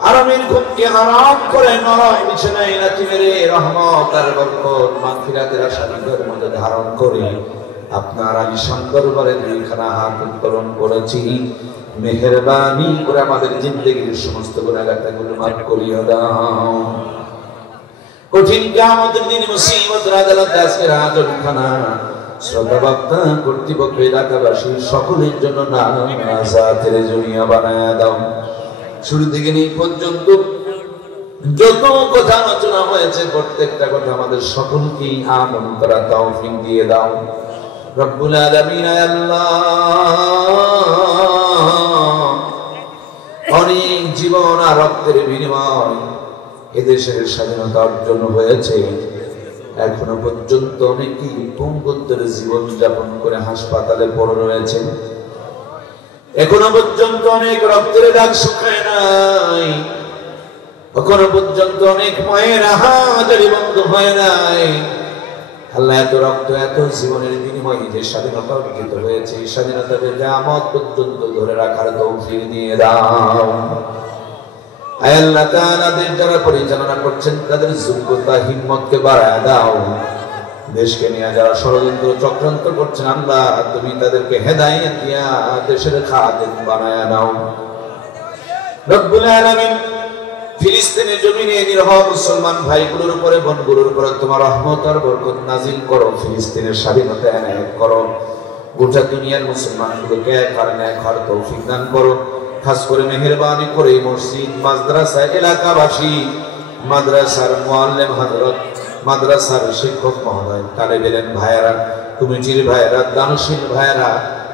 আরামের ঘুমকে হারাম করে নয় বিছানায় লাথি মেরে রহমত আর বরকত মাগফিরাতের আশা হৃদয়ের মধ্যে ধারণ করে আপনার আলিশান দরবারে দুইখানা হাত উত্তোলন করেছি। মেহেরবানি করে আমাদের জিন্দেগির সমস্ত গুনাহগারগুলো মাফ করিয়া দাও। কঠিন কিয়ামতের দিন মুসিবতের আদালতে আজকের আজলখানা শ্রদ্ধাবাপ্তা কর্তৃপক্ষ এলাকাবাসী সকলের জন্য নাজাতের জমিয়া বানায়া দাও। শুরু থেকে এই পর্যন্ত যত কথা আলোচনা হয়েছে প্রত্যেকটা কথা আমাদের সকলকে আমল করার তৌফিক দিয়ে দাও। রব্বুল আলামিন আল্লাহ অনেক জীবন আর রক্তের বিনিময় এদেশের স্বাধীনতা অর্জন হয়েছে। এখনো পর্যন্ত অনেকেই পঙ্গুত্বের জীবন যাপন করে হাসপাতালে পড়ে রয়েছে। এখনো পর্যন্ত অনেক রক্তের দাগ শুকায় নাই। এখনো পর্যন্ত অনেক মায়ের হাজারি বন্ধ হয় নাই। আল্লাহ এত রক্ত এত জীবনের বিনিময়ে যে স্বাধীনতা অর্জিত হয়েছে এই স্বাধীনতাকে কিয়ামত পর্যন্ত ধরে রাখার তৌফিক দিয়ে দাও। আল্লাহ তাআলা দেশ যারা পরিচালনা করছেন তাদের যোগ্যতা হিম্মতকে বাড়ায় দাও। দেশকে নিয়ে যারা ষড়যন্ত্র চক্রান্ত করছেন আল্লাহ তুমি তাদেরকে হেদায়েত দিয়া দেশের খাদেম বানায়া দাও। রব্বুল আলামিন ফিলিস্তিনের জমিনে নিরহ মুসলমান ভাইগুলোর উপরে বোনগুলোর উপরে তোমার রহমত আর বরকত নাজিল করো। ফিলিস্তিনের স্বাধীনতা এনায়েত করো। গোটা দুনিয়ার মুসলমানগুলোকে এক হওয়ার তৌফিক দান করো। খাস করে মেহেরবানি করে মসজিদ মাদ্রাসা এলাকাবাসী মাদ্রাসার মুআল্লিম হযরত মাদ্রাসার শিক্ষক মহোদয় তালেবে ইলম ভাইয়েরা কমিটির ভাইয়েরা দানশীল ভাইয়েরা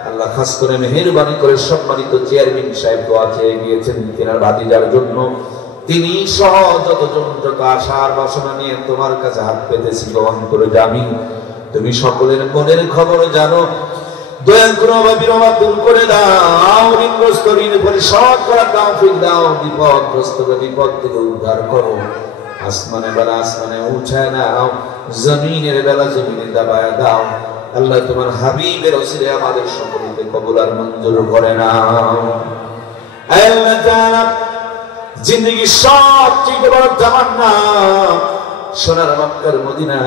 আল্লাহ খাস করে মেহেরবানি করে সম্মানিত চেয়ারম্যান সাহেব দোয়া চেয়ে গিয়েছেন তিনার ভাতিজার জন্য। তিনি সহ যতজন যত আশার বাসনা নিয়ে তোমার কাছে হাত পেতেছি অন্তরে জামি তুমি সকলের মনের খবর জানো। দয়া করে অভাবীর অভাব দূর করে দাও। ঋণগ্রস্ত ঋণ পরিশোধ করার তৌফিক দাও। বিপদগ্রস্তকে বিপদ থেকে উদ্ধার করো। আসমানে বেলা আসমানে উঠায় নাও। জমিনের বেলা জমিনে দাবায় দাও। আল্লাহ তোমার হাবিবের ওসিলে আমাদের সকলকে কবুল আর মঞ্জুর করে নাও। আল্লাহ তাআলা জিন্দেগির সবচেয়ে বড় তামান্না সোনার মক্কার মদিনা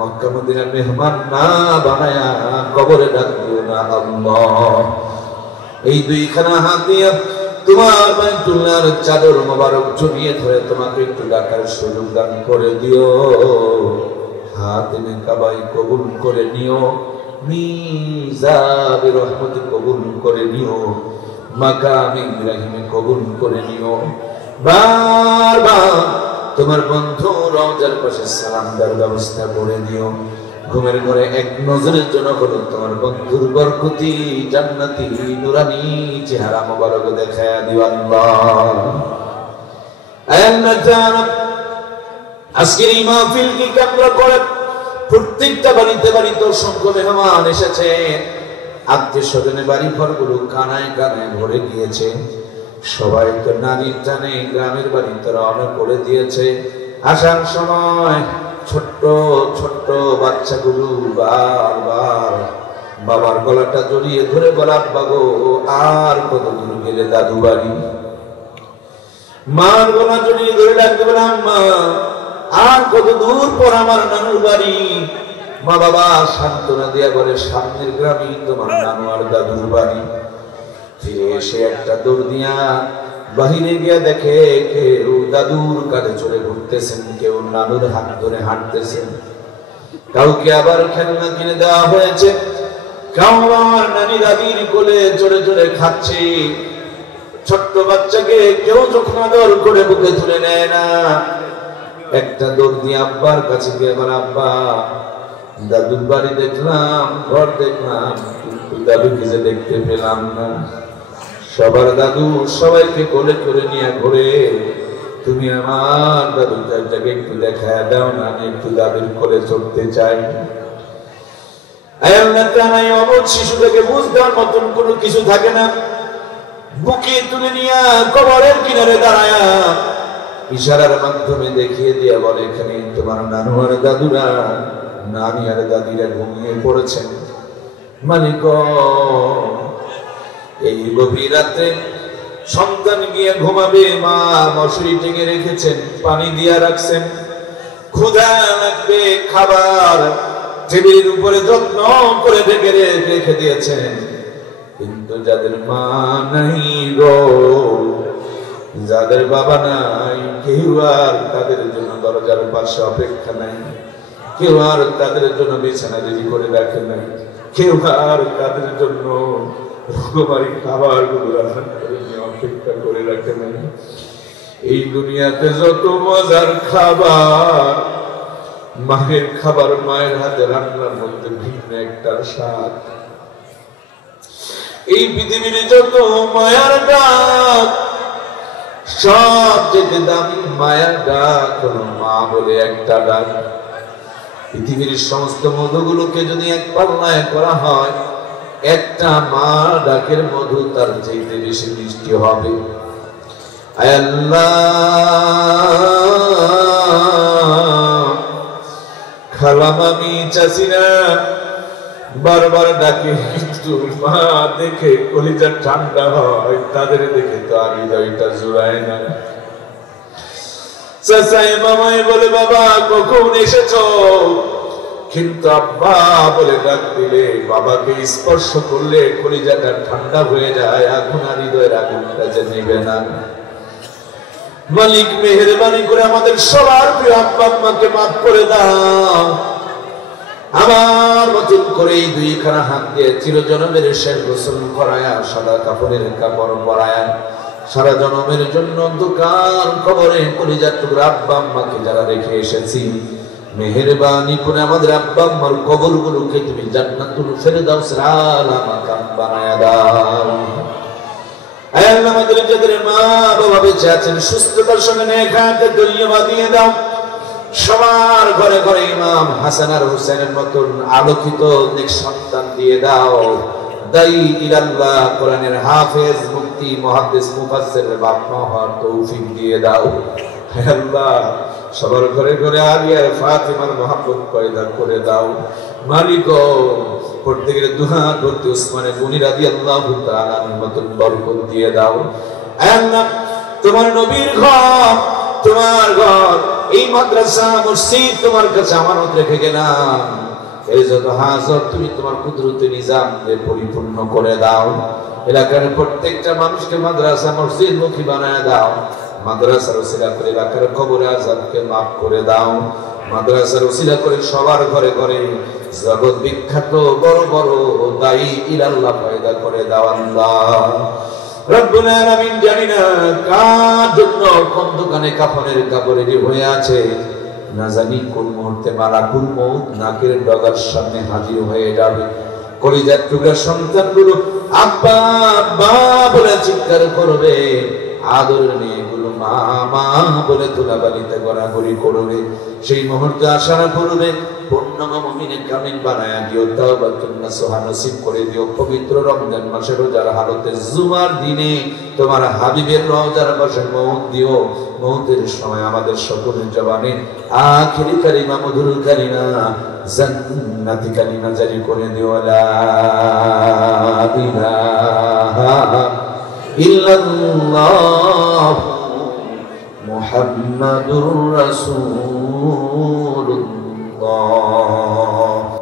মক্কা মদিনার মেহমান না বানায়া কবরে ডাক দিও না আল্লাহ। এই দুইখানা হাত দিয়ে তোমার বাইতুল্লাহর চাদর মোবারক জড়িয়ে ধরে তোমাকে একটু ডাকার সুযোগ দান করে দিও। হাতিমে কাবাই কবুল করে নিও। মিজাবে রহমতে কবুল করে নিও। মাকামে ইব্রাহিমে কবুল করে নিও। বারবার তোমার বন্ধু রওজার পাশে সালাম দেওয়ার ব্যবস্থা করে দিও। ঘুমের ঘরে এক নজরের জন্য হলো তোমার বন্ধুর বরকতি জান্নাতি নুরানি চেহারা মোবারক দেখায়া দিও আল্লাহ। আজকের এই মাহফিলকে কেন্দ্র করে প্রত্যেকটা বাড়িতে বাড়িতে অসংখ্য মেহমান এসেছে। আত্মীয় স্বজনের বাড়ি ঘরগুলো কানায় কানায় ভরে গিয়েছে। সবাই তো নারীর টানে গ্রামের বাড়িতে রওনা করে দিয়েছে। আসার সময় ছোট্ট ছোট্ট বাচ্চাগুলো বারবার বাবার গলাটা জড়িয়ে ধরে বলে আব্বা গো আর কত দূর গেলে দাদু বাড়ি। মার গলা জড়িয়ে ধরে ডাকতে বলে আম্মা আর কত দূর পর আমার নানুর বাড়ি। মা বাবা সান্ত্বনা দিয়া বলে সামনের গ্রামে তোমার নানু আর দাদুর বাড়ি। ফিরে এসে একটা দৌড় দিয়া বাহিরে গিয়া দেখে কেউ দাদুর কাঁধে চড়ে ঘুরতেছেন, কেউ নানুর হাত ধরে হাঁটতেছেন, কাউকে আবার খেলনা কিনে দেওয়া হয়েছে, কাউ আমার নানি দাদির কোলে চড়ে চড়ে খাচ্ছে। ছোট্ট বাচ্চাকে কেউ যখন আদর করে বুকে তুলে নেয় না। একটা দৌড় দিয়ে আব্বার কাছে গিয়ে বলে আব্বা দাদুর বাড়ি দেখলাম, ঘর দেখলাম, কিন্তু দাদুকে যে দেখতে পেলাম না। সবার দাদু সবাইকে কোলে করে নিয়ে ঘুরে, তুমি আমার দাদুটাকে একটু দেখা দাও না, আমি একটু দাদুর কোলে চড়তে চাই। অবধ শিশুটাকে বুঝ দেওয়ার মতন কোনো কিছু থাকে না। বুকে তুলে নিয়ে কবরের কিনারে দাঁড়ায়া ইশারার মাধ্যমে দেখিয়ে দিয়ে বলে এখানে তোমার নানু আর দাদুরা, নানি আর দাদিরা ঘুমিয়ে পড়েছেন। মালিক এই গভীর রাতে সন্তান গিয়ে ঘুমাবে, মা মশারি টেনে রেখেছেন, পানি দিয়া রাখছেন। ক্ষুধা লাগবে, খাবার টেবিলের উপরে যত্ন করে ঢেকে রেখে দিয়েছেন। কিন্তু যাদের মা নাই গো, যাদের বাবা নাই, কেউ আর তাদের জন্য দরজার পাশে অপেক্ষা নাই, কেউ আর তাদের জন্য বিছানা রেডি করে রাখে নাই, কেউ আর তাদের জন্য রকমারি খাবার গুলো রান্না করে নিয়ে অপেক্ষা করে রাখে নাই। এই দুনিয়াতে যত মজার খাবার, মায়ের খাবার, মায়ের হাতে রান্নার মধ্যে ভিন্ন একটা স্বাদ। এই পৃথিবীর যত মায়ার ডাক, সবচেয়ে দামি মায়ার ডাক হলো মা বলে একটা ডাক। পৃথিবীর সমস্ত মধুগুলোকে যদি এক পাল্লায় করা হয়, একটা মা ডাকের মধু তার চাইতে বেশি মিষ্টি হবে। আয় আল্লাহ, খালাম আমি চাচিনা বারবার ডাকে, কিন্তু মা দেখে কলিজা ঠান্ডা হয়, তাদের দেখে তো আর হৃদয়টা জোড়ায় না। চাচাই মামাই বলে বাবা কখন এসেছো, কিন্তু আব্বা বলে ডাক দিলে, বাবাকে স্পর্শ করলে কলিজাটা ঠান্ডা হয়ে যায়, এখন আর হৃদয়ের আগুনটা যে নিবে না। মালিক মেহেরবানি করে আমাদের সবার প্রিয় আব্বা আম্মাকে মাফ করে দাও। আমার মতন করে এই দুইখানা হাত দিয়ে চিরজনমের শেষ গোসল করায়া, সাদা কাপড়ের কাপড় পরায়া, সারা জনমের জন্য অন্ধকার কবরে কলিজার টুকরা আব্বা আম্মাকে যারা রেখে এসেছি, মেহেরবানি করে আমাদের আব্বা আম্মার কবরগুলোকে তুমি জান্নাতুল ফেরদাউসের আলা মাকাম বানায়া দাও। আয় আল্লাহ, আমাদের যাদের মা বাবা বেঁচে আছেন সুস্থতার সঙ্গে নেক হায়াতে দুনিয়া দিয়ে দাও। সবার ঘরে ঘরে ইমাম হাসান আর হুসাইনের মতন আলোকিত নেক সন্তান দিয়ে দাও। দাই ইলাল্লাহ, কোরআনের হাফেজ, মুফতি, মুহাদ্দিস, মুফাসসিরের বাপ মা হওয়ার তৌফিক দিয়ে দাও। হে আল্লাহ, সবার ঘরে ঘরে আলিয়া ফাতিমার মহব্বত পয়দা করে দাও। মালিক প্রত্যেকের দুহাত ভর্তি উসমানে গনি রাদিয়াল্লাহু তাআলার মতন বরকত দিয়ে দাও। হে আল্লাহ, তোমার নবীর ঘর, তোমার ঘর, এই মাদ্রাসা মসজিদ তোমার কাছে আমানত রেখে গেলাম। এই যত হাজত তুমি তোমার কুদরতে নিজাম দিয়ে পরিপূর্ণ করে দাও। এলাকার প্রত্যেকটা মানুষকে মাদ্রাসা মসজিদ মুখী বানায় দাও। মাদ্রাসার ওসিলা করে এলাকার কবরে আযাবকে মাফ করে দাও। মাদ্রাসার ওসিলা করে সবার ঘরে ঘরে জগৎ বিখ্যাত বড় বড় দায়ী ইলাল্লাহ পয়দা করে দাও আল্লাহ। রব্বুল আলামিন, জানি না কার জন্য কোন দোকানে কাফনের কাপড় রেডি হয়ে আছে, না জানি কোন মুহূর্তে মালাকুল মউত নাকের ডগার সামনে হাজির হয়ে যাবে। কলিজার টুকরা সন্তানগুলো আব্বা আব্বা বলে চিৎকার করবে, আদরের মেয়েগুলো মা মা বলে তুলাবালিতে গড়াগড়ি করবে। সেই মুহূর্তে আশা করবে পূর্ণমা মুমিনে কামিল বানায়া দিও, তাওবাতুন নাসুহা নসিব করে দিও। পবিত্র রমজান মাসের রোজার হালতে জুমার দিনে তোমার হাবিবের রওজার পাশে মউত দিও। মউতের সময় আমাদের সকলের জবানে আখিরি কালিমা, মধুর কালিমা, জান্নাতি কালিমা জারি করে দিও। লা ইলাহা ইল্লাল্লাহ মুহাম্মাদুর রাসূলুল্লাহ।